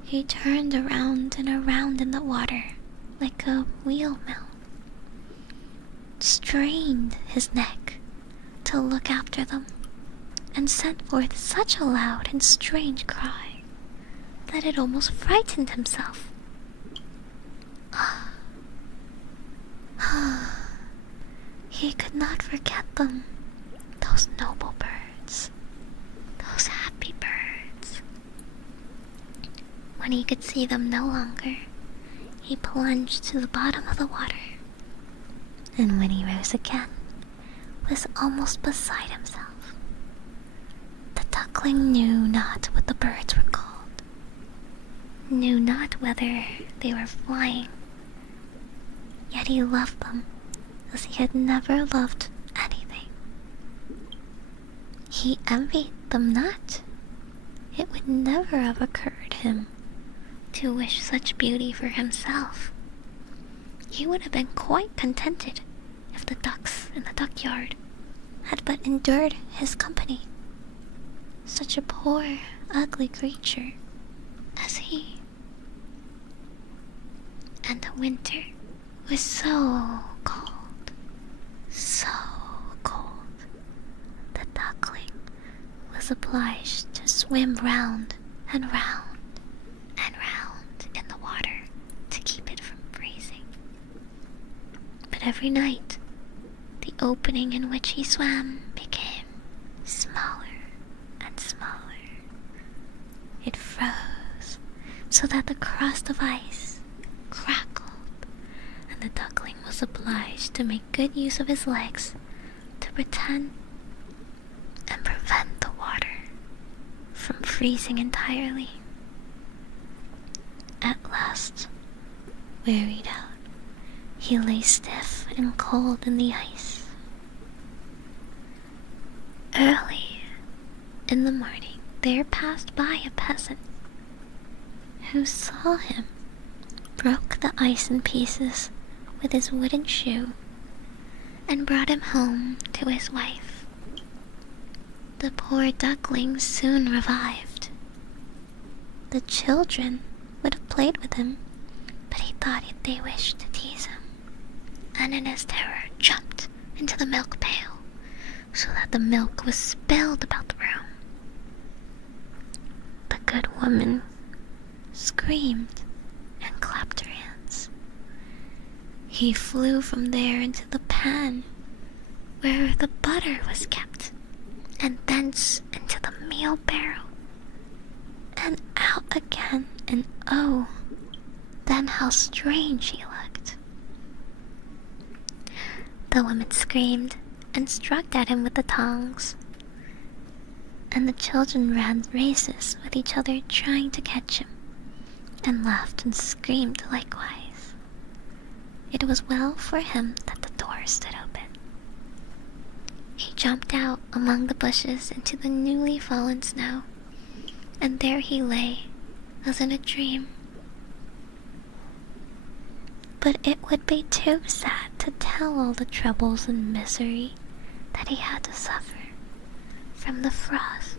He turned around and around in the water like a wheelmill, strained his neck to look after them, and sent forth such a loud and strange cry that it almost frightened himself. He could not forget them, those noble birds, those happy birds. When he could see them no longer, he plunged to the bottom of the water, and when he rose again, was almost beside himself. The duckling knew not what the birds were called, knew not whether they were flying, yet he loved them as he had never loved anything. He envied them not. It would never have occurred to him to wish such beauty for himself. He would have been quite contented if the ducks in the duckyard had but endured his company. Such a poor, ugly creature as he. And the winter was so cold, so cold. The duckling was obliged to swim round and round and round in the water to keep it from freezing. But every night, the opening in which he swam became smaller and smaller. It froze so that the crust of ice crackled, and the duckling was obliged to make good use of his legs to pretend and prevent the water from freezing entirely. At last, wearied out, he lay stiff and cold in the ice. Early in the morning, there passed by a peasant who saw him, broke the ice in pieces with his wooden shoe, and brought him home to his wife. The poor duckling soon revived. The children would have played with him, but he thought they wished to tease him, and in his terror jumped into the milk pail, so that the milk was spilled about the room. The good woman screamed and clapped her hands. He flew from there into the pan where the butter was kept, and thence into the meal barrel, and out again, and oh, then how strange he looked. The woman screamed and struck at him with the tongs, and the children ran races with each other trying to catch him, and laughed and screamed likewise. It was well for him that the door stood open. He jumped out among the bushes into the newly fallen snow, and there he lay as in a dream. But it would be too sad to tell all the troubles and misery that he had to suffer from the frost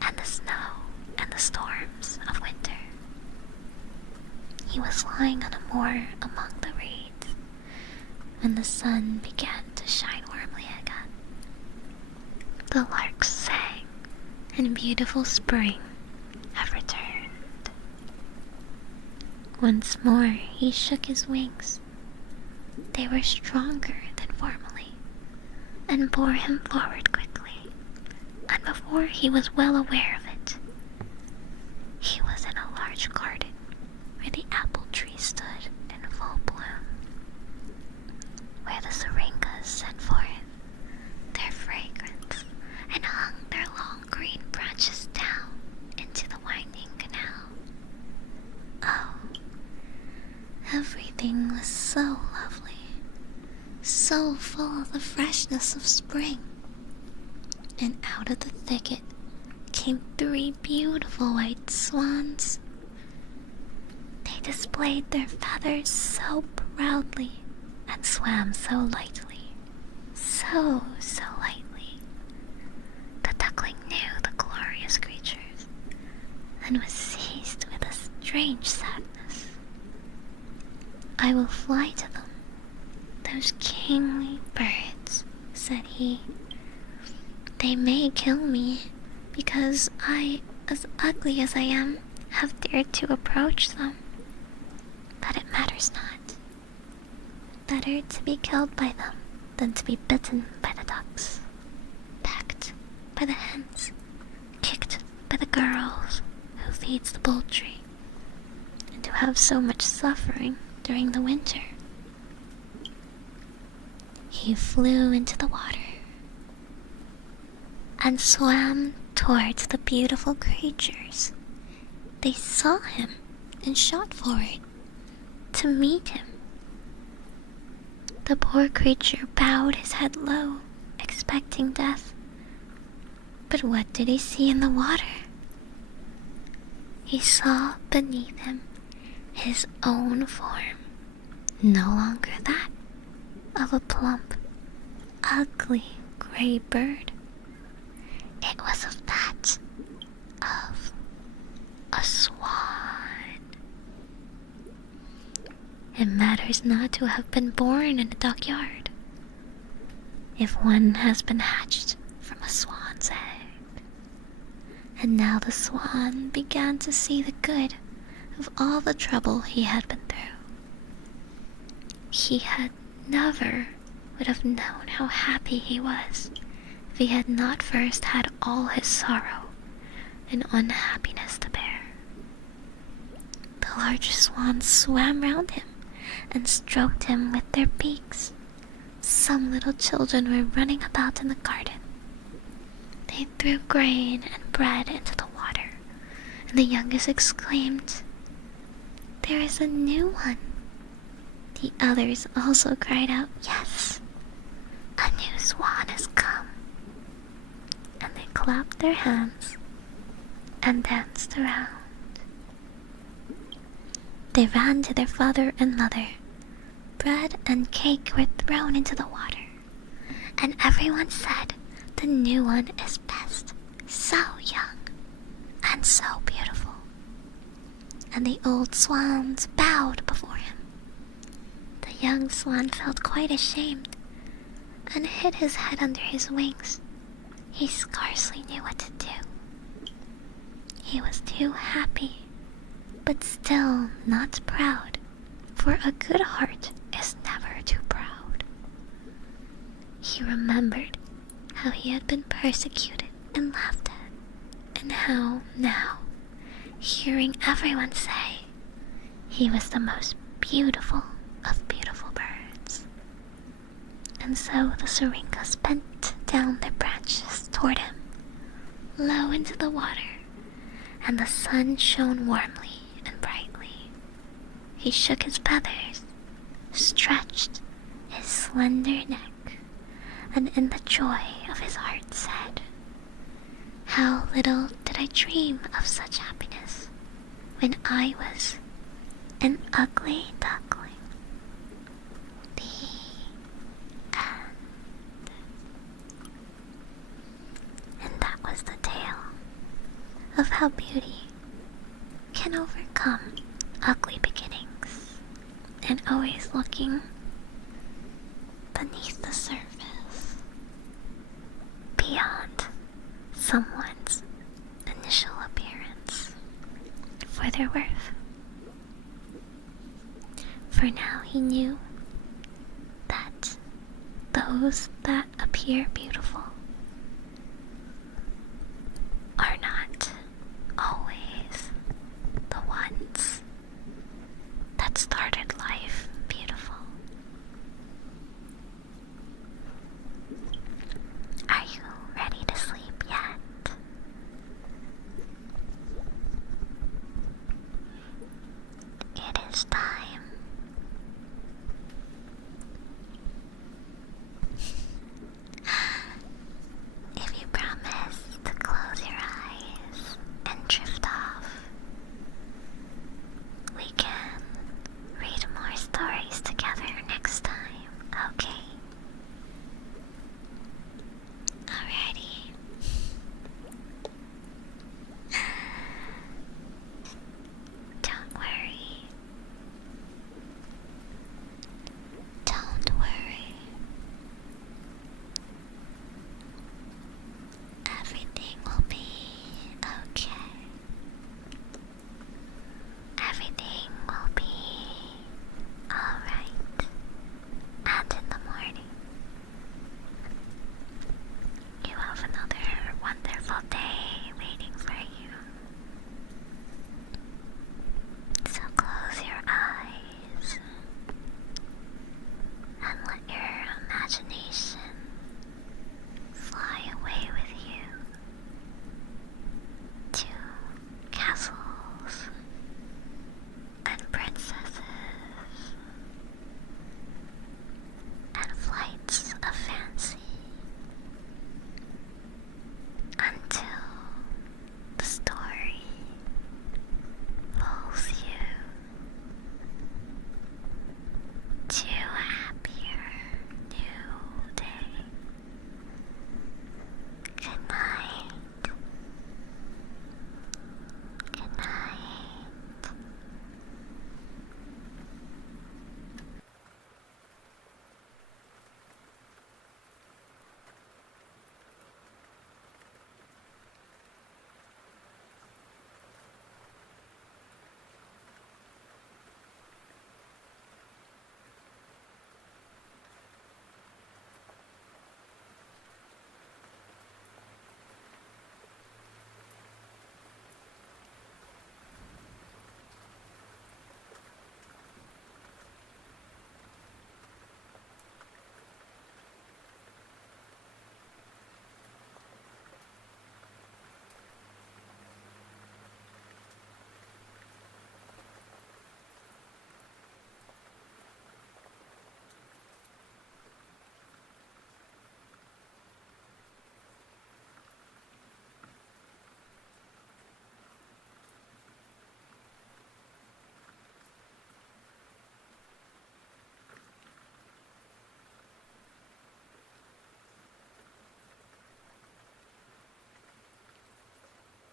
and the snow and the storms of winter. He was lying on a moor among the reeds when the sun began to shine warmly again. The larks sang, and beautiful spring had returned. Once more he shook his wings. They were stronger than formerly, and bore him forward quickly, and before he was well aware of it, he was in a large garden where the apple tree stood in full bloom, where the syringas sent forth their fragrance and hung their long green branches down into the winding canal. Oh, everything was so lovely, so full of the freshness of spring. And out of the thicket came 3 beautiful white swans. They displayed their feathers so proudly and swam so lightly, so lightly. The duckling knew the glorious creatures and was seized with a strange sadness. I will fly to them, those kingly birds, said he. They may kill me, because I, as ugly as I am, have dared to approach them. But it matters not. Better to be killed by them than to be bitten by the ducks, pecked by the hens, kicked by the girls who feeds the poultry, and to have so much suffering during the winter. He flew into the water and swam towards the beautiful creatures. They saw him and shot forward to meet him. The poor creature bowed his head low, expecting death. But what did he see in the water? He saw beneath him his own form, no longer that of a plump, ugly gray bird. It was of that of a swan. It matters not to have been born in a dockyard if one has been hatched from a swan's egg. And now the swan began to see the good of all the trouble he had been through. He had never would have known how happy he was if he had not first had all his sorrow and unhappiness to bear. The large swans swam round him and stroked him with their beaks. Some little children were running about in the garden. They threw grain and bread into the water, and the youngest exclaimed, "There is a new one." The others also cried out, "Yes, a new swan has come." And they clapped their hands and danced around. They ran to their father and mother. Bread and cake were thrown into the water, and everyone said, "The new one is best, so young and so beautiful." And the old swans bowed before him. The young swan felt quite ashamed and hid his head under his wings. He scarcely knew what to do. He was too happy, but still not proud, for a good heart is never too proud. He remembered how he had been persecuted and laughed at, and how now, hearing everyone say he was the most beautiful of beautiful birds. And so the syringas bent down their branches toward him, low into the water, and the sun shone warmly and brightly. He shook his feathers, stretched his slender neck, and in the joy of his heart said, "How little did I dream of such happiness when I was an ugly duckling." The end. And that was the tale of how beauty can overcome ugly beginnings, and always looking beneath the surface, beyond someone's initial appearance, for their worth. For now he knew that those that appear beautiful